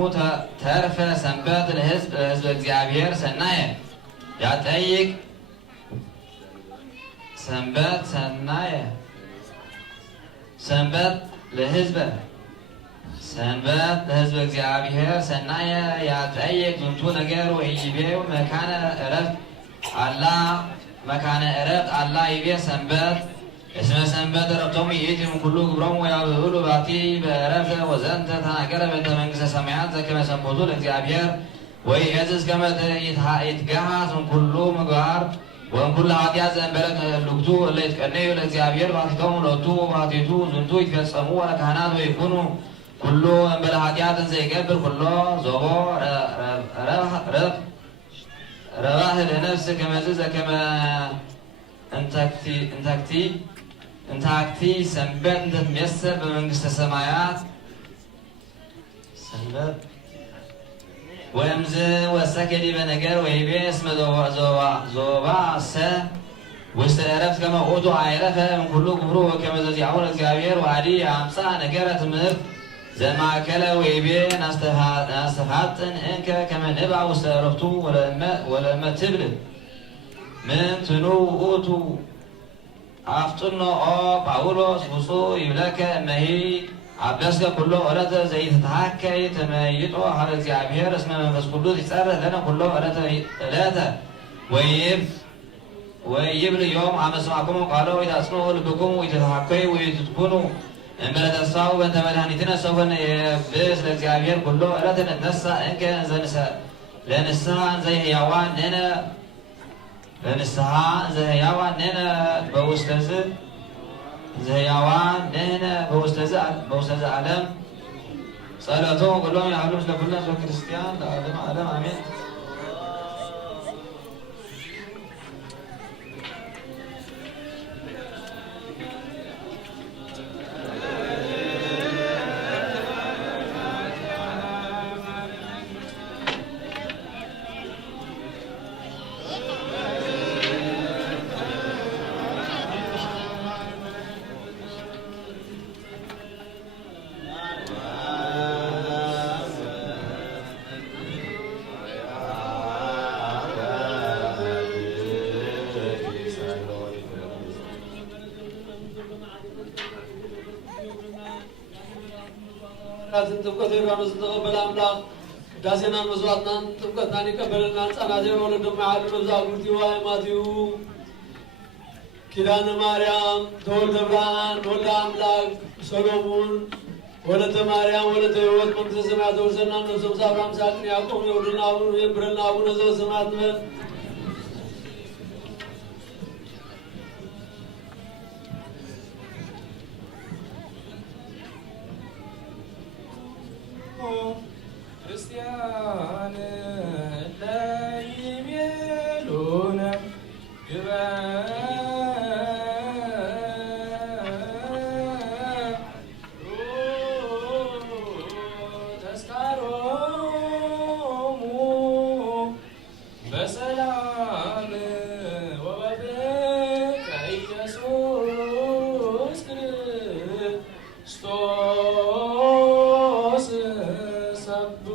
ተርፈ ሰንበት ለሕዝብ እግዚአብሔር ሰናየ ያጠይቅ ሰንበት ለሕዝበ እግዚአብሔር ሰናየ ያጠይቅ ዝንቱ ነገር ወይቤ መካነ ዕረፍት አላ ይቤ ሰንበት እስመ ሰንበት ዕረፍቶሙ ይእቲ እምኩሉ ግብሮሙ ወያብህሉ ባቲ በዕረፍተ ወዘንተ ተናገረ በእንተ መንግሥተ ሰማያት ዘከመ ሰንበቱ ለእግዚአብሔር ወይዔዝዝ ከመ ይትገሃስ እምኩሉ ምግባር ወእምኩሉ ኃጢአት ዘእንበለ እልክቱ እለ ይትቀነዩ ለእግዚአብሔር ባቲቶሙ ሎቱ ወባቲቱ ዝንቱ ይትፈጸሙ ወለካህናት ወይኩኑ ኩሉ እምበለ ኃጢአት እንዘ ይገብር ኩሎ ዞቦ ረባህ ለነፍስ ከመዝ ዘከመ እንታክቲ ሰንበት እንተትሜሰል በመንግሥተ ሰማያት ሰንበት ወእምዝ ወሰከ ዲበ ነገር ወይቤ እስመ ዞባሰ ውስተ ዕረፍት ከመ ውእቱ አዕረፈ እምኩሉ ግብሩ ወከመ ዘዚአሁ ለእግዚአብሔር ወአዲ አምፃ ነገረ ትምህርት ዘማእከለ ወይቤ ናስተፋጥን እንከ ከመ ንብዓ ውስተ ዕረፍቱ ወለእመ ትብል ምንትኑ ውእቱ አፍጥኖ ጳውሎስ ብፁዕ ይብለከ እመሂ አበስከ ኩሎ ዕለተ ዘይትተሃከይ ተመይጦ ሀበ እግዚአብሔር እስመ መንፈስ ቅዱስ ይጸርህ ለነ ኩሎ ዕለተ ወይብል ዮም አመ ሰማዕክሙ ቃሎ ወይታጽንዑ ልብክሙ ወይትተሃከዩ ወይትትኩኑ እምበለ ተስፋው በእንተ መድኃኒትነ ሰብእ የብስ ለእግዚአብሔር ኩሎ ዕለተ ንትነሣ እንከ ለንስሐ እንዘ ሕያዋን ንሕነ በውስተ زهياوان نهنا بوستز عالم صلاتهم كلهم يعملوا لكل ناس وكريستيان لعالم عالم امين. ጥምቀት ዮርዳኖስ ተቀበለ አምላክ ዳሴና መስዋዕትናን ጥምቀትናን ይቀበልና ሕፃናት የወለዱ መዓል መዛጉርት ሃይማኖትዩ ኪዳነ ማርያም ተወልደ ብርሃን ወልደ አምላክ ሰሎሞን ወለተ ማርያም ወለተ ሕይወት መንግሥተ ሰማያት ወርሰና ነፍሰም አብርሃም ይስሐቅን ያዕቆብን የወልድና አቡነ የብርና አቡነ ዘበሰማያት ንበል። ክርስቲያን ለይቤሉነ ተስካሮሙ በሰላም ወበፍቅረ ኢየሱስ ክርስቶስ ሰብሑ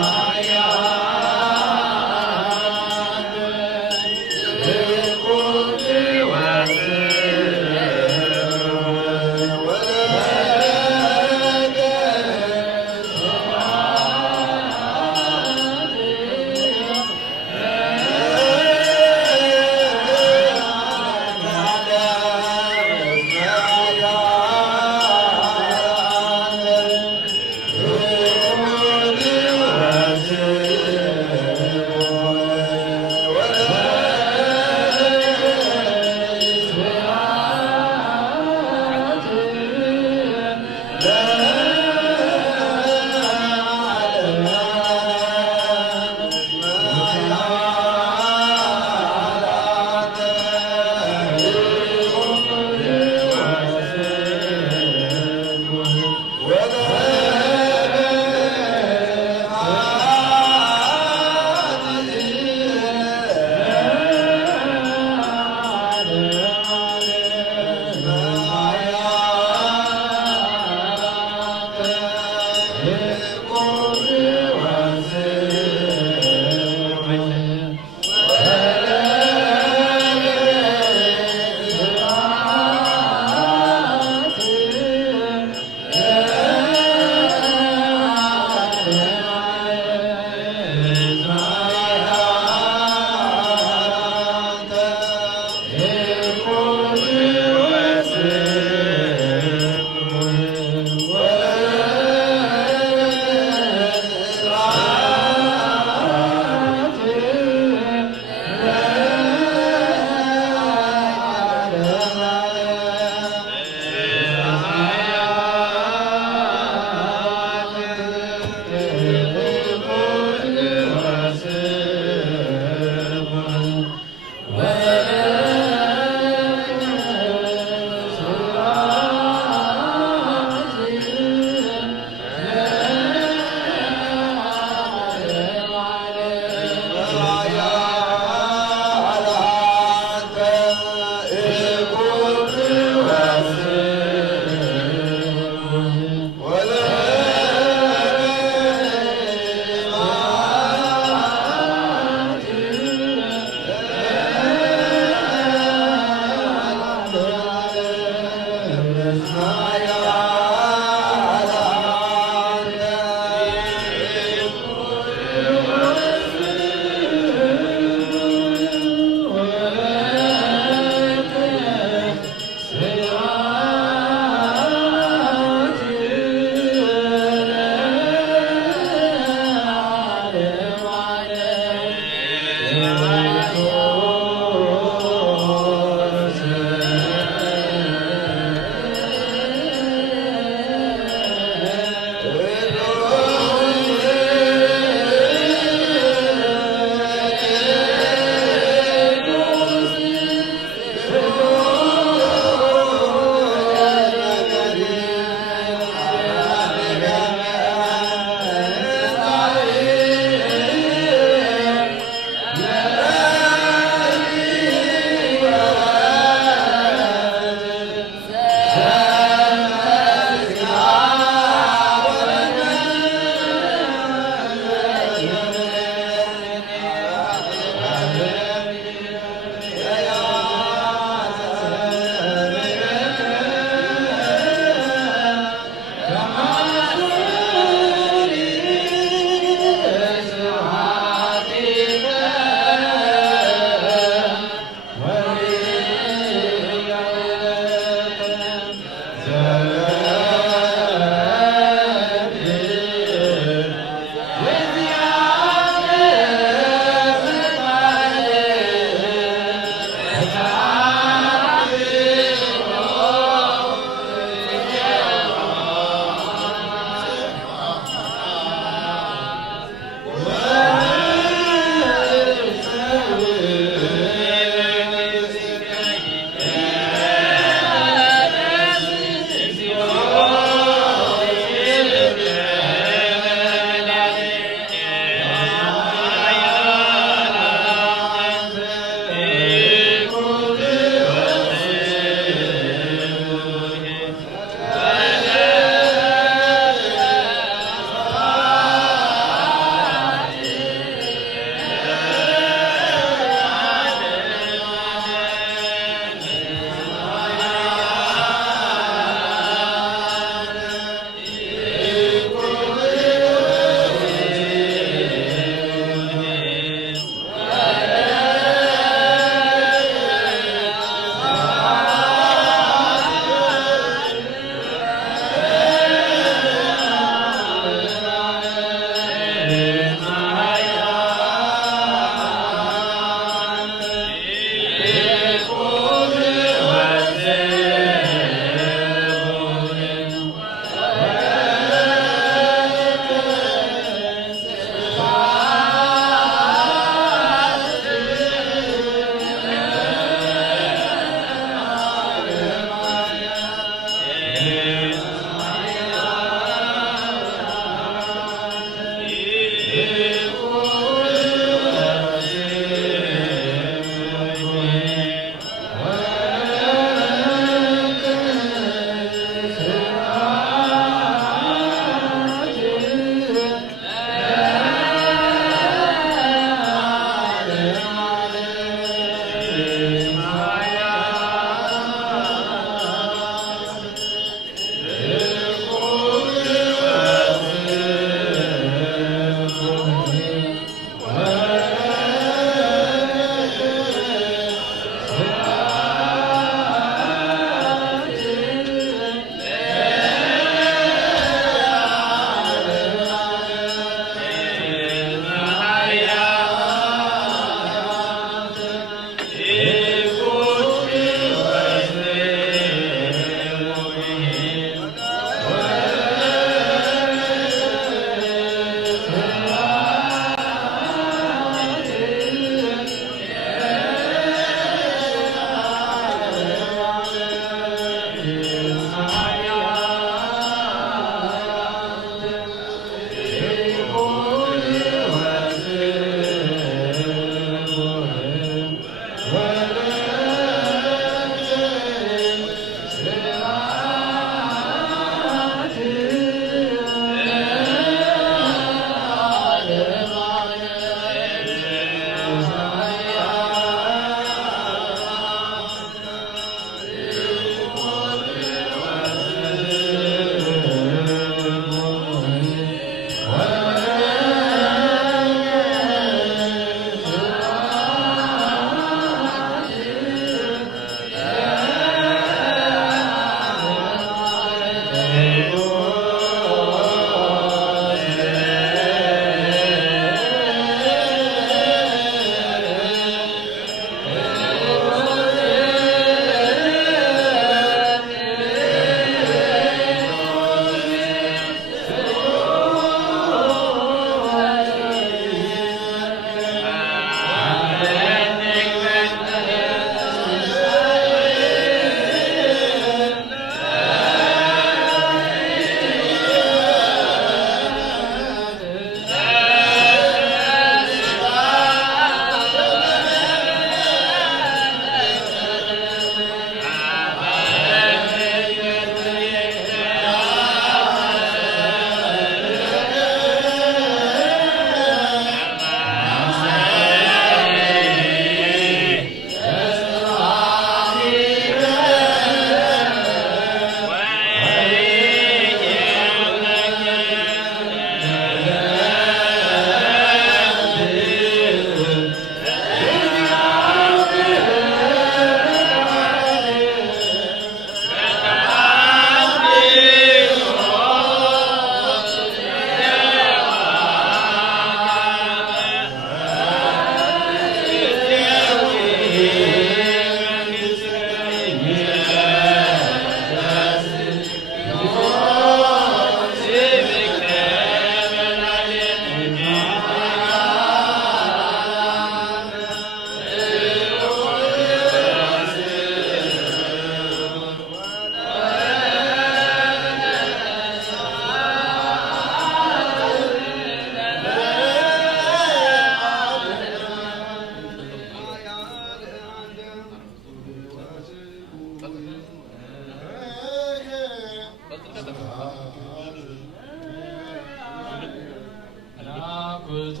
ኩቶ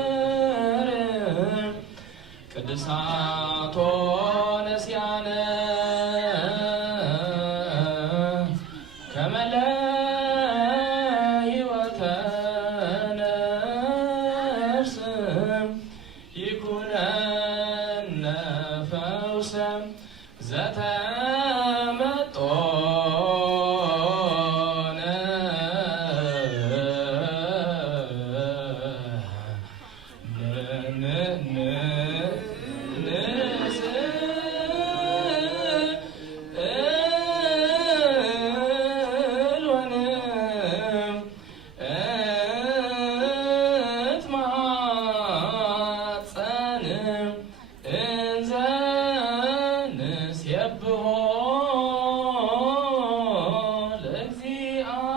ለእግዚአብሔር ቅድሳቶ ነስያነ ከመለ ሕይወተ ነፍስ ይኩነነ ፈውሰ ዘተመጦነ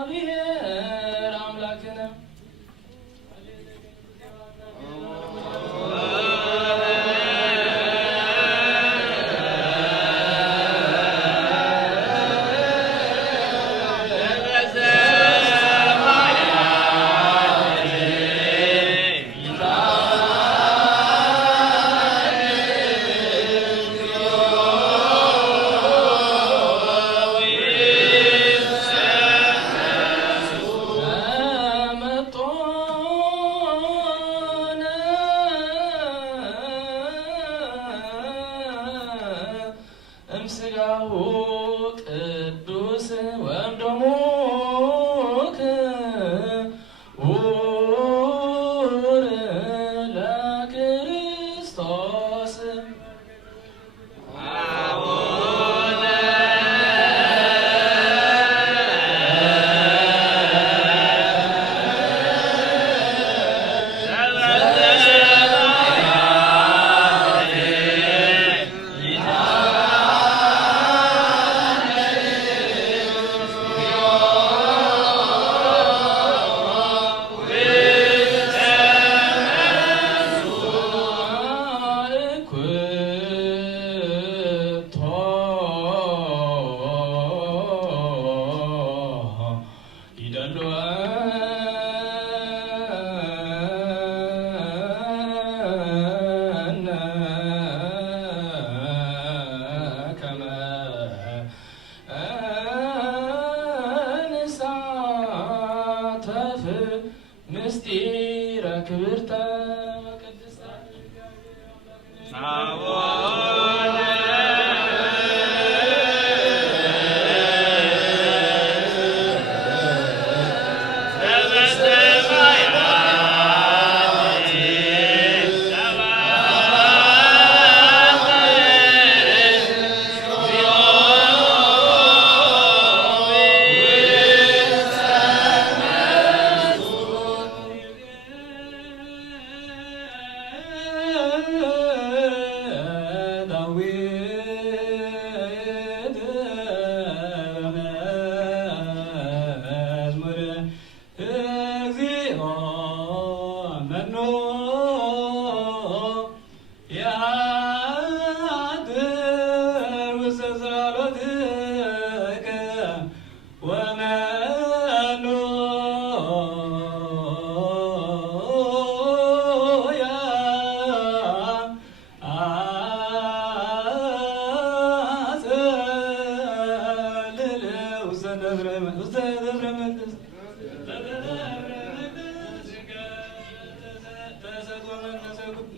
ለእግዚአብሔር አምላክነ እምስጋሁ ቅዱስ ወእምደሙ ክቡር ለክርስቶስ ምስጢረ ክብርተ ቅድስተ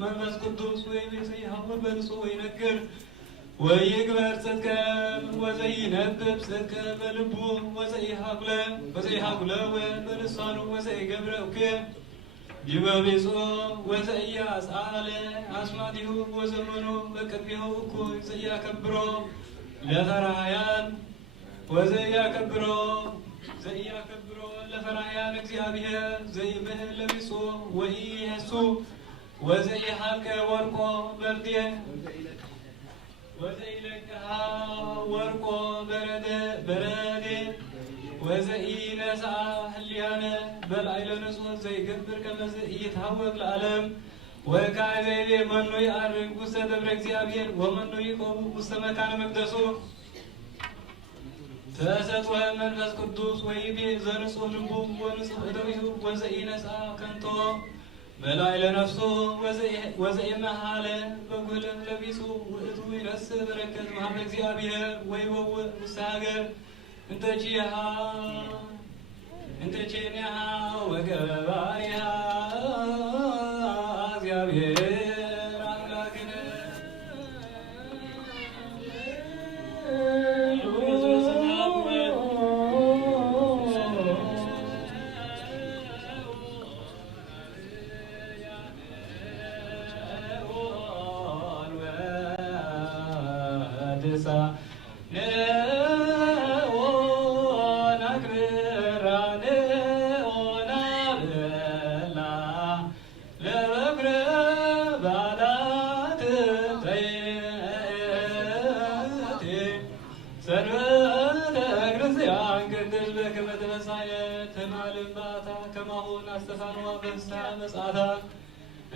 መንፈስ ቅዱስ ወይቤሰይሐውር በንጹሕ ወይነግር ወይግበር ጽድቀ ወዘይነብብ ጽድቀ በልቡ ወዘይሃጉለ በልሳኑ ወዘይገብረ እኩየ ዲበ ቤጾ ወዘኢያጽአለ አስማቲሁ ወዘመኑ በቅድሜሁ እኩይ ዘኢያከብሮ ለፈራህያን ወዘኢያከብሮ ለፈራህያን እግዚአብሔር ዘይምህል ለቢጹ ወኢየሱ ወዘኢሃልከ ወርቆ በርድየ ወዘኢለቅሃ ወርቆ በረዴ ወዘኢነስአ ህሊያነ በላዕለ ንጹሕ ዘይገብር ከመ ኢይታወቅ ለዓለም ወካይቤ መኑ ይአርግ ውስተ ደብረ እግዚአብሔር ወመኑ ይቆም ውስተ መካነ መቅደሱ ተሰጥወ መንፈስ ቅዱስ ወይቤ ዘንጹህ ልቡ ወንጹህ እደዊሁ ወዘኢነሳ ከንቶ መላእለ ነፍሱ ወዘኢመሃለ በጉልም ለቢሱ ውእቱ ይነስእ በረከት መሀበ እግዚአብሔር ወይወውእ ውስተ ሀገር እንተ ቼንያ ወገባሪሃ እግዚአብሔር አምላክነ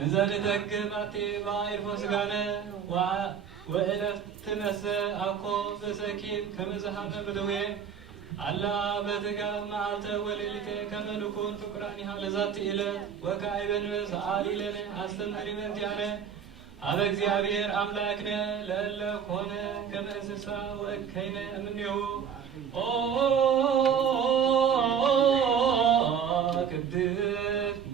እንዘልተክማቴ ባይርፎ ስጋነ ወእረፍት ነሰ አኮ በሰኪም ከመዝሃመ በደዌ አላ በትጋብ መዓልተ ወሌሊተ ከመ ንኩን ፍቁራኒሃ ለዛቲ ዕለት ወካዕበነ ሰአሊለነ አስተምሪ በእንቲአነ አበ እግዚአብሔር አምላክነ ለእለ ኮነ ከመ እንስሳ ወእከይነ እምኔሁ ኦ ቅድስት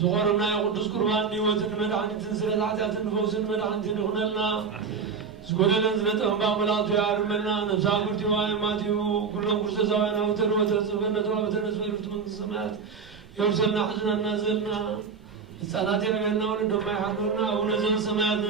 زغورنا يا قدس قرباني وزن مدعنة سنة عزات نفوسن مدعنة نغنلنا زغورنا نزلت أنباء ملاطو يا عرمنا نفسا قرتي وآيماتيو كلهم قرصة زوانا وتروة الزفنة وابتنا نسفيرت من السماءات يرسلنا حزنا نازلنا السادات يرغلنا ولدهم ما يحضرنا ونزل السماءات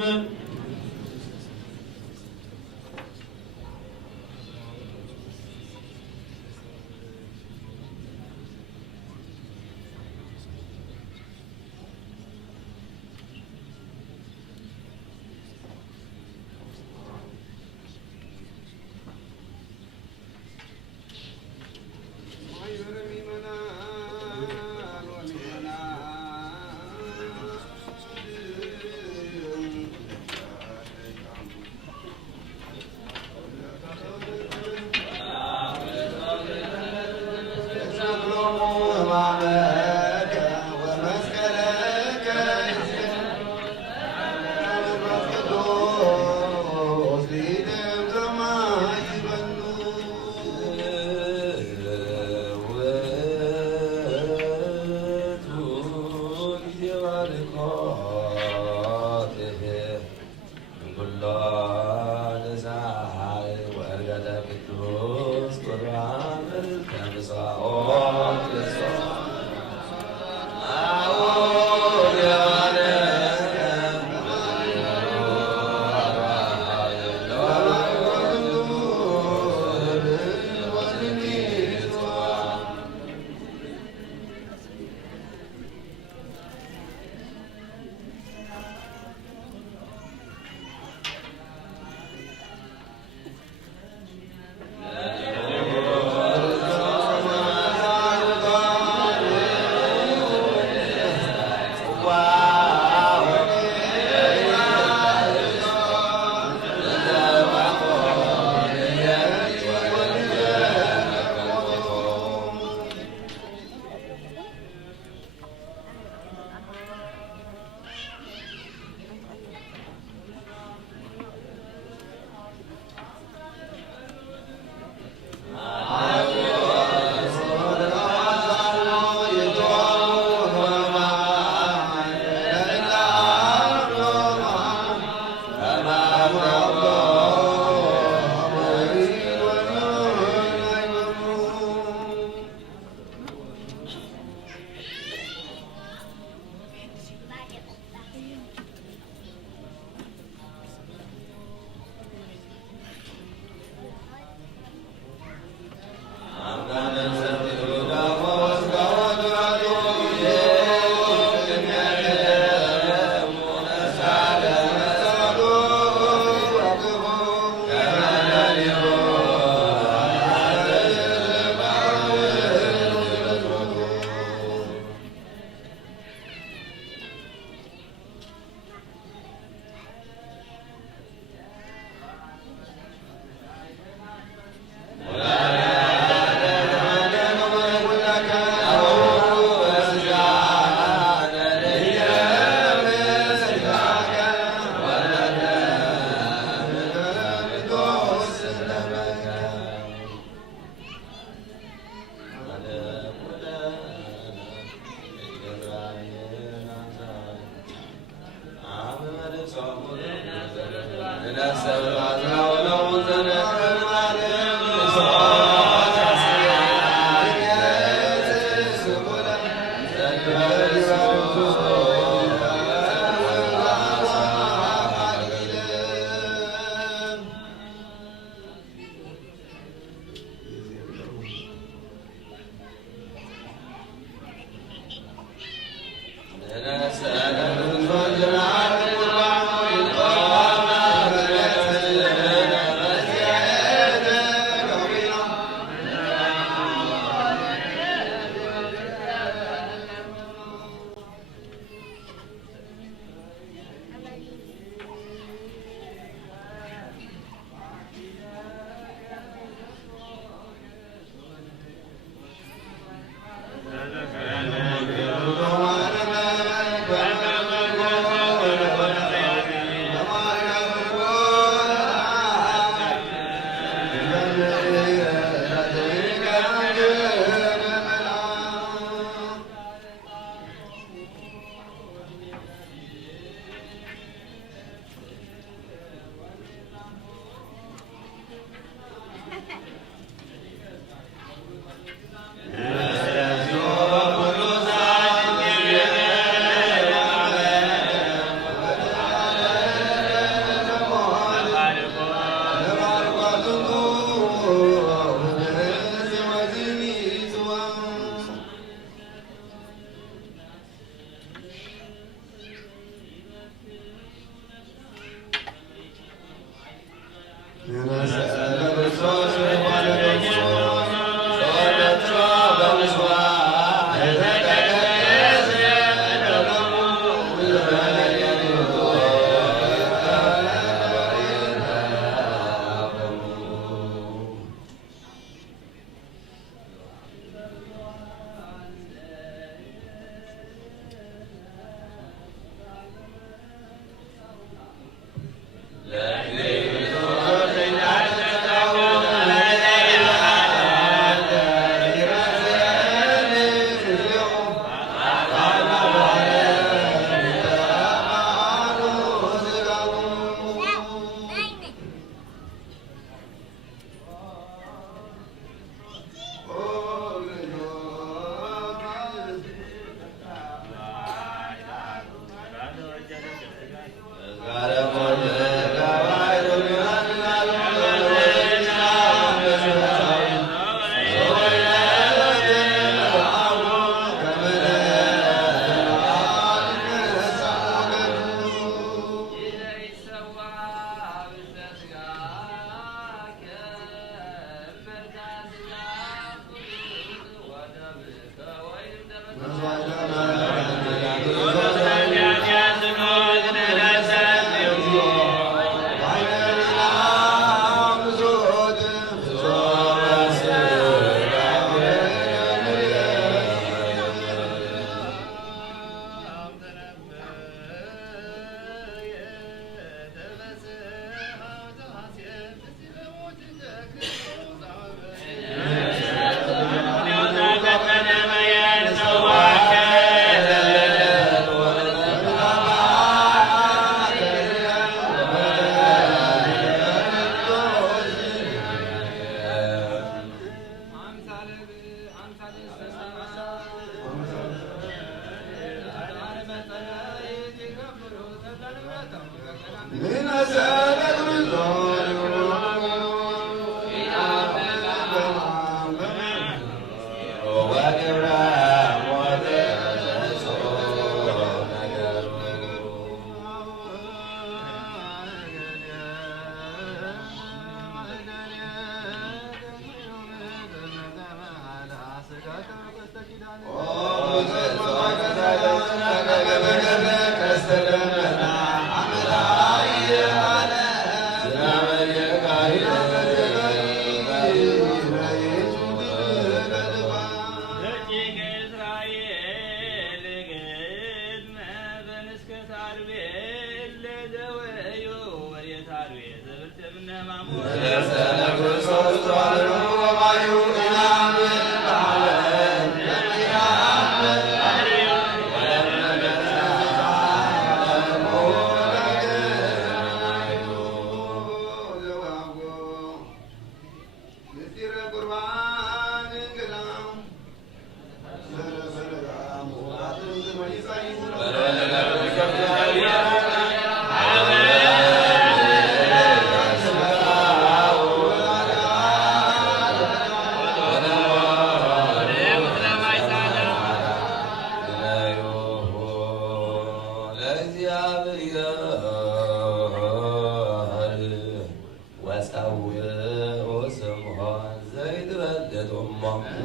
Amen.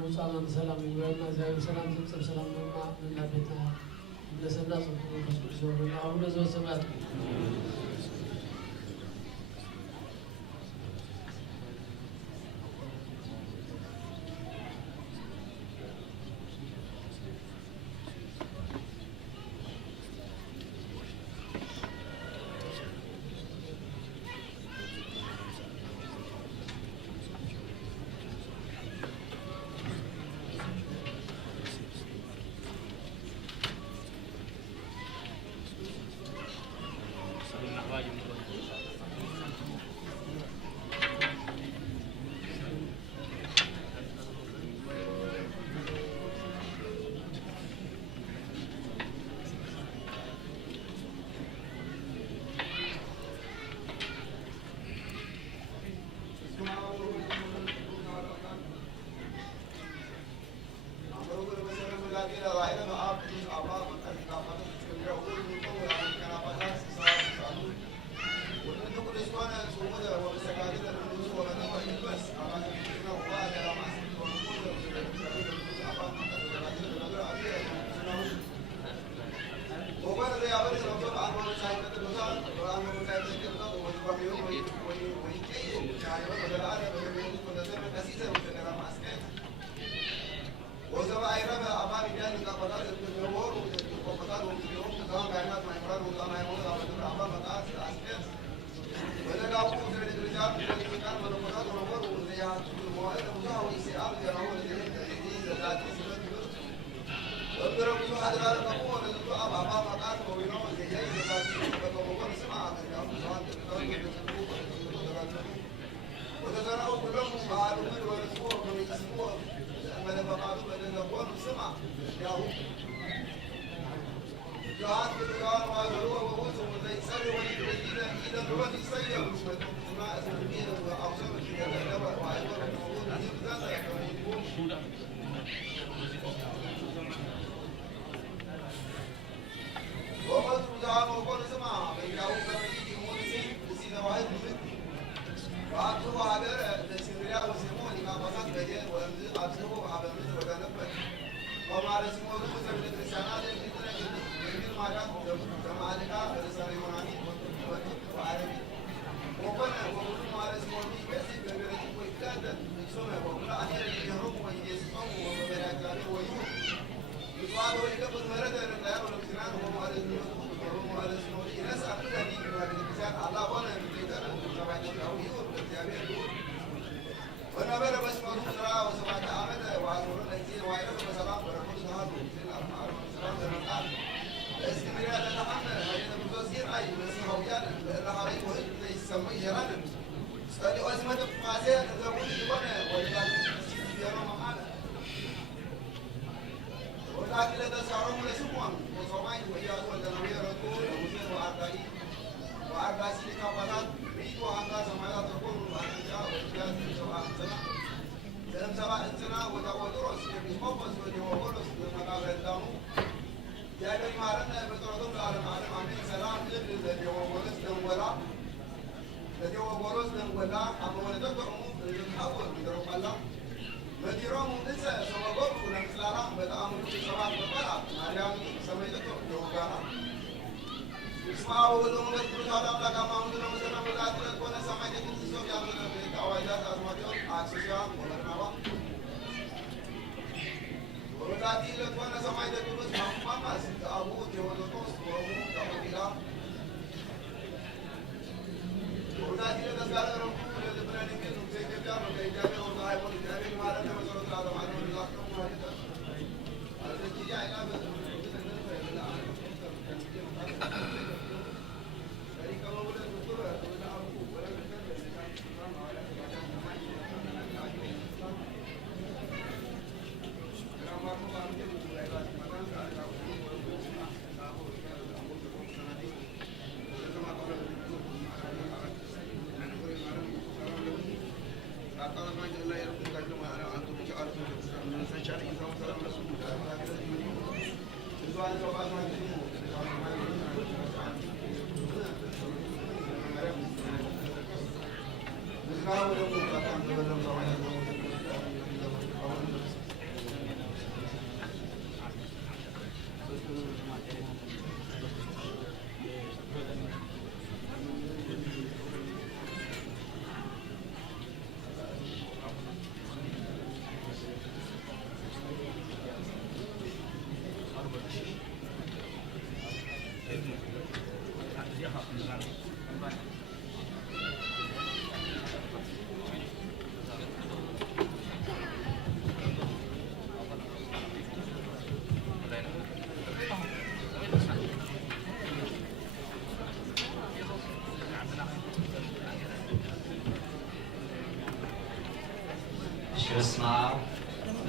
ውፃናን ሰላም ይበልና እግዚአብሔር ሰላም ዝምፅም ሰላም ነማ እና ቤተ ለሰና ጽፉ ቅዱስ ይሆን አቡነ ዘበሰማያት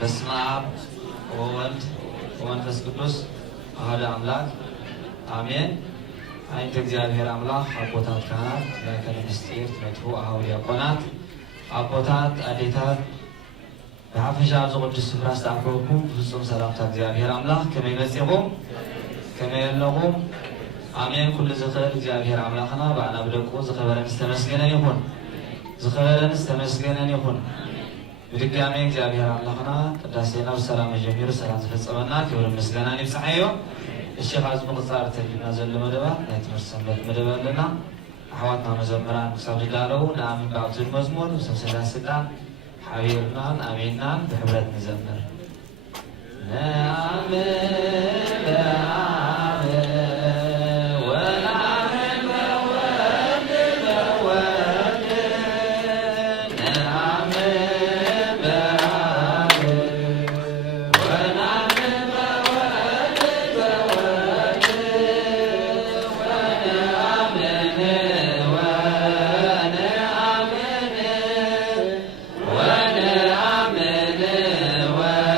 በስመ አብ ወወልድ ወመንፈስ ቅዱስ አሐዱ አምላክ አሜን። አይንተ እግዚአብሔር አምላክ አቦታት ካህናት ማእከለ ምስጢር ትነትፉ አኀው ዲያቆናት አቦታት አዴታት በሐፈሻ ቅዱስ ስፍራ አስተአክብርኩም ፍጹም ሰላምታ እግዚአብሔር አምላክ ከመይ መጽእኩም ከመይ የለኩም አሜን። ኩሉ ዝኽእል እግዚአብሔር አምላክና በዓና ብደቁ ዝኸበረን ዝተመስገነን ይሁን ዝኸበረን ዝተመስገነን ይሁን። በድጋሚ እግዚአብሔር አምላክና ቅዳሴና በሰላም ጀሚሩ ሰላም ተፈጸመና ክብር ምስጋና ይብጽሐዮ። እሺ ኻዝ መቅጻር ተልና ዘሎ መደባት ናይ ትምህርት ሰንበት መደብ ኣለና ኣሕዋትና መዘምራን ክሳብ ዝዳለው ንኣምን ብኣብቲ መዝሙር ሰብሰዳን ስልጣን ሓቢርናን ኣሜናን ብሕብረት ንዘምር Wa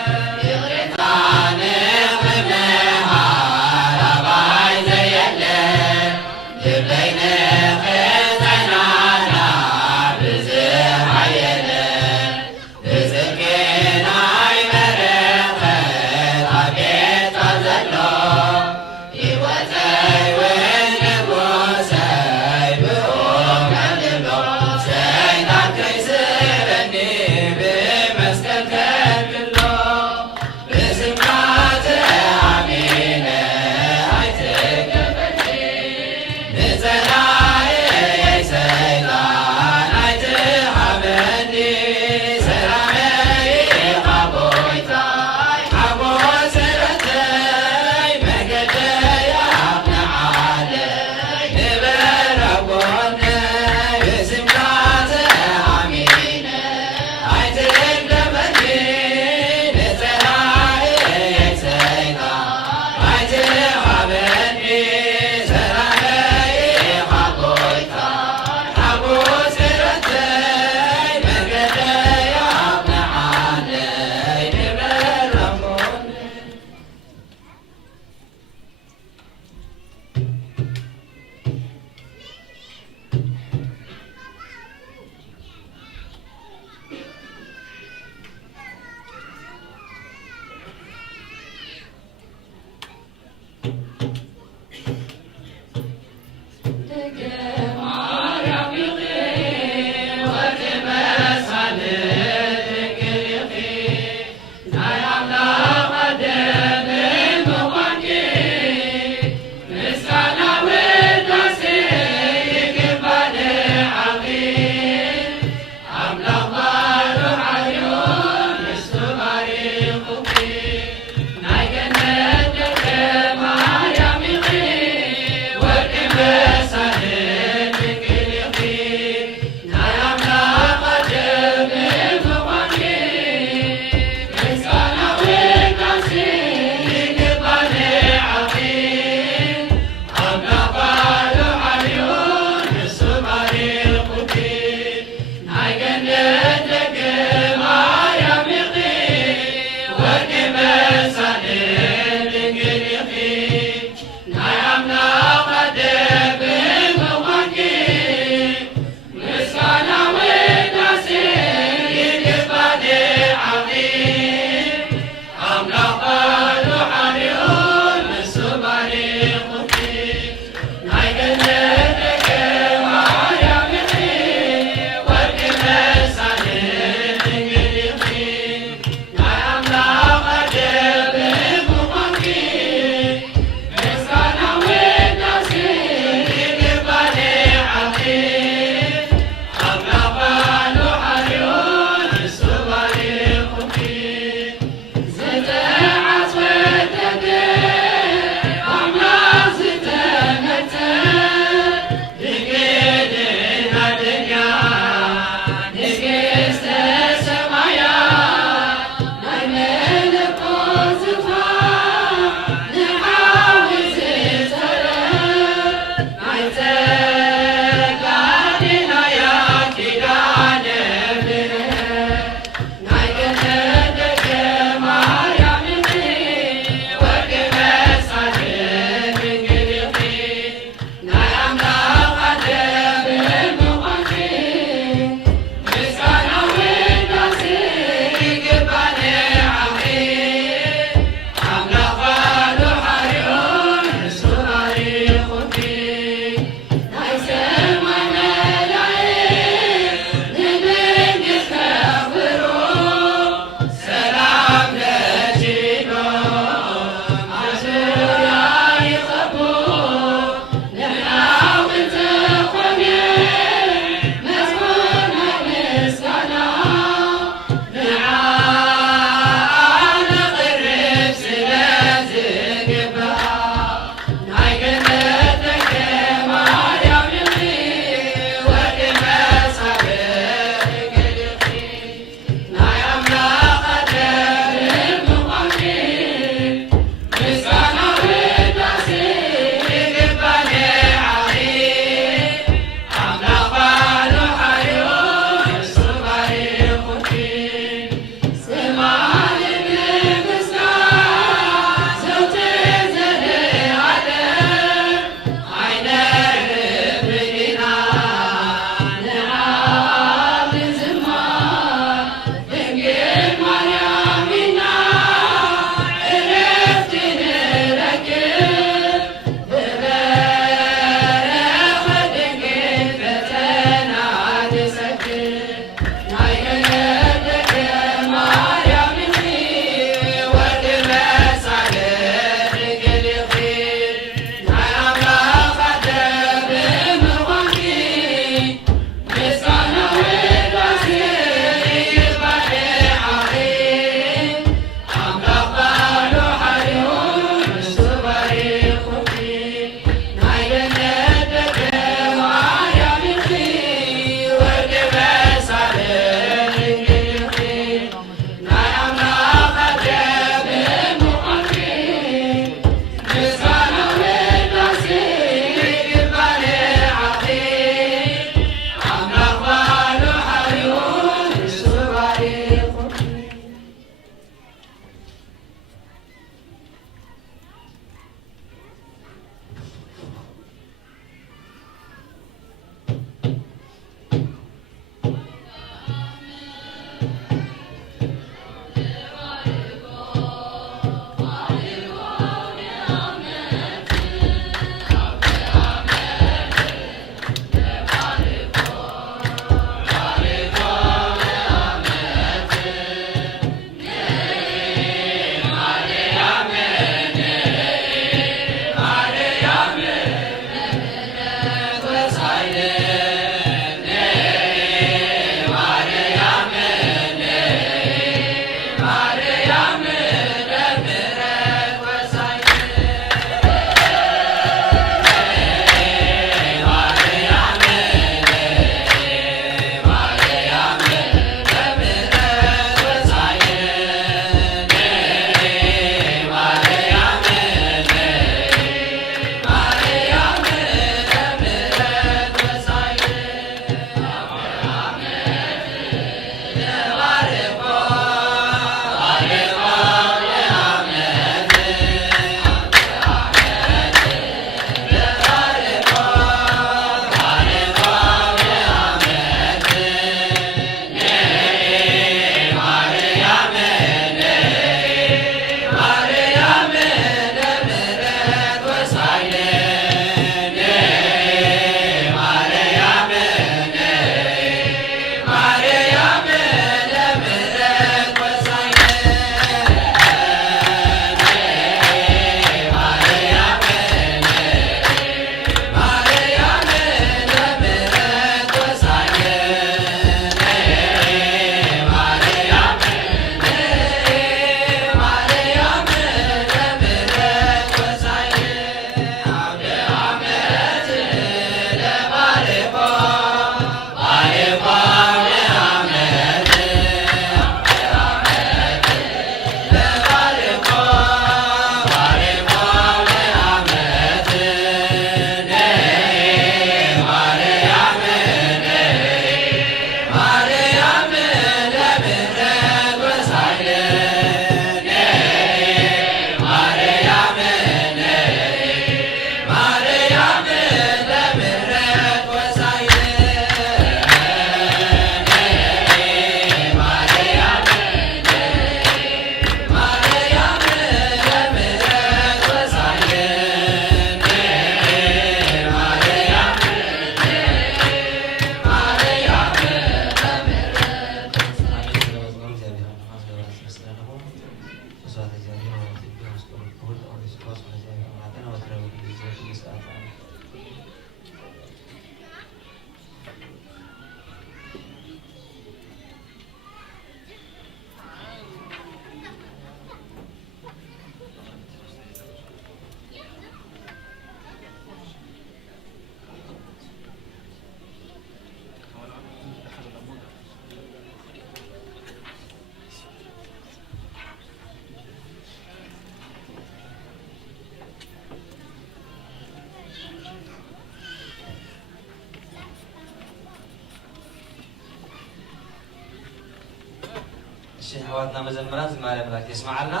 الشيخ حواتنا مزمرات زمارة ملاك يسمعلنا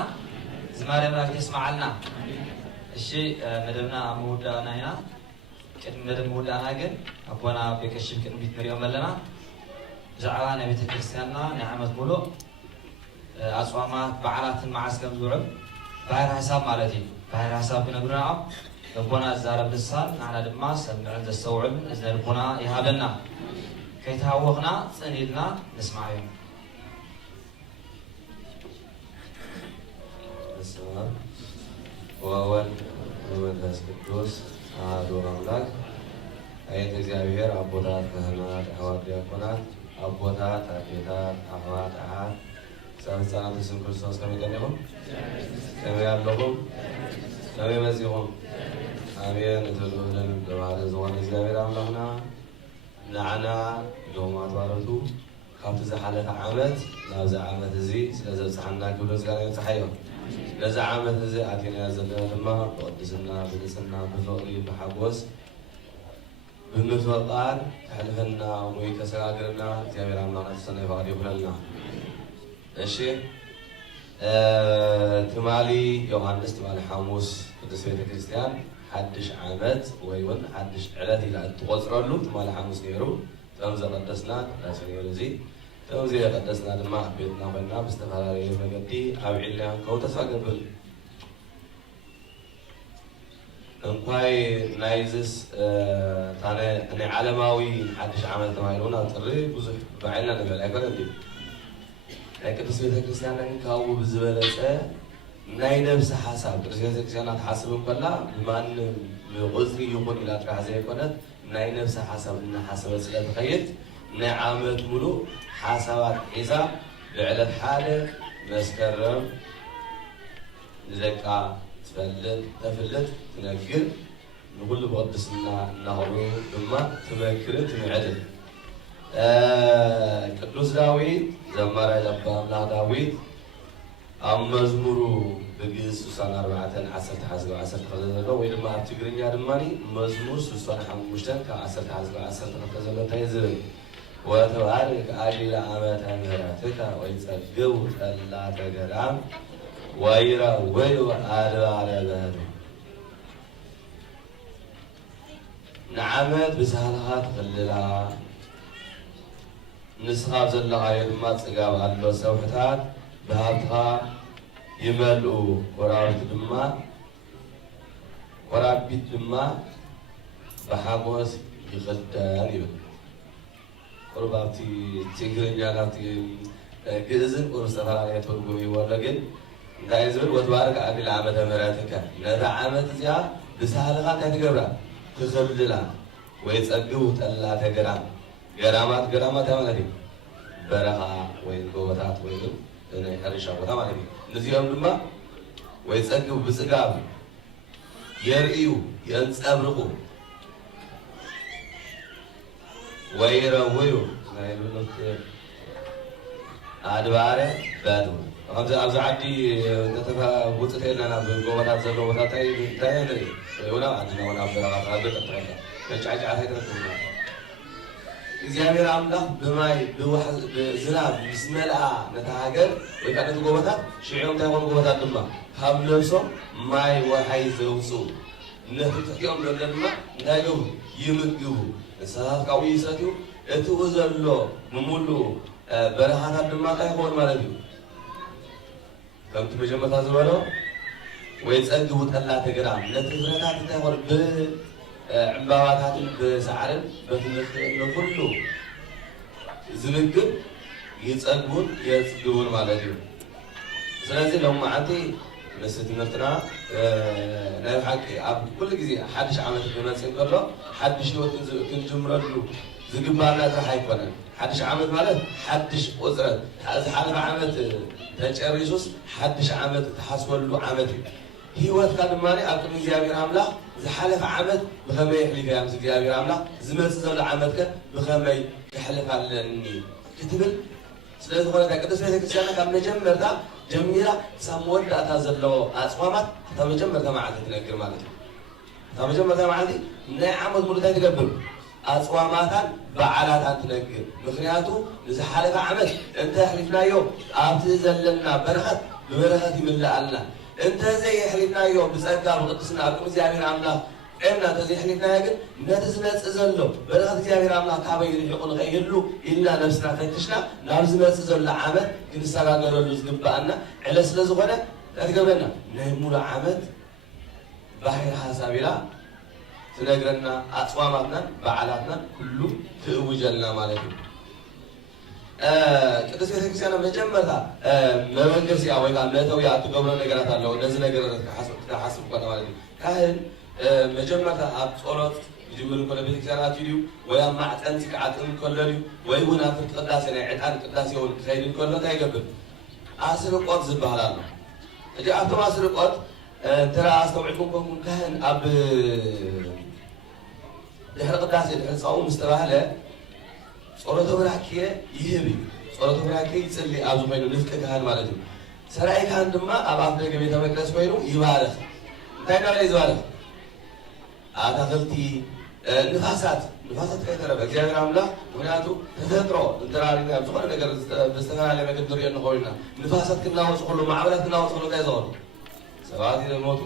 زمارة ملاك يسمعلنا الشيء مدمنا مودانا هنا كن مدم مودانا جن أبونا بكشف كن بيت مريم لنا زعلنا بيت كريستياننا نعمة ملو أصوامات بعلات المعسكر زورب بهاي حساب مالتي بهاي حساب بنقولنا ربنا الزارب للصال نحن دماس عند السوعب إذن ربنا يهابنا كي تهوقنا سنيدنا نسمع يوم السلام وأول ومنهج قدوس دور أملاك أيت እግዚአብሔር አቦታት ካህናት አዋት ዲያቆናት አቦታት አቤታት አዋት አሃት ሰንጻናት ስም ክርስቶስ ከመገኘሁም ከመያለሁም ከመመዚሁም አሜን ተሉልን በማለ ዘዋን እግዚአብሔር አምላክና ንዓና ዶማት ባረቱ ካብቲ ዝሓለፈ ዓመት ናብዚ ዓመት እዚ ስለዘብፅሐና ክብሎ ዝጋና ይብፅሓዮ ለዛ ዓመት እዚ ኣቴና ዘለና ድማ ብቅድስና ብንፅህና ብፍቅሪ ብሓጎስ ብምፍቃር ተሕልፈና ወይ ከሰጋግርና እግዚአብሔር አምላክና ተሰናይ ፈቃድ ይኩነልና እሺ ትማሊ ዮሐንስ ትማሊ ሐሙስ ቅዱስ ቤተ ክርስቲያን ሓድሽ ዓመት ወይ እውን ሓድሽ ዕለት ኢላ እትቆፅረሉ ትማሊ ሐሙስ ነይሩ ከም ዘቀደስና ራሲ ነይሩ እዚ ከምዚ የቀደስና ድማ ቤትና ኮይና ብዝተፈላለየ መገዲ ኣብዒልና ከው ተስፋ ገብር እንኳይ ናይዝስ ናይ ዓለማዊ ሓድሽ ዓመት ተባሂሉን ኣብ ጥሪ ብዙሕ ባዒልና ንበል ኣይኮነ እንዲ ናይ ቅዱስ ቤተ ክርስቲያን ካብኡ ብዝበለፀ ናይ ነብሲ ሓሳብ ቅዱስ ቤተ ክርስቲያን ትሓስብ እንከላ ብማንም ብቁፅሪ ይኹን ኢላ ጥራሕ ዘይኮነት ናይ ነብሲ ሓሳብ እናሓሰበት ስለ ትኸይድ ናይ ዓመት ሙሉእ ሓሳባት ሒዛ ብዕለት ሓደ መስከረም ንደቃ ትፈልጥ ተፍልጥ ትነግር ንኩሉ ብቅድስና እናኸሉ ድማ ትመክርን ትምዕድን ቅዱስ ዳዊት ዘማራይ ለባ ኣምላኽ ዳዊት ኣብ መዝሙሩ ብግእዝ 64:10 ዘሎ ወይ ድማ ኣብ ትግርኛ ድማኒ መዝሙር 65 ካብ 10-12 ዘሎ እንታይ ዝብል ወተባርክ ኣጅለ ዓመተ ምህረትከ ወይጸግቡ ጠላተ ገዳም ወይረውዩ ኣድባረ በዱ ንዓመት ብሳህልኻ ትኽልላ ንስኻ ዘለኻዮ ድማ ፅጋብ ኣሎ ሰውሕታት ብሃብትኻ ይመልኡ ኮራቢት ድማ ብሓጎስ ይኽደን ይብል ቁርብ ኣብቲ ትግርኛ ናብቲ ግእዝን ቁርብ ዝተፈላለየ ትርጉም ይወሎ ግን እንታይ ዝብል ወትባርክ ኣጅለ ዓመተ ምህረትከ ነዛ ዓመት እዚኣ ብሳህልኻ እንታይ ትገብራ ትኽልላ ወይ ፀግቡ ጠላተ ገዳም ገዳማት ገዳማት ማለት እዩ በረኻ ወይ ጎቦታት ወይ ናይ ሕርሻ ቦታ ማለት እዩ ነዚኦም ድማ ወይ ፀግቡ ብፅጋብ የርእዩ የንፀብርቑ ወይረውዩ ናይ ልብሎት ኣድባረ በዱ ኣብዚ ዓዲ ውፅእ ኢልና ናብ ጎቦታት ዘለዎ ቦታ እንታይ ንርኢ ወይ ናብ ዓድና ናብ በረኻ ኣብ ገጠር ትኸዳ መጫዕጫዕታ ይትረክብና እግዚአብሔር አምላክ በማይ በዝናብ ይስመልአ ነታ ሃገር ወይ ካነት ጎቦታት ሽዑም ታይሆን ጎቦታት ድማ ካብ ነብሶም ማይ ወሓይ ዘውፁ ነፍትዮም ድማ እንታይ ገቡ ይምግቡ እንስሳት ካብኡ ይሰትዩ እቲ ዘሎ ምሙሉ በረኻታት ድማ ታይሆን ማለት እዩ ከምቲ መጀመርታ ዝበሎ ወይ ፀግቡ ጠላተ ገዳም ነቲ ፍረታት እንታይሆን ዕምባባታትን ብሳዕርን በትንኩሉ ዝምግብ ይፀግቡን የፅግቡን ማለት እዩ ስለዚ ሎም መዓልቲ ምስ ትምህርትና ናይ ሓቂ ኣብ ኩሉ ግዜ ሓድሽ ዓመት ክመፅእ እንከሎ ሓድሽ ሂወት ክንጅምረሉ ዝግባአና ጥራሕ ኣይኮነን ሓድሽ ዓመት ማለት ሓድሽ ቁፅረት ዝሓለፈ ዓመት ተጨሪሱስ ሓድሽ ዓመት ትሓስበሉ ዓመት እዩ ሂወትካ ድማኒ ኣብ ቅድሚ እግዚኣብሔር ኣምላኽ ዝሓለፈ ዓመት ብኸመይ የሕሊፈ እያ ምስ እግዚኣብሔር ኣምላኽ ዝመፅእ ዘሎ ዓመትከ ብኸመይ ክሕልፍ ኣለኒ ክትብል ስለዝኾነ ቅዱስ ቤተ ክርስቲያን ካብ መጀመርታ ጀሚራ ክሳብ መወዳእታ ዘለዎ ኣፅዋማት ካብ መጀመርታ መዓልቲ ትነግር ማለት እዩ ካብ መጀመርታ መዓልቲ ናይ ዓመት ሙሉእ እንታይ ትገብር ኣፅዋማታን በዓላታን ትነግር ምክንያቱ ንዝሓለፈ ዓመት እንተ ሕሊፍናዮ ኣብቲ ዘለና በረኸት ብበረኸት ይምላኣልና እንተ ዘይሕሊፍናዮ ብፀጋ ብቅድስና ኣብ ቅድሚ እግዚኣብሔር ኣምላኽ ዕና እንተዘይሕሊፍናዮ ግን ነቲ ዝመፅእ ዘሎ በረኸት እግዚኣብሔር ኣምላኽ ካበይ ርሒቑ ንኸይህሉ ኢልና ነብስና ፈትሽና ናብ ዝመፅእ ዘሎ ዓመት ክንሰጋገረሉ ዝግባአና ዕለት ስለ ዝኾነ ትገብረና ናይ ሙሉእ ዓመት ባሕር ሓሳብ ኢላ ትነግረና ኣፅዋማትናን በዓላትናን ኩሉ ትእውጀልና ማለት እዩ ቅዱስ ቤተክርስቲያን መጀመርታ መበገሲያ ወይ ከዓ መእተውያ እትገብሮ ነገራት ኣለዎ ነዚ ነገራት ክሓስብ ኮነ ማለት እዩ ካህን መጀመርታ ኣብ ጸሎት ይጅምር ከሎ ቤተክርስቲያን ኣትዩ ወይ ኣብ ማዕፀንቲ ክዓጥን ከሎ እዩ ወይ እውን ኣብ ቅዳሴ ናይ ዕጣን ቅዳሴ እውን ክኸይድ ከሎ እንታይ ይገብር ኣስርቆት ዝበሃል ኣሎ እጂ ኣብቶም ኣስርቆት ተራ ኣስተውዒልኩም ኮንኩም ካህን ኣብ ድሕሪ ቅዳሴ ድሕሪ ፃውም ዝተባህለ ጸሎተ ብራክየ ይህብ እዩ ጸሎተ ብራክየ ይፅሊ ኣብዚ ኮይኑ ንፍቂ ካህን ማለት እዩ ሰራይ ካህን ድማ ኣብ ኣፍ ደገ ቤተ መቅደስ ኮይኑ ይባርኽ እንታይ እናበለ ይዝባርኽ ኣታክልቲ ንፋሳት ከይተረፈ እግዚኣብሔር ኣምላኽ ምክንያቱ ተፈጥሮ እንተራሪና ዝኾነ ነገር ብዝተፈላለየ መንገዲ ንሪኦ ንኸው ኢና ንፋሳት ክናወፁ ከሎ ማዕበላት ክናወፁ ከሎ እንታይ ዝኸሉ ሰባት ይሞቱ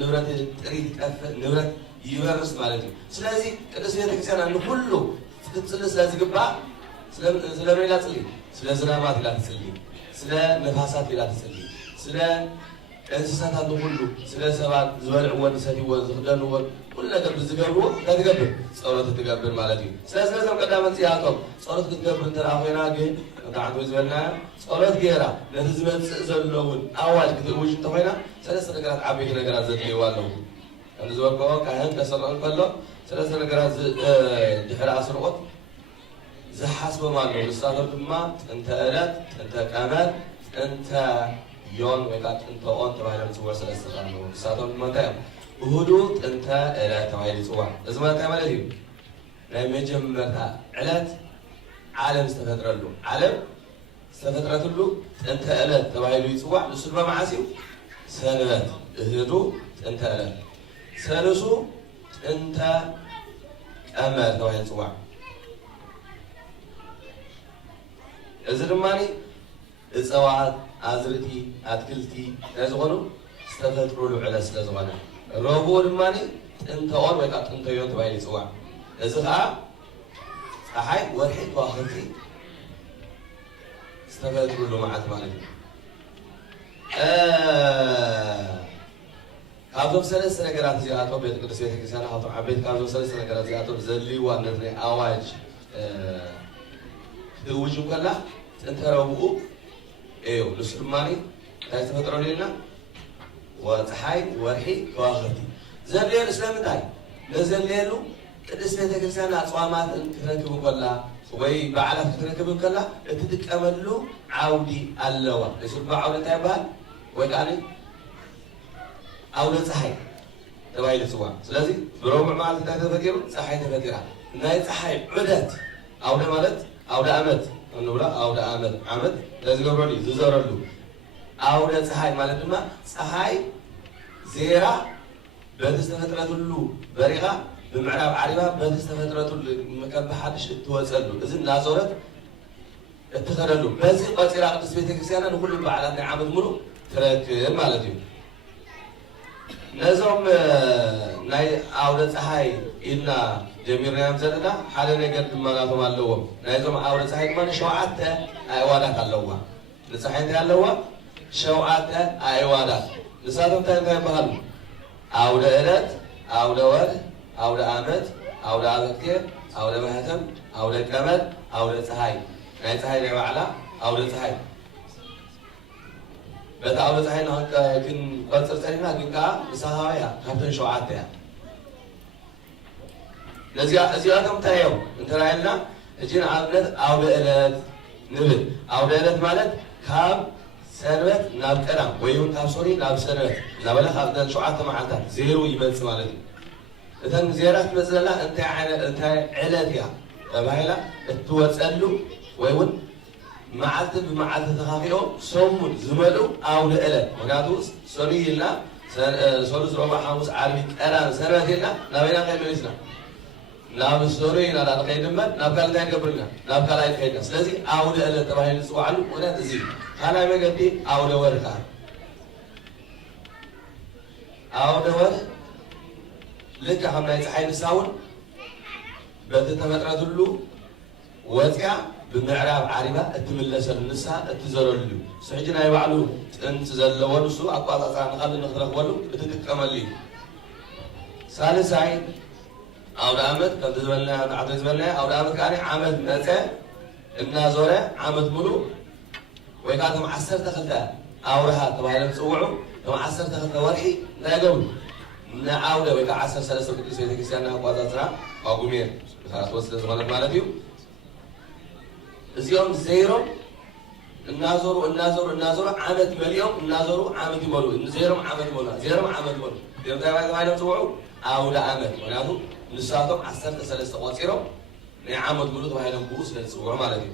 ንብረት ጥሪት ይጠፍእ ንብረት ይበርስ ማለት እዩ ስለዚ ቅዱስ ቤተክርስቲያን ንኩሉ ክትፅሊ ስለ ዝግባእ ስለመን ኢላ ትፅሊ ስለ ዝናማት ኢላ ትፅሊ ስለ ነፋሳት ኢላ ትፅሊ ስለ እንስሳታት ንኩሉ ስለ ሰባት ዝበልዕዎን ዝሰትይዎን ዝክደንዎን ኩሉ ነገር ብዝገብርዎ እንታይ ትገብር ፀሎት ትገብር ማለት እዩ ስለዚ ነዞም ቀዳመን እዚኣቶም ፀሎት ክትገብር እንተኣ ኮይና ግን ብጣዕሚ ዝበልናዮ ፀሎት ጌራ ነቲ ዝመፅእ ዘለውን ኣዋጅ ክትእውጅ እንተኮይና ሰለስተ ነገራት ዓበይቲ ነገራት ዘድልይዋ ኣለዉ ከምዚ ዝበልክዎ ካህን ከስርቕ እንከሎ ሰለስተ ነገራት ድሕሪ ኣስርቆት ዝሓስቦም ኣለዉ ንሳቶም ድማ ጥንተ ዕለት ጥንተ ቀመር ጥንተ ዮን ወይ ከዓ ጥንተ ኦን ተባሂሎም ዝፅውዑ ሰለስተ ኣለዉ ንሳቶም ድማ እንታይ እዮም እሁዱ ጥንተ ዕለት ተባሂሉ ይፅዋዕ እዚ ማለት እንታይ ማለት እዩ ናይ መጀመርታ ዕለት ዓለም ዝተፈጥረሉ ዓለም ዝተፈጥረትሉ ጥንተ ዕለት ተባሂሉ ይፅዋዕ ንሱ ድማ መዓስ እዩ ሰንበት እሁዱ ጥንተ ዕለት ሰለሱ ጥንተ ቀመር ተባሂሉ ይፅዋዕ እዚ ድማኒ እፅዋት ኣዝርእቲ ኣትክልቲ ናይ ዝኾኑ ዝተፈጥሩሉ ዕለት ስለ ዝኾነ ረቡዕ ድማኒ ጥንተ ኦን ወይ ከዓ ጥንተ ዮን ተባሂሉ ይፅዋዕ እዚ ከዓ ፀሓይ ወርሒ ከዋኽብቲ ዝተፈጥሩሉ መዓልቲ ማለት እዩ ካብዞም ሰለስተ ነገራት እዚኣቶም ቤተ ቅዱስ ቤተክርስቲያን ካብቶም ዓበይቲ ካብዞም ሰለስተ ነገራት እዚኣቶም ዘድልይዋ ነቲ ናይ ኣዋጅ ክትእውጅ ከላ ጥንተ ረቡዕ እዩ ንሱ ድማኒ እንታይ ዝተፈጥረሉ ኢልና ፀሓይ ወርሒ ከዋኽብቲ ዘድልየሉ ስለምንታይ ነዘድልየሉ ቅድስት ቤተክርስቲያን ኣፅዋማትን ክትረክብ ከላ ወይ በዓላት ክትረክብ ከላ እትጥቀመሉ ዓውዲ ኣለዋ ንሱ ድማ ዓውዲ እንታይ ይበሃል ወይ ከዓኒ ዓውደ ፀሓይ ተባሂሉ ይፅዋዕ ስለዚ ብረቡዕ መዓልቲ እንታይ ተፈጢሩ ፀሓይ ተፈጢራ ናይ ፀሓይ ዑደት ዓውደ ማለት ዓውደ ዓመት እንብላ ዓውደ ዓመት ዝገብረሉ እዩ ዝዘረሉ ዓውደ ፀሓይ ማለት ድማ ፀሓይ ዜራ በቲ ዝተፈጥረትሉ በሪኻ ብምዕራብ ዓሪባ በቲ ዝተፈጥረትሉ ከም ብሓድሽ እትወፀሉ እዚ እናዞረት እትኸደሉ በዚ ቆፂራ ቅድስት ቤተክርስቲያን ንኩሉ በዓላት ናይ ዓመት ሙሉእ ትረክብ ማለት እዩ ነዞም ናይ ዓውደ ፀሓይ ኢልና ጀሚርናዮም ዘለና ሓደ ነገር ድማ ናቶም ኣለዎም ናይዞም ዓውደ ፀሓይ ድማ ሸውዓተ ኣእዋዳት ኣለዋ ንፀሓይ እንታይ ኣለዋ ሸውዓተ ኣእዋዳት ንሳቶም እንታይ ይበሃሉ ዓውደ ዕለት ዓውደ ወር ዓውደ ዓመት ዓውደ ኣበክቴር ዓውደ ማህተም ዓውደ ቀመር ዓውደ ፀሓይ ናይ ፀሓይ ናይ ባዕላ ዓውደ ፀሓይ በታ ዓውደ ፀሓይ ክንቆፅር ፀኒና ግን ከዓ ንሳሃባ እያ ካብተን ሸውዓተ እያ እዚኣቶም እንታይ እዮም እንተራይልና እጂ ንኣብነት ዓውደ ዕለት ንብል ዓውደ ዕለት ማለት ካብ ሰንበት ናብ ቀዳም ወይ እውን ካብ ሶሪ ናብ ሰንበት እናበለ ካብተን ሸውዓተ መዓልታት ዜሮ ይመፅእ ማለት እዩ እተን ዜራ ትመፅእ ዘላ እንታይ ዕለት እያ ተባሂላ እትወፀሉ ወይ እውን መዓልቲ ብመዓልቲ ተኻኺኦም ሰሙን ዝመልኡ ዓውደ ዕለት ምክንያቱ ሶሪ ኢልና ሶሪ ረቡዕ ሓሙስ ዓርቢ ቀዳም ሰንበት ኢልና ናበይና ከይመሊስና ናብ ስቶሪ ናዳ ከይድመን ናብ ካልታይ ንገብርና ናብ ካልኣይ ከይድና ስለዚ ኣውደ ዕለት ተባሂሉ ዝፅዋዕሉ ምክንያት እዚ ካልኣይ መገዲ ኣውደ ወርካ ኣውደ ወር ልክ ከም ናይ ፀሓይ ንሳውን በቲ ተፈጥረትሉ ወፅያ ብምዕራብ ዓሪባ እትምለሰሉ ንሳ እትዘረሉ ስሕጂ ናይ ባዕሉ ጥንቲ ዘለዎ ንሱ ኣቋፃፅራ ንኻልእ ንክትረክበሉ እትጥቀመሉ እዩ ሳልሳይ ኣውደ ዓመት ከምቲ ዝበልና ተዓቶ ዝበልና ኣውደ ዓመት ከዓኒ ዓመት መፀ እናዞረ ዓመት ሙሉእ ወይ ከዓ እቶም 12 ኣውርሃ ተባሂሎም ዝፅውዑ እቶም 12 ወርሒ እንታይ ገብሩ ንዓውደ ወይ ከዓ 13 ቅዱስ ቤተክርስትያንና ኣቋፃፅራ ጳጉሜን ወስደ ዝኾነት ማለት እዩ እዚኦም ዘይሮም እናዞሩ ዓመት መሊኦም እናዞሩ ዓመት ይመሉ ዘይሮም ዓመት ይመሉ ዘይሮም ዓመት ይመሉ እዚኦም እንታይ ተባሂሎም ዝፅውዑ ኣውደ ዓመት ምክንያቱ ንሳቶም 13 ቆፂሮም ናይ ዓመት ሙሉእ ተባሂሎም ብኡ ስለ ዝፅውዑ ማለት እዩ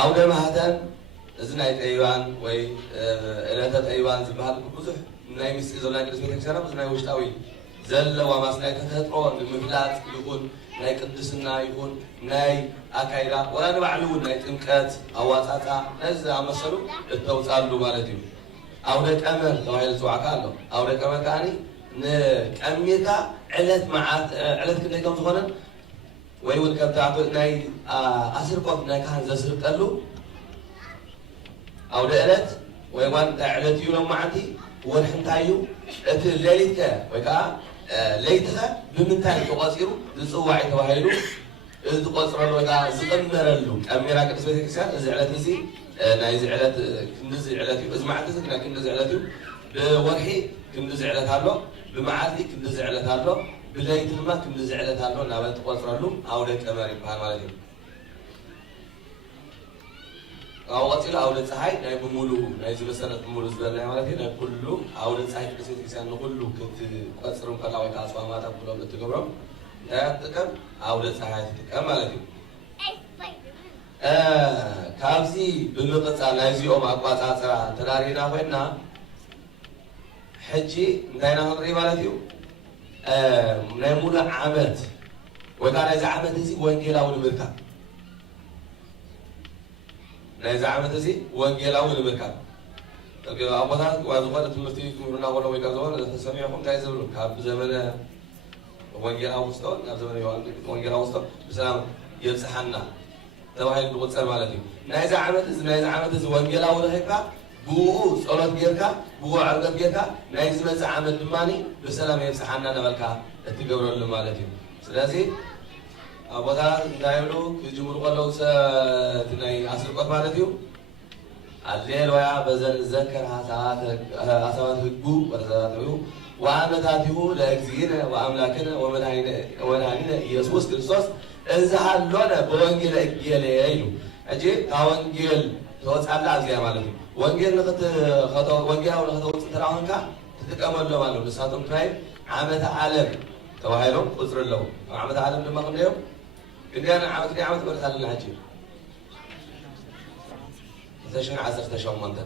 ኣውደ ማህተም እዚ ናይ ጠይባን ወይ ዕለተ ጠይባን ዝበሃል ብዙሕ ናይ ምስጢር ዘለና ቅዱስ ቤተክርስትያና ብዙ ናይ ውሽጣዊ ዘለዋ ማስ ናይ ተፈጥሮ ንምፍላጥ ይኹን ናይ ቅድስና ይኹን ናይ ኣካይዳ ወላ ንባዕሉ እውን ናይ ጥምቀት ኣዋፃፃ ነዚ ዝኣመሰሉ እተውፃሉ ማለት እዩ ኣውደ ቀመር ተባሂሉ ዝፅዋዕ ኣሎ ኣውደ ቀመር ከዓኒ ንቀሚርካ ዕለት መዓልት ዕለት ክንደይ ከም ዝኾነን ወይ እውን ከምቲ ናይ ኣስርቆት ናይ ካህን ዘስርቀሉ ኣውደ ዕለት ወይ እዋን እንታይ ዕለት እዩ ሎም መዓልቲ ወርሒ እንታይ እዩ እቲ ሌሊትከ ወይ ከዓ ለይትኸ ብምንታይ ተቆፂሩ ዝፅዋዕ ተባሂሉ ዝቆፅረሉ ወይ ከዓ ዝቕመረሉ ቀሚራ ቅዱስ ቤተክርስትያን እዚ ዕለት እዚ ናይዚ ዕለት ክንዲዚ ዕለት እዩ እዚ መዓልቲ እዚ ናይ ክንዲዚ ዕለት እዩ ብወርሒ ክንዲዚ ዕለት ኣሎ ብመዓልቲ ክንዲዚ ዕለት ኣሎ ብለይቲ ድማ ክንዲዚ ዕለት ኣሎ እናበለ ትቆፅረሉ ኣውደ ቀመር ይበሃል ማለት እዩ ካብኡ ቀፂሉ ኣውደ ፀሓይ ናይ ብምሉእ ናይ ዝመሰረት ብምሉእ ዝበልና ማለት እዩ ናይ ኩሉ ኣውደ ፀሓይ ቅዱስ ቤተክርስትያን ንኩሉ ክትቆፅር ከላ ወይ ከዓ ኣፅዋማታ ኩሎም እትገብሮም እንታይ ትጥቀም ኣውደ ፀሓይ ትጥቀም ማለት እዩ ካብዚ ብምቕፃል ናይዚኦም ኣቋፃፅራ ተዳሪና ኮይና ሕጂ እንታይ ኢና ክንርኢ ማለት እዩ ናይ ሙሉእ ዓመት ወይ ከዓ ናይዚ ዓመት እዚ ወንጌላዊ ንምርካብ ናይዚ ዓመት እዚ ወንጌላዊ ንምርካብ ኣቦታት ዝኾነ ትምህርቲ ክምሩና ኮሎ ወይ ከዓ ዝኾነ ተሰሚዕኩም እንታይ ዝብሉ ካብ ዘመነ ወንጌላዊ ውስጦ ናብ ዘመነ ወንጌላዊ ውስጦ ብሰላም የብፅሓና ተባሂሉ ዝቁፀር ማለት እዩ ናይዚ ዓመት እዚ ወንጌላዊ ረኺብካ ብኡ ጸሎት ጌርካ ብኡ ዕርገት ጌርካ ናይ ዝመፅእ ዓመት ድማኒ ብሰላም የብፅሓና ነበልካ እትገብረሉ ማለት እዩ ስለዚ ኣቦታት እንታይ ይብሉ ክጅምሩ ከለዉ ናይ ኣስርቆት ማለት እዩ ሃሌሉያ በዘንዘከር ሃሳባት ህጉ ወረዛታትዩ ወአመታቲሁ ለእግዚእነ ወአምላክነ ወመድኃኒነ ኢየሱስ ክርስቶስ እዚ ሃሎነ ብወንጌል እጌለየ ኢሉ ሕጂ ካብ ወንጌል ተወፃላ እዚያ ማለት እዩ ወንጌላዊ ንኽተውፅእ ተራ ኮንካ ትጥቀመሎም ኣለዉ ንሳቶም ትባሂል ዓመተ ዓለም ተባሂሎም ቁፅሪ ኣለዉ ዓመተ ዓለም ድማ ክንደዮም ክንደያ ዓመት መረት ኣለና ሕጂ 2018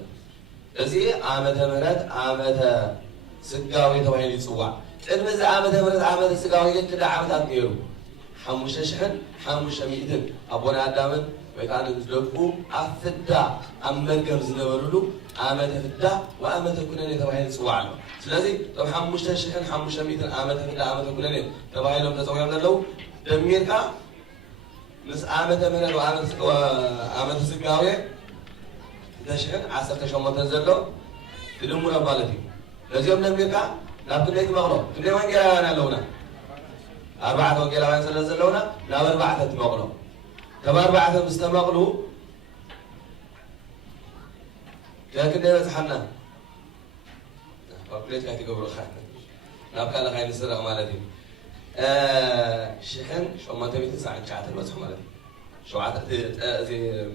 እዚ ዓመተ ምህረት ዓመተ ስጋዊ ተባሂሉ ይፅዋዕ ቅድሚ እዚ ዓመተ ምህረት ዓመተ ስጋዊ ግን ክዳ ዓመታት ነይሩ 5500 ኣቦና ኣዳምን ወይ ከዓ ንደቁ ኣብ ፍዳ ኣብ መርገም ዝነበሩሉ ዓመተ ፍዳ ወዓመተ ኩነኔ ተባሂሉ ይፅዋዕ ኣሎ ስለዚ እቶም 5500 ዓመተ ፍዳ ዓመተ ኩነኔ ተባሂሎም ተፀዊዖም ዘለው ደሚርካ ምስ ዓመተ ምህረት ዓመተ ስጋዊ 2018 ዘሎ ትድምሮም ማለት እዩ ነዚኦም ደሚርካ ናብ ክንደይ ትመቕሎ ክንደይ ወንጌላውያን ኣለውና 4 ወንጌላውያን ስለ ዘለውና ናብ 4 ትመቕሎ كم 4 مستمغلو لكن ده بتحنا فبليت كاتي قبل خاتم نبقى على غير السرقة مالتي شحن شو ما تبي تساعد شعات المسح مالتي شو عاد زي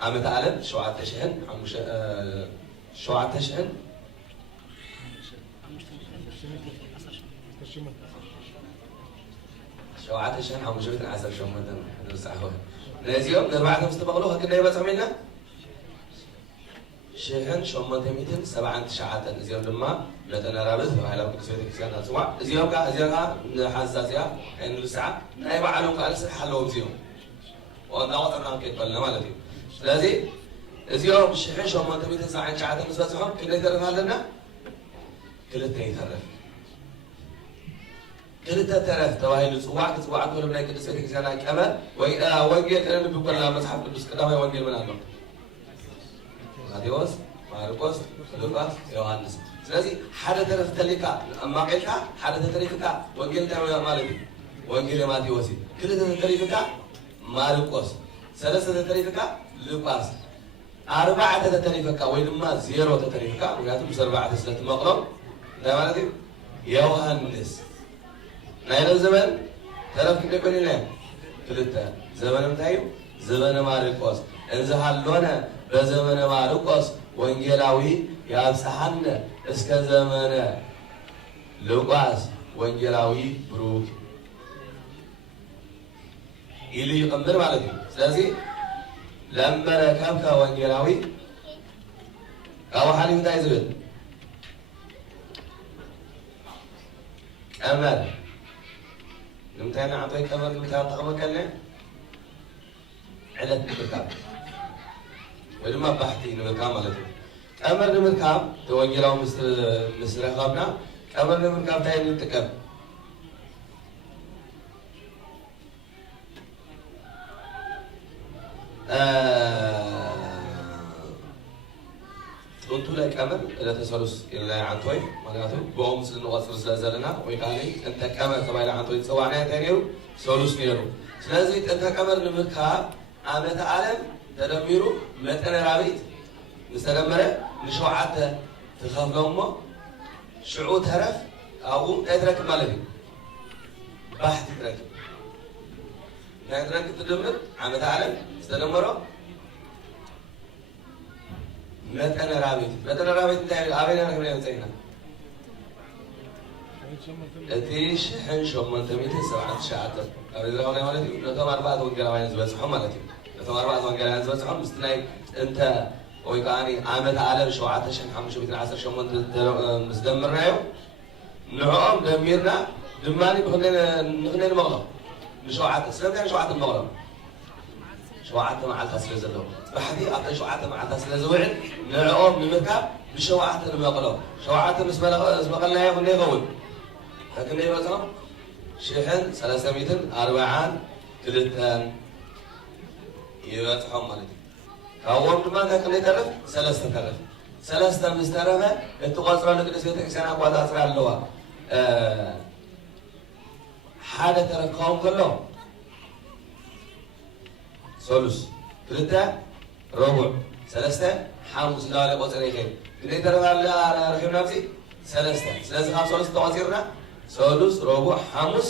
عم تعلم شو عاد تشحن عم شو عاد تشحن شو عاد تشحن عم شفت العسل شو ما تم نسعه لازم نربعة مستبغلوها كنا يبقى تعملنا شهن شومنتميتن 79 እዚኦም ድማ መጠነ ራብዝ ተባሂሎም ቅዱስ ቤተክርስቲያን ተጽዋዕ እዚኦም እዚኦም ንሓሳስያ እንልስዓ ናይ ባዕሎም ቃል ስራሕ ኣለዎም እዚኦም ወናወጥና ከይበልና ማለት እዩ ስለዚ እዚኦም شهن شومنتميتن 79 ምስ በጽሖም ክንደይ ተረፍ ኣለና ክልተ ይተረፍ ክልተ ተረፍ ተባሂሉ ጽዋዕ ክጽዋዕ ከሎም ናይ ቅዱስ ቤተክርስቲያን ቀመር ወይ ወንጌል ከነብብ ኮልና መጽሐፍ ቅዱስ ቀዳማይ ወንጌል ምን ኣሎ ማቴዎስ ማርቆስ ሉቃስ ዮሐንስ ስለዚህ ሓደ ተረፍ ተሊካ ማቀልካ ሓደ ተተሪፍካ ወንጌል እንታይ ማለት እዩ ወንጌል ማቴዎስ ክልተ ተተሪፍካ ማርቆስ ሰለስተ ተተሪፍካ ሉቃስ ኣርባዕተ ተተሪፍካ ወይ ድማ ዜሮ ተተሪፍካ ምክንያቱም ኣርባዕተ ስለትመቕሎም እንታይ ማለት እዩ ዮሐንስ ናይ ዘመን ተረፍ ክንደይ ኮይኑና ክልተ ዘመን እንታይ እዩ ዘመነ ማርቆስ እንዝሃሎነ በዘመነ ማርቆስ ወንጌላዊ ያብጽሐነ እስከ ዘመነ ሉቃስ ወንጌላዊ ብሩክ ኢሉ ይቅምር ማለት እዩ ስለዚህ ለመረከብከ ወንጌላዊ ካብ ሓሊፍ እንታይ ዝብል ቀመር ንምንታይ ንዓንቶይ ቀመር ንምንታይ ተጠቕመከልና ዕለት ንምርካብ ወይ ድማ ባሕቲ ንምርካብ ማለት እዩ ቀመር ንምርካብ ተወንጌላዊ ምስ ረኸብና ቀመር ንምርካብ እንታይ ንጥቀም ጥንቱ ላይ ቀመር ዕለተ ሰሉስ ኢልና ዓንቶይ ምክንያቱ ብኦም ንቆፅር ስለ ዘለና ወይ ከዓ ጥንተ ቀመር ተባሂሉ ዓንቶይ ዝፅዋዕና እንታይ ነይሩ ሰሉስ ነይሩ ስለዚ ጥንተ ቀመር ንምርካብ ዓመተ ዓለም ተደሚሩ መጠነ ራብዒት ምስ ተደመረ ንሸውዓተ ትኸፍሎ እሞ ሽዑ ተረፍ ኣብኡ እንታይ ትረክብ ማለት እዩ ባሕቲ ትረክብ እንታይ ትረክብ ትድምር ዓመተ ዓለም ዝተደመሮ መጠነ ራብዒት እንታይ ኣበይና ረክብና ይወፀና እቲ 1879 ኣብ ዝረኸብና ማለት እዩ ነቶም 4 ወንጌላውያን ዝበፅሖም ማለት እዩ ነቶም 4 ወንጌላውያን ዝበፅሖም ምስቲ ናይ ጥንተ ወይ ከዓኒ ዓመተ ዓለም 7518 ምስ ደምርናዮ ንዕኦም ደሚርና ድማኒ ንክንደይ ንመቕሎም ንሸውዓተ ስለምንታይ ንሸውዓተ ንመቕሎም ሸውዓተ መዓልታት ስለ ዘለዎ ባሕቲ ኣብተን ሸውዓተ መዓልታት ስለ ዝውዕል ንዕኦም ንምርካብ ብሸውዓተ ንመቕሎም ሸውዓተ ምስ መቐልናዮ ክንደይ ይኸውን ክንደይ ይበፅሖም 1342 ይበፅሖም ማለት እዩ ካብኦም ድማ እንታይ ክንደይ ተረፍ ሰለስተ ተረፍ ሰለስተ ምስ ተረፈ እቲ ቆፅሮ ንቅድስት ቤተክርስቲያን ኣቆፃፅራ ኣለዋ ሓደ ተረፍ ክኸውን ከሎ ሰሉስ ክልተ ረቡዕ ሰለስተ ሓሙስ እናበለ ቆፅረ ይኸይድ ክንደይ ተረፍ ረኪብና ብዚ ሰለስተ ስለዚ ካብ ሰሉስ ተቆፂርና ሰሉስ ረቡዕ ሓሙስ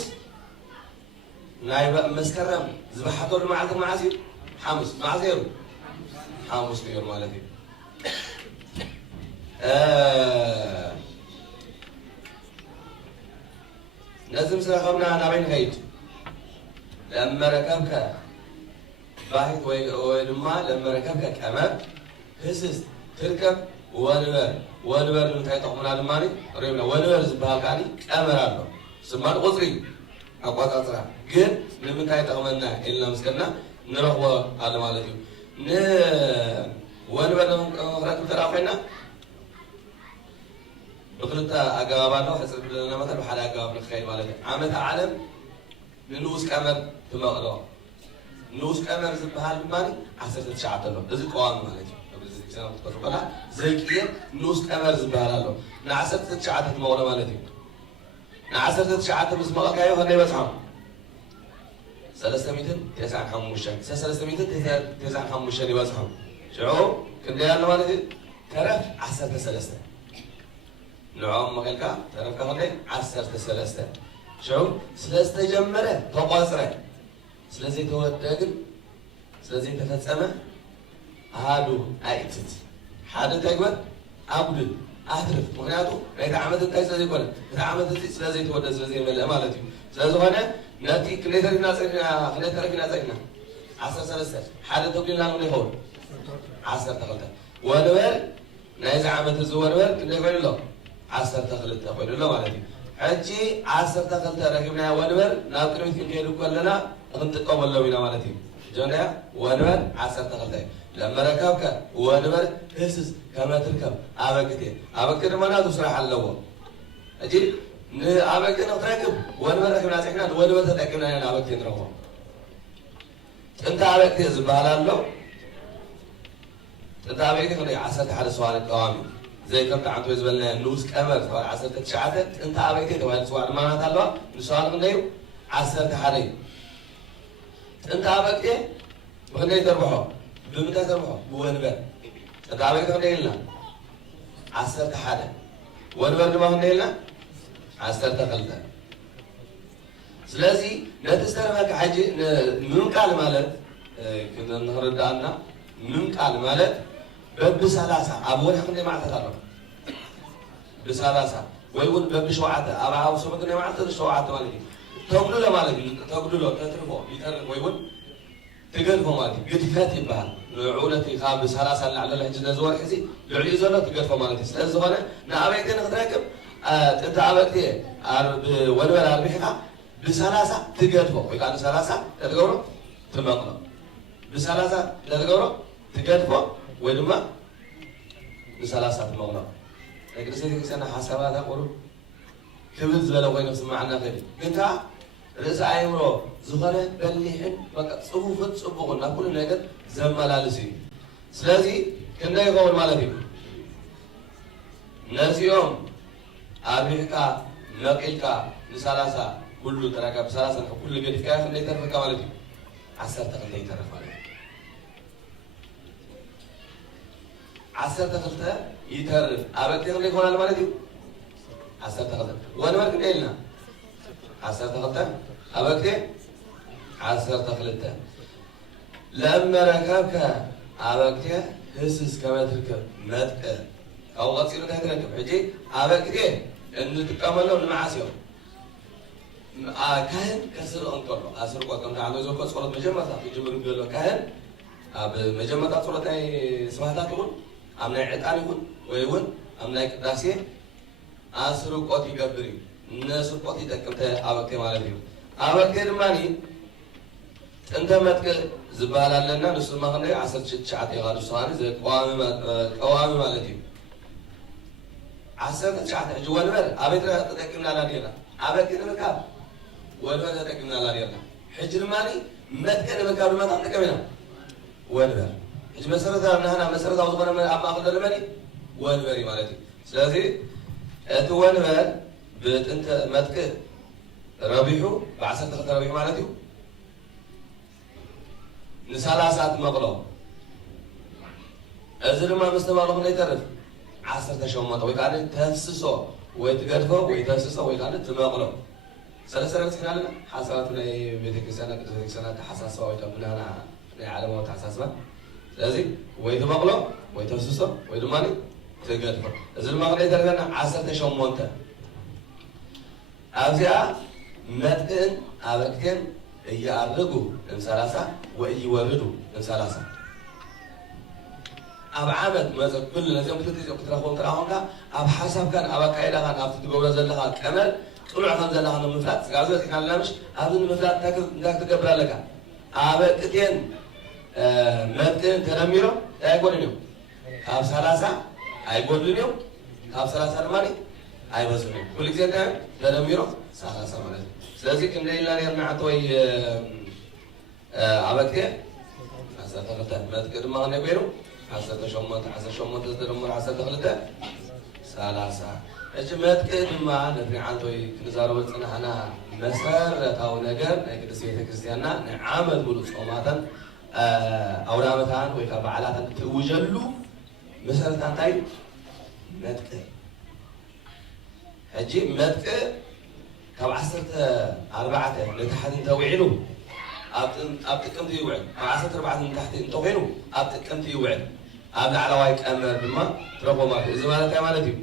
ናይ መስከረም ዝበሓተሉ መዓልቲ መዓዝ እዩ ሓሙስ መዓዝ ነይሩ ሓሙስ ነይሩ ማለት እዩ ነዚ ምስ ረኸብና ናበይ ንኸይድ ለመረከብከ ባሕት ወይ ድማ ለመረከብከ ቀመር ህስስት ትርከብ ወንበር ወንበር ንምንታይ ጠቕሙና ድማኒ ሪብና ወንበር ዝበሃል ከዓኒ ቀመር ኣሎ ስማን ቁፅሪ ኣቆፃፅራ ግን ንምንታይ ጠቕመና ኢልና ምስከድና ንረኽቦ ኣሎ ማለት እዩ ንወንበር ንኽረክብ ተራ ኮይና ብክልተ ኣገባብ ኣሎ ሕፅር ብለና መተል ብሓደ ኣገባብ ንክኸይድ ማለት እዩ ዓመተ ዓለም ንንኡስ ቀመር ትመቕሎ ንኡስ ቀመር ዝበሃል ድማኒ 19 ኣሎ እዚ ቀዋሚ ማለት እዩ ዘይቅየ ንኡስ ቀመር ዝበሃል ኣሎ ን19 ትመቕሎ ማለት እዩ ን19 ምስ መቐልካዮ ከመይ ይበፅሖም 395 ይበፅሖም ሽዑ ክንደይ ኣሎ ማለት እዩ ተረፍ 13 ንዕኦም መቐልካ ተረፍካ ክንደይ 13 ሽዑ ስለዝተጀመረ ተቆፅረ ስለዘይተወደግን ስለዘይተፈፀመ ኣሃዱ ኣይእትት ሓደ ተግበር ኣጉድል ኣትርፍ ምክንያቱ ናይቲ ዓመት እንታይ ስለዘይኮነ እቲ ዓመት እዚ ስለዘይተወደድ ስለዘይመልአ ማለት እዩ ስለዝኾነ ነቲ ክንደይ ተረፊና ፀኒና 13 ሓደ ተጉሊልና ምን ይኸውን 12 ወንበር ናይዚ ዓመት እዚ ወንበር ክንደይ ኮይኑ ኣሎ 12 ኮይኑ ኣሎ ማለት እዩ ሕጂ 12 ረኪብናዮ ወንበር ናብ ቅድሚት ክንከይድ ከለና ክንጥቀመሎም ኢና ማለት እዩ ጀንያ ወንበር 12 እዩ ለመረከብከ ወንበር ህስስ ከመ ትርከብ ኣበግቴ ድማ ናቱ ስራሕ ኣለዎ ሕጂ ንኣበግቴ ንክትረክብ ወንበር ረኪብና ፅሕና ንወንበር ተጠቂምና ኢና ንኣበግቴ ንረክቦ ጥንታ ኣበግቴ ዝበሃል ኣሎ ጥንታ ኣበግቴ ክንደይ 11 ሰዋን ቀዋሚ زي كم تعرفوا يزبلنا نوس كامل سواء 10 شعات انت عبيتي تبغى سواء ما نطلع نسوان من ديو 10 حري انت عبيتي بغني تربحه بمتى تربحه بوينبر انت عبيتي بغني لنا 10 حري وينبر ما بغني لنا 10 خلطه سلازي لا تسترمك حاجه من قال مالت كنا نرد عنا من قال مالت بسلاسة أبوه يخلي معه تكرر بسلاسة ويقول بشوعته أبا أو سمك إنه معه شوعته مالك تقولوا له مالك تقولوا له تترفوا يترف ويقول تقرفوا مالك قد فاتي بها لعولتي خاب بسلاسة على الحجز زوار حسي لعلي زوار تقرفوا مالك سلاز زوارة نعبيك تين خدراكم أنت عبيك تين ولا أربعة بسلاسة تقرفوا ويقال بسلاسة تقولوا تمقلوا بسلاسة تقولوا تقرفوا وينما بثلاثة مغنى لكن سيدنا حسابات أقولوا كبد زبالة وين سمعنا غير أنت رأس عيمرو زغرة بليحن فقط صفوفت صفوفنا كل نجد زمالالسي سلازي كنا يقول مالتي نزيوم أربعة نقلك بثلاثة كل تراك بثلاثة كل جديد كيف نيتر في كمالتي 10 نيتر فالي 10 تخلطة يتهرف أبكتي خلي يكون على مالتي 10 تخلطة وانا مالك نقلنا 10 تخلطة أبكتي 10 تخلطة لما ركبك أبكتي هسس كما تركب ماتك أو غطير تحت ركب حجي أبكتي إنه تكمله المعاسيو كاهن كسر أنكره أسر وكم تعالوا زوجة صورة مجمعة في جبر بيقول كاهن مجمعة صورة اسمها تقول أمنا عتان يكون ويكون أمنا كداسية أسر قطي قبري نسر قطي تكمت أبكي مالتي أبكي الماني أنت متك زبالة لنا نسر ما خلي 10 شعاتي غادو صاني زي قوامي مالتي 10 شعات جوال بر أبي ترى تكمل على دينا أبكي نمكاب ولا تكمل على دينا حجر ماني متك نمكاب ما تكملنا ولا إيش مسألة أنا مسألة أوضبنا من أما أخذ الماني وانبري مالتي سلازي أنت وانبر بت أنت متك ربيحو بعسل تخت ربيحو مالتي نسالة ساعة مقلو أزر ما مستمع له من يترف 10 شومات ويكان تفسسه ويتقرفه ويتفسسه ويكان تمقلو سلسلة مسكين علينا حسنات من بيتك سنة حساسة ويتقبلها أنا على موت حساسة لازم ويتمقلو ويتفسسه ويدماني تقرفه أزر ما قد يترفنا 10 شومات أبزع متن أبكتن يعرقوا الثلاثة ويوردوا الثلاثة. أب عمد مثلا كل الناس يوم كل تراهم تراهم كا أب حسب كان أب كايدا كان أب تقول زلها كمل طلع كان زلها من مفلات قالوا كان لامش أب المفلات تاك تقبل لك أب كتين متن ترميرو أيقول اليوم أب ثلاثة أيقول اليوم أب ثلاثة ماني أيوة سنين كل شيء ده ترميرو ثلاثة ماني لازم كنا إلا نرجع توي عبكة حسنا تغلطه ما تقدر ما نبيرو حسنا شومات تدرمر حسنا تغلطه ثلاثة إيش ما تقدر ما نرجع توي نزارو بتنا أنا مسار أو نجار نقدر سيد كريستيانا نعمل بلوس قوماتا أو رامتان ويكبعلات توجلو مسار تانتاي ما تقدر هجي ما تقدر كم 14 لتحت انت وعلو ابتكم تي وعد 14 من تحت انت وعلو ابتكم تي وعد ابدا على وايك امر بما تربو ما اذا مالك مالتي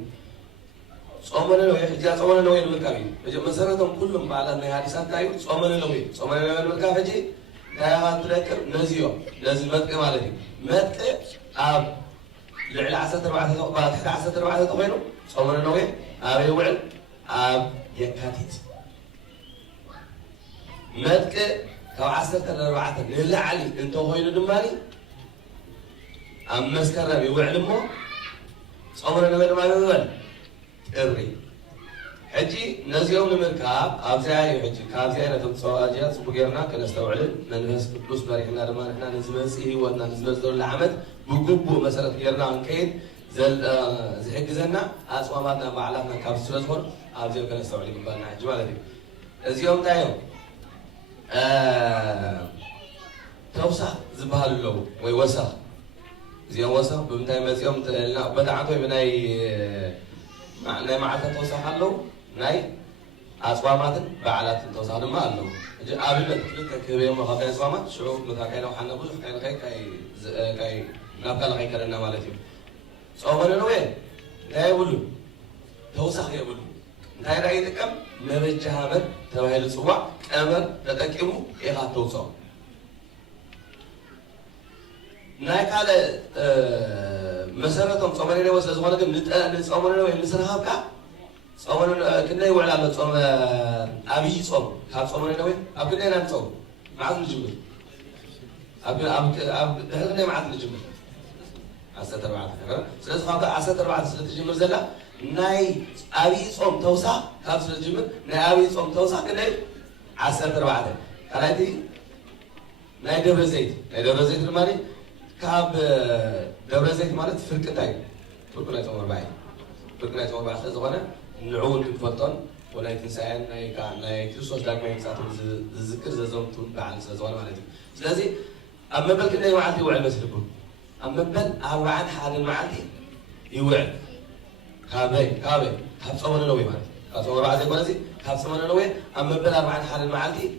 صومنا لو يحجا صومنا لو الملكابي مسرتهم كلهم على ان حديثات تايو صومنا لو الملكابي تايا تركب نزيو لازم متك مالتي متك اب لعل 14 بعد 14 تقوينه صومنا نوي أبي وعل أب يكاتيت مدك كم 14 لله علي أنت هوين دماني أم مسكرة بيوعل مو صومنا نوي ما بيوعل إري حجي نزيوم المركاب أبزاي حجي كابزاي نتوصاجيات سبوجيرنا كنستوعلن من ناس فلوس بريحنا لما نحنا نزمس إيه ونا نزمس دول العمد بجوبو مثلا غيرنا عن كيد زي زنا أسواماتنا معلقنا كابس سلسفور أبزاي كنستوعلن بالنا حجي مالدي نزيوم تايم توسع زبال اللو ويوسع زيوم وسع بمتى مزيوم تلنا بدعته بناي ناي معك توسع حلو ناي أسواماتن بعلات توسع ما له قبل تلك كبير ما خبر أسوامات شو مثلا كانوا حنا بوش كان كاي نبقى لغاية كرنا مالتي صومنا نوين لا يقولوا توسع يقولوا ناي رأيت كم نرجع همر توهيل الصبح أمر تتكلموا إيه توسع ناي قال مسألة صومنا نوين وسلسلة كم صومنا نوين مسألة هبكة صومنا كنا يوعى على صوم أبي صوم كاب صومنا نوين أبكنا نام صوم معذ الجمل هلنا معذ الجمل 14 سلسلة خاطر 14 سلسلة الجمل زلا ناي أبي صوم توسع كاب سلسلة الجمل ناي أبي صوم توسع كنا 14 كلايتي ناي دبر زيت المالي كاب دبر زيت مالت فرقتاي فرقنا يوم 40 فرقنا يوم 40 زغنا نعود كفطن ولا يتنسان ناي كريستوس داكما يمساتو الذكر ززمتون بعد زوال مالتي سلازي أما بل كنا يوعدي وعل مسلكم أما بل أربعان حال المعدي يوعد كابي كاب صومنا نوي مالتي كاب صومنا بعد يقول زي كاب صومنا نوي أما بل أربعان حال المعدي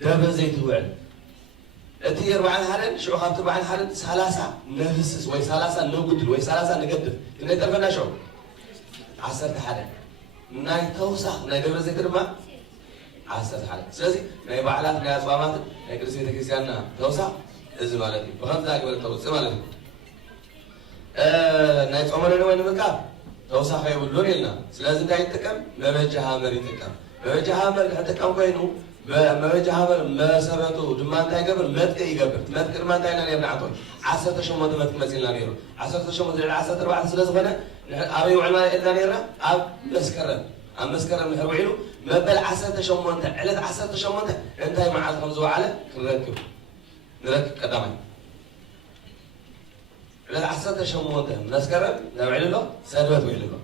دبر زيت يوعد أتي أربعان حال شو خابت أربعان حال 3 نفس وي 3 نقدر وي 3 نقدر كنا يترفنا شو 10 حدا ناي توسع ناي دبر زيت رما 10 حدا سلازي ناي بعلات ناي أصوامات ناي كرسي تكريسيانا توسع إذا مالتي بخمس ذاك ولا توسع مالتي ناي صومنا نوين مكاب توسع خير ولون يلنا سلازي ناي تكم ما بيجها مري تكم ما بيجها مري حتى كم كينو ما بيجها مري ما سبته دمان تاي قبل متك يقبل متك ما تاي ناني بنعطون 10 شموت متك مثلنا نيرو 10 شموت 10 4 سلازي غنا أبي وعما إذا نيرا أب مسكرة من هرويلو ما بل 10 شمونته على 10 شمونته انتهي مع 5 على نركب قدامي على 10 شمونته مسكرة نوعيلو سنوات ويلو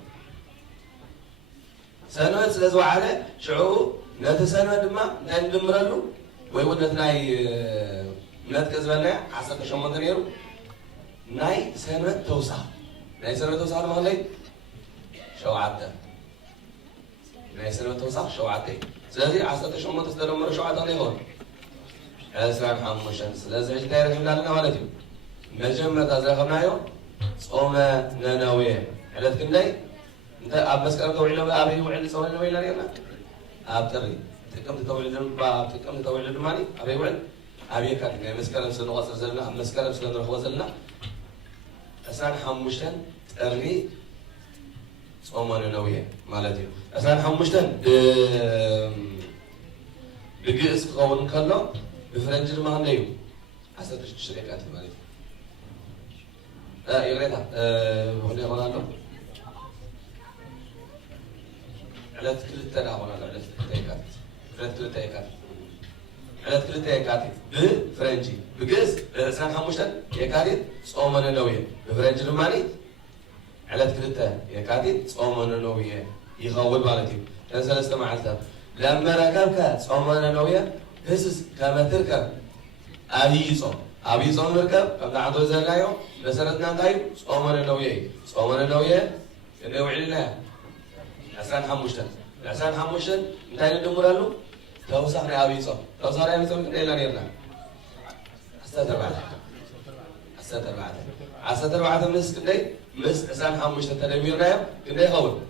سنوات سلازو على شعور نتسنوات ما ندمرلو ويودنا ناي نتكزبنا 10 شمونته نيرو ناي سنوات توسع ناي سنوات توسع ما لي شو عدى ناي سنوات توسع شو عدى سلازي 10 شمونته تدمر شو عدى نيهون أسرع حموشان سلازي إيش داير خلنا لنا ولدي مجمع تزرعنا يوم صوم ننويه على تكملي أنت أبس كم توعي له أبي وعلي صوم ننويه لنا أبتري تكمل توعي له تكمل توعي له ماني أبي وعلي أبي كاتب يعني مسكرم سنة وصل زلنا مسكرم سنة وصلنا أسرع حموشان أرني صوم ننويه مالتي أسرع حموشان بجلس قون كله بفرنجر ما هنيو حسب الشركات مالتي يقرأها هنا هنا على كل التناول على كل التيكات على كل التيكات بفرنجي بجلس سنة خمسة يكادي صومنا نوية بفرنجر مالي على كل التيكات صومنا نوية يخول مالتي تنزل استمعت لما ركبك صومنا نوية هسس كما تركب أبي صوم مركب قبل عدو زلايو مسرتنا تايم صومنا نوية إنه وعلنا عسان حموشتن متى ندمرالو توسعنا أبي صوم كنا نيرنا عسى بعد مس كندي مس عسان حموشتن تدميرنا كندي خول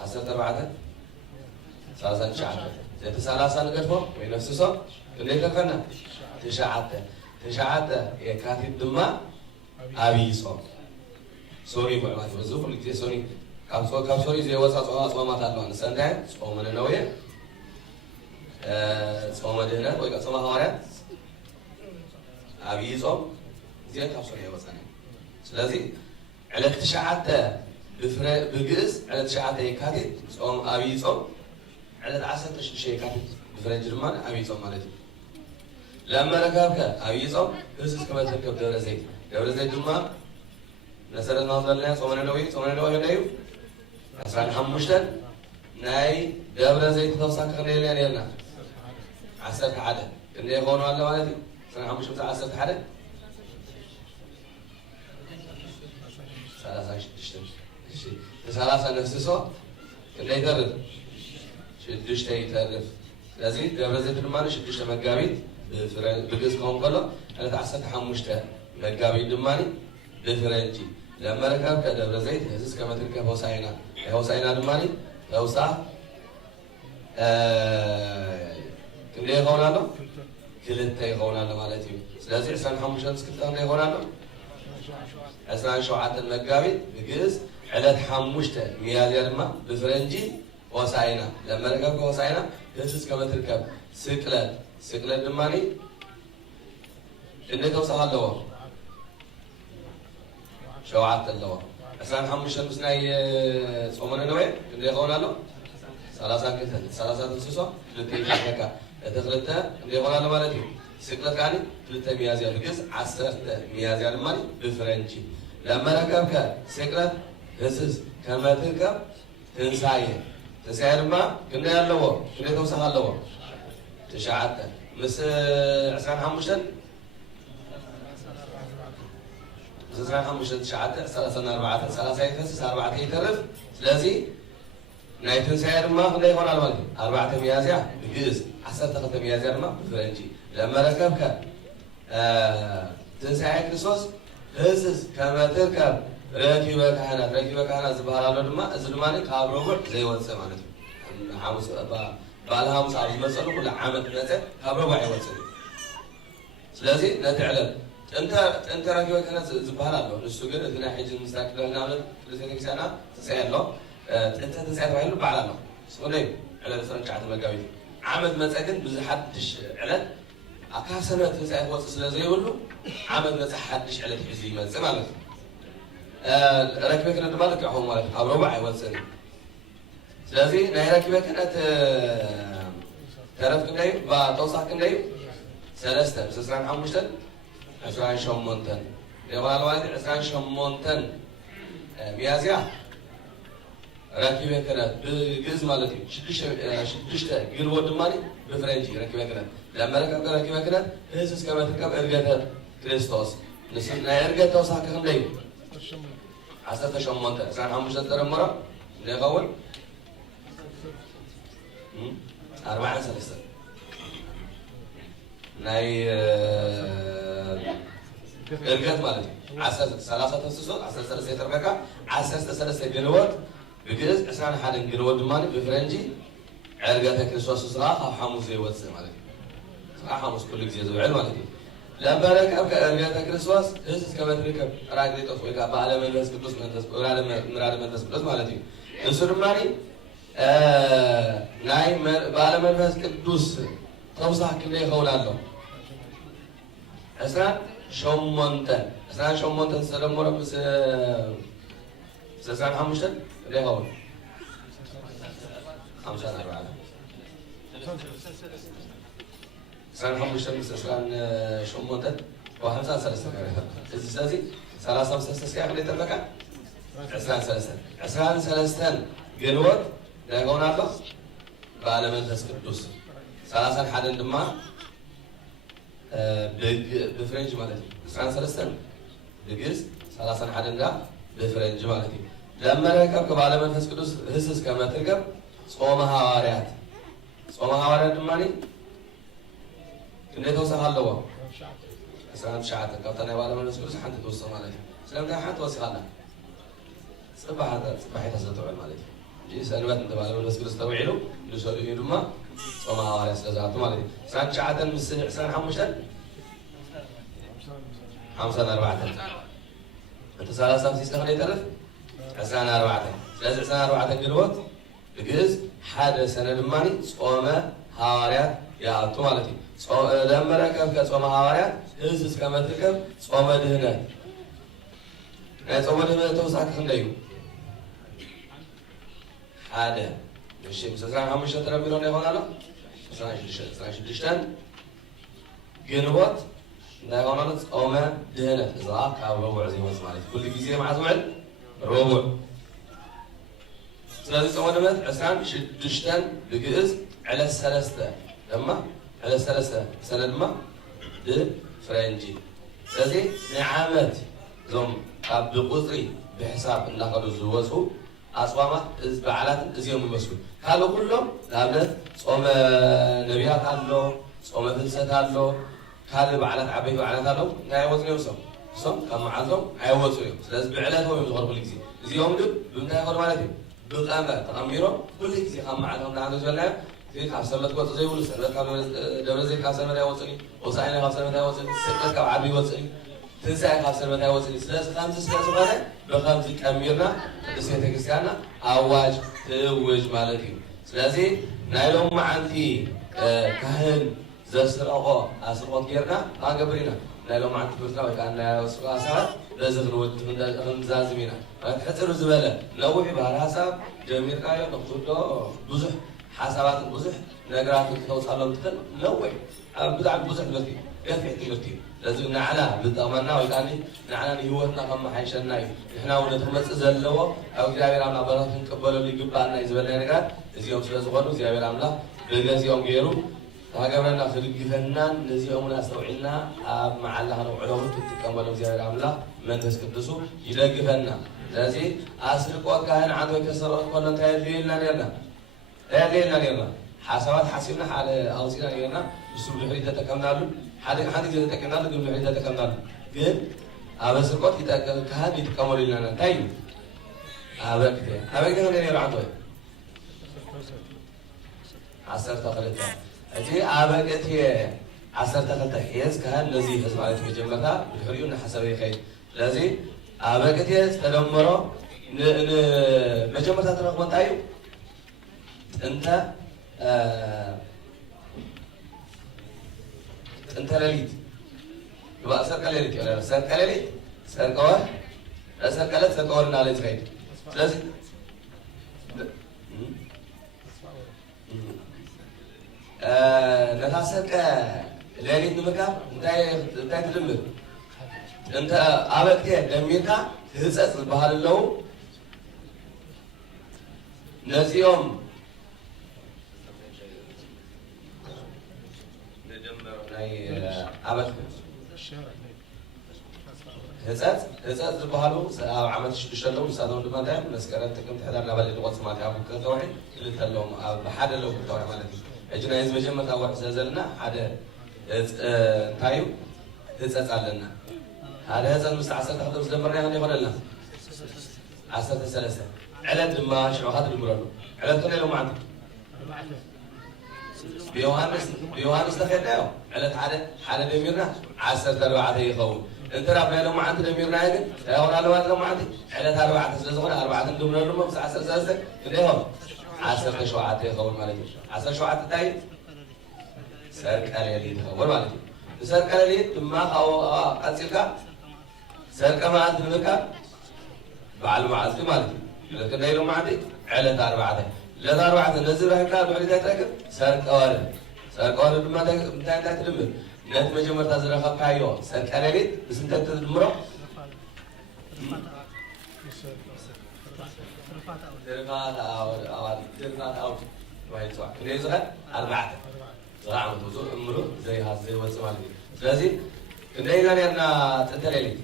عسى بعد ثلاثة شعب 3 نقدفه وين نفسه كنا كفنا تشعت يكاتب دما أبي صوم سوري بقى ما تبزوف اللي كتير سوري كم سوري زي وسط صوم ما تعلمون سنتين صوم من النوية صوم دهنا ويقع صوم هوارات أبي صوم زي كم سوري وسطنا لازم على تشعت بجلس على تشعت يكاتب صوم أبي صوم على عسل شيء يكاتب بفرنج رمان أبي صوم مالتي لما ركبك أبي صوم بس كمان تركب دورة زيت دما نسأل الله تعالى صومنا نوي نايو أسرع حمشتن ناي دورة زيت توصل كنيل يلنا عسل حدا كني يكون ولا مالتي أسرع حمش بتاع عسل حدا ثلاثة نفس صوت كني يترد شدش تيترد لازم دورة زيت دما شدش مجابيت بجز كون كله أنا تعسل حمشتن مجابيت دماني بفرنجي لما ركب كدبر زيت هزز كما تركب هوساينا دماني هوسا كم ليه غونالو كلتة غونالو مالتي لازم إنسان حمشان سكتان ليه غونالو إنسان شوعات المجابي بجز على حمشته ميالي لما بفرنجي هوساينا لما ركب هوساينا هزز كما تركب سكلة دماني إنك توصل هاللوا شوعات اللوا أسان حمشان مسناي صومنا نوي اللي قولنا له ثلاثة تنسوسا لتي حكا دخلتها اللي قولنا له مالتي سكلت يعني لتي ميازيا بجز عسرت ميازيا الماني بفرنجي لما ركبك سكلت هسس كما تركب تنسايه ما كنا اللوا كنا توصل اللوا تشعت مس أسان حمشان زمان حمش تشعت ثلاثة أربعة ثلاثة يتنسس أربعة يترف لازم نايتن سعر ما خليه هون على المالي أربعة ميازيا بجلس حسن تخلت ميازيا ما فرنجي لما ركبك تنسعي كريسوس هسس كما تركب ركبك هنا زبهر على الدماء الزلماني كابروبر زي وانسى مالته حامس بالهامس عارف مسألة كل عامة نزل كابروبر عيوانسى لازم نتعلم أنت راكبك هنا زبهر له السوق اللي حيجي المستقبل هنا على 30 سنة تسعد له أنت تسعد وعيله بعلنا سولي على مثلا شعات المجاوي عمد مساكن بزحدش على أكثر سنة تسعد وصل لازم يقوله عمد مسحدش على تحزي ما زمان راكبك هنا دمالك يا حوم مالك أو ربع وصل لازم نهي راكبك هنا تعرف كم ليه بتوصل كم ليه ثلاثة بس سرعان حمشتن عشرين شمونتن يقول الوالد عشرين شمونتن ميازيا راكبين كنا بجز مالتي شدشته قلود مالي بفرنجي راكبين كنا لما راكبين كنا هيسس كما تركب إرجعت كريستوس نسينا إرجعت توصل كم ليه عشرة شمونتن عشرين حمشتن ترى مرة ليه قول 4 سنة ناي إرجعت مالتي عساس 3 تنسوس عساس 3 تربكة عساس 3 جنوات بجلس عشان حال جنوات مالي بفرنجي إرجعت كريسوس صراحة أو حموس يوتس مالتي صراحة حموس كل جزء زوجين مالتي لما ركب إرجعت كريسوس هسه كمان ركب راجلي تصوير بعلم الناس كدوس من الناس بعلم الناس كدوس مالتي يصير مالي ناي بعلم الناس كدوس توصح كله يخون عنه أسرع شومونتن سلام مرة بس سلسان حمشتن ليه هون 5 4 سلسان حمشتن سلسان شومونتن و5 3 إزازي 3 5 6 خلي تبقى عسران 3 جنوات ليه هون عنده بعلم الناس كدوس 3 حد عندما بفرنج مالتي 3 بجلس 3 حد عندها بفرنج مالتي لما ركب بعد ما منفس قدوس هسس كما تركب صوم هواريات دماني كنت توصل هاللوا سلام شعاتك قطنا بعد ما منفس قدوس حنت توصل مالتي سلام ده حنت توصل هلا صباح تسلطوا مالتي جي سلوات انت بعد ما منفس قدوس توعيله لسوري دما صوم هواريات سلازات مالتي سلام شعاتن سلام حمشتن 54 أنت 30 سنة يترف 24 لازم 24 جنوات بجز حدا سنة الماني صومة حواريات يا أطوالتي لما ركب كصومة حواريات إزز كما تركب صومة دهنات صومة دهنات توسعك خنديو حدا مش مسافر هم مش ترى ميلون يهون على سنة جنوات لا يهون على صومة دهنات إزاك أو ربع زي ما سمعت كل جزء مع زوج ربع سلازي صومة دهنات عسان شدشتن بجز على الثلاثة لما على الثلاثة سنة ما فرنجي سلازي نعمت زم بقصري بحساب الله قد زوجه أصوامات بعلات زيهم المسؤول قالوا كلهم لابد صوم نبيات الله صوم فلسات الله قالوا بعلات عبيه بعلات الله لا يوصل يوصل صوم كم عندهم هيوصل يوم لازم بعلاتهم يظهر كل شيء زيهم دول بمنتهى فرمانتهم بالأمر تأميرهم كل شيء كم عندهم نعم زوجنا في خمسة متر وزي ولا سنة كانوا دولة زي خمسة متر يوصلني وصاينا خمسة متر يوصلني ستة كعبي يوصلني تنسى خمسة متر يوصلني سلاس خمسة سلاس ولا بخمسة كأميرنا اسمه تكسيانا أواج توج مالتي سلازي نايلهم معنتي كهن زسرقة أسرقة كيرنا أنقبرينا نايلهم معنتي بسرعة كأن سرقة سهل لازم نود من زازمينا تحسر الزبالة نوعي بهالحساب جميل كايو نقطه بزح حسابات بزح نقرأ توصل لهم تكل نوعي بدع بزح دلوقتي ينفع دلوقتي لازم نعنا بالضمانة ويعني نعنا هيوتنا كم حيشنا إحنا ونتمس زلوا أو جابر عملا برا نقبله اللي جبنا إزبالنا نقال زيهم سلسلة جابر عملا بلغ زيهم غيره هاجمنا في الجفنان نزيهم نستوعبنا مع الله نوعلهم تتكملوا جابر عملا من تسكتسو إلى جفننا لازم أسرق وكان عنده كسر كل تهديل نيرنا نيرنا حسابات حسبنا على أوصينا نيرنا بسرعة حريدة تكملوا حد جد تكملوا قبل حريدة تكملوا جد أبسرقات كهان يتكملوا لنا تايم أبغى كده نيرنا عنده عصر تقلتها أجي أبغى كده عصر تقلتها يس كهان لذيذ حسب على تجمعها بالحريون حسابي خير لذيذ أبغى كده تدمره مجموعة ترقمت أيو أنت أنت لليد يبقى سرقة لليد ولا سرقة لليد سرقة لا سرقة لا سرقة ولا نالج غير لازم نتاسرقة لليد نمكا أنت تدمر أنت أبغى كده دميرها هزت البحر اللو نزيهم عمل هزت البحر عملت شلون سادون دمان ده مسكرات تكمل حدا نبل اللغة سمعت أبو كذا واحد اللي تلهم بحدا لو كنت عملت أجينا إذا مجمع أول زلنا حدا تايو هزت علينا هذا المستعصر تاخذ مستمرين هني ولا عصر ثلاثة علد ما شو هذا المراد علد كنا لو ما عندك بيوهانس تخيله علد حدا دميرنا عصر تلو عاد يخون انت رافع لو ما عندك دميرنا هيك يا ولا لو ما عندك علد 4 سلسلة 4 دميرنا لو بس عصر ثلاثة كده هو عصر شو عاد يخون مالك عصر شو عاد تاي سرق على يدي خبر مالك سرق على يدي ما أو قتلك سرق ما عند منك بعل معزي مالك لكن هيلو ما عندي علة 4 لا 4 نزل هيك بعد ذاك سرق أوارد ما ده متى تدمر نت مجمر تزرع خبايو سرق على يد بس أنت تدمره ترفات أو واحد سواء كذا زغل 4 زرع متوزع عمره زي هذا زي وزن مالك لازم كنا لنا تنتلي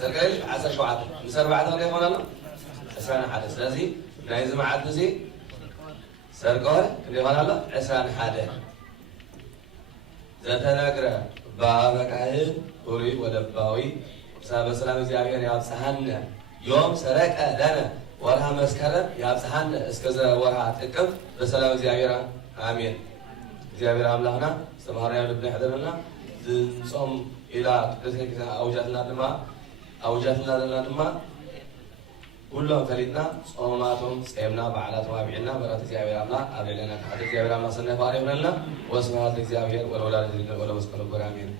سرقلي عسى شو عاد مسر بعد هذا يكون الله عسران حادث لازم نايز مع عدزي سرقال كده يكون الله عسران حادث ذات نقرأ بابك عهد أوري ودباوي سبب سلام زيابين يا بسحنا يوم سرق لنا ورها مسكرة يا بسحنا اسكذا ورها تكف بسلام زيابين آمين زيابين عملنا سمهر يا ابن حدنا ዝጾም ኢላ ቅድስት ኣውጃትና ዘለና ድማ ኩሎም ፈሊጥና ጾማቶም ጸምና በዓላቶም አብዒና ምሕረት እግዚአብሔር አምላክ ኣብ ልዕልና ካሕደ እግዚአብሔር አምላክ ሰናይ ፍቃድ ይሁነልና። ወስብሐት ለእግዚአብሔር ወለወላዲቱ ድንግል ወለመስቀሉ ክቡር አሜን።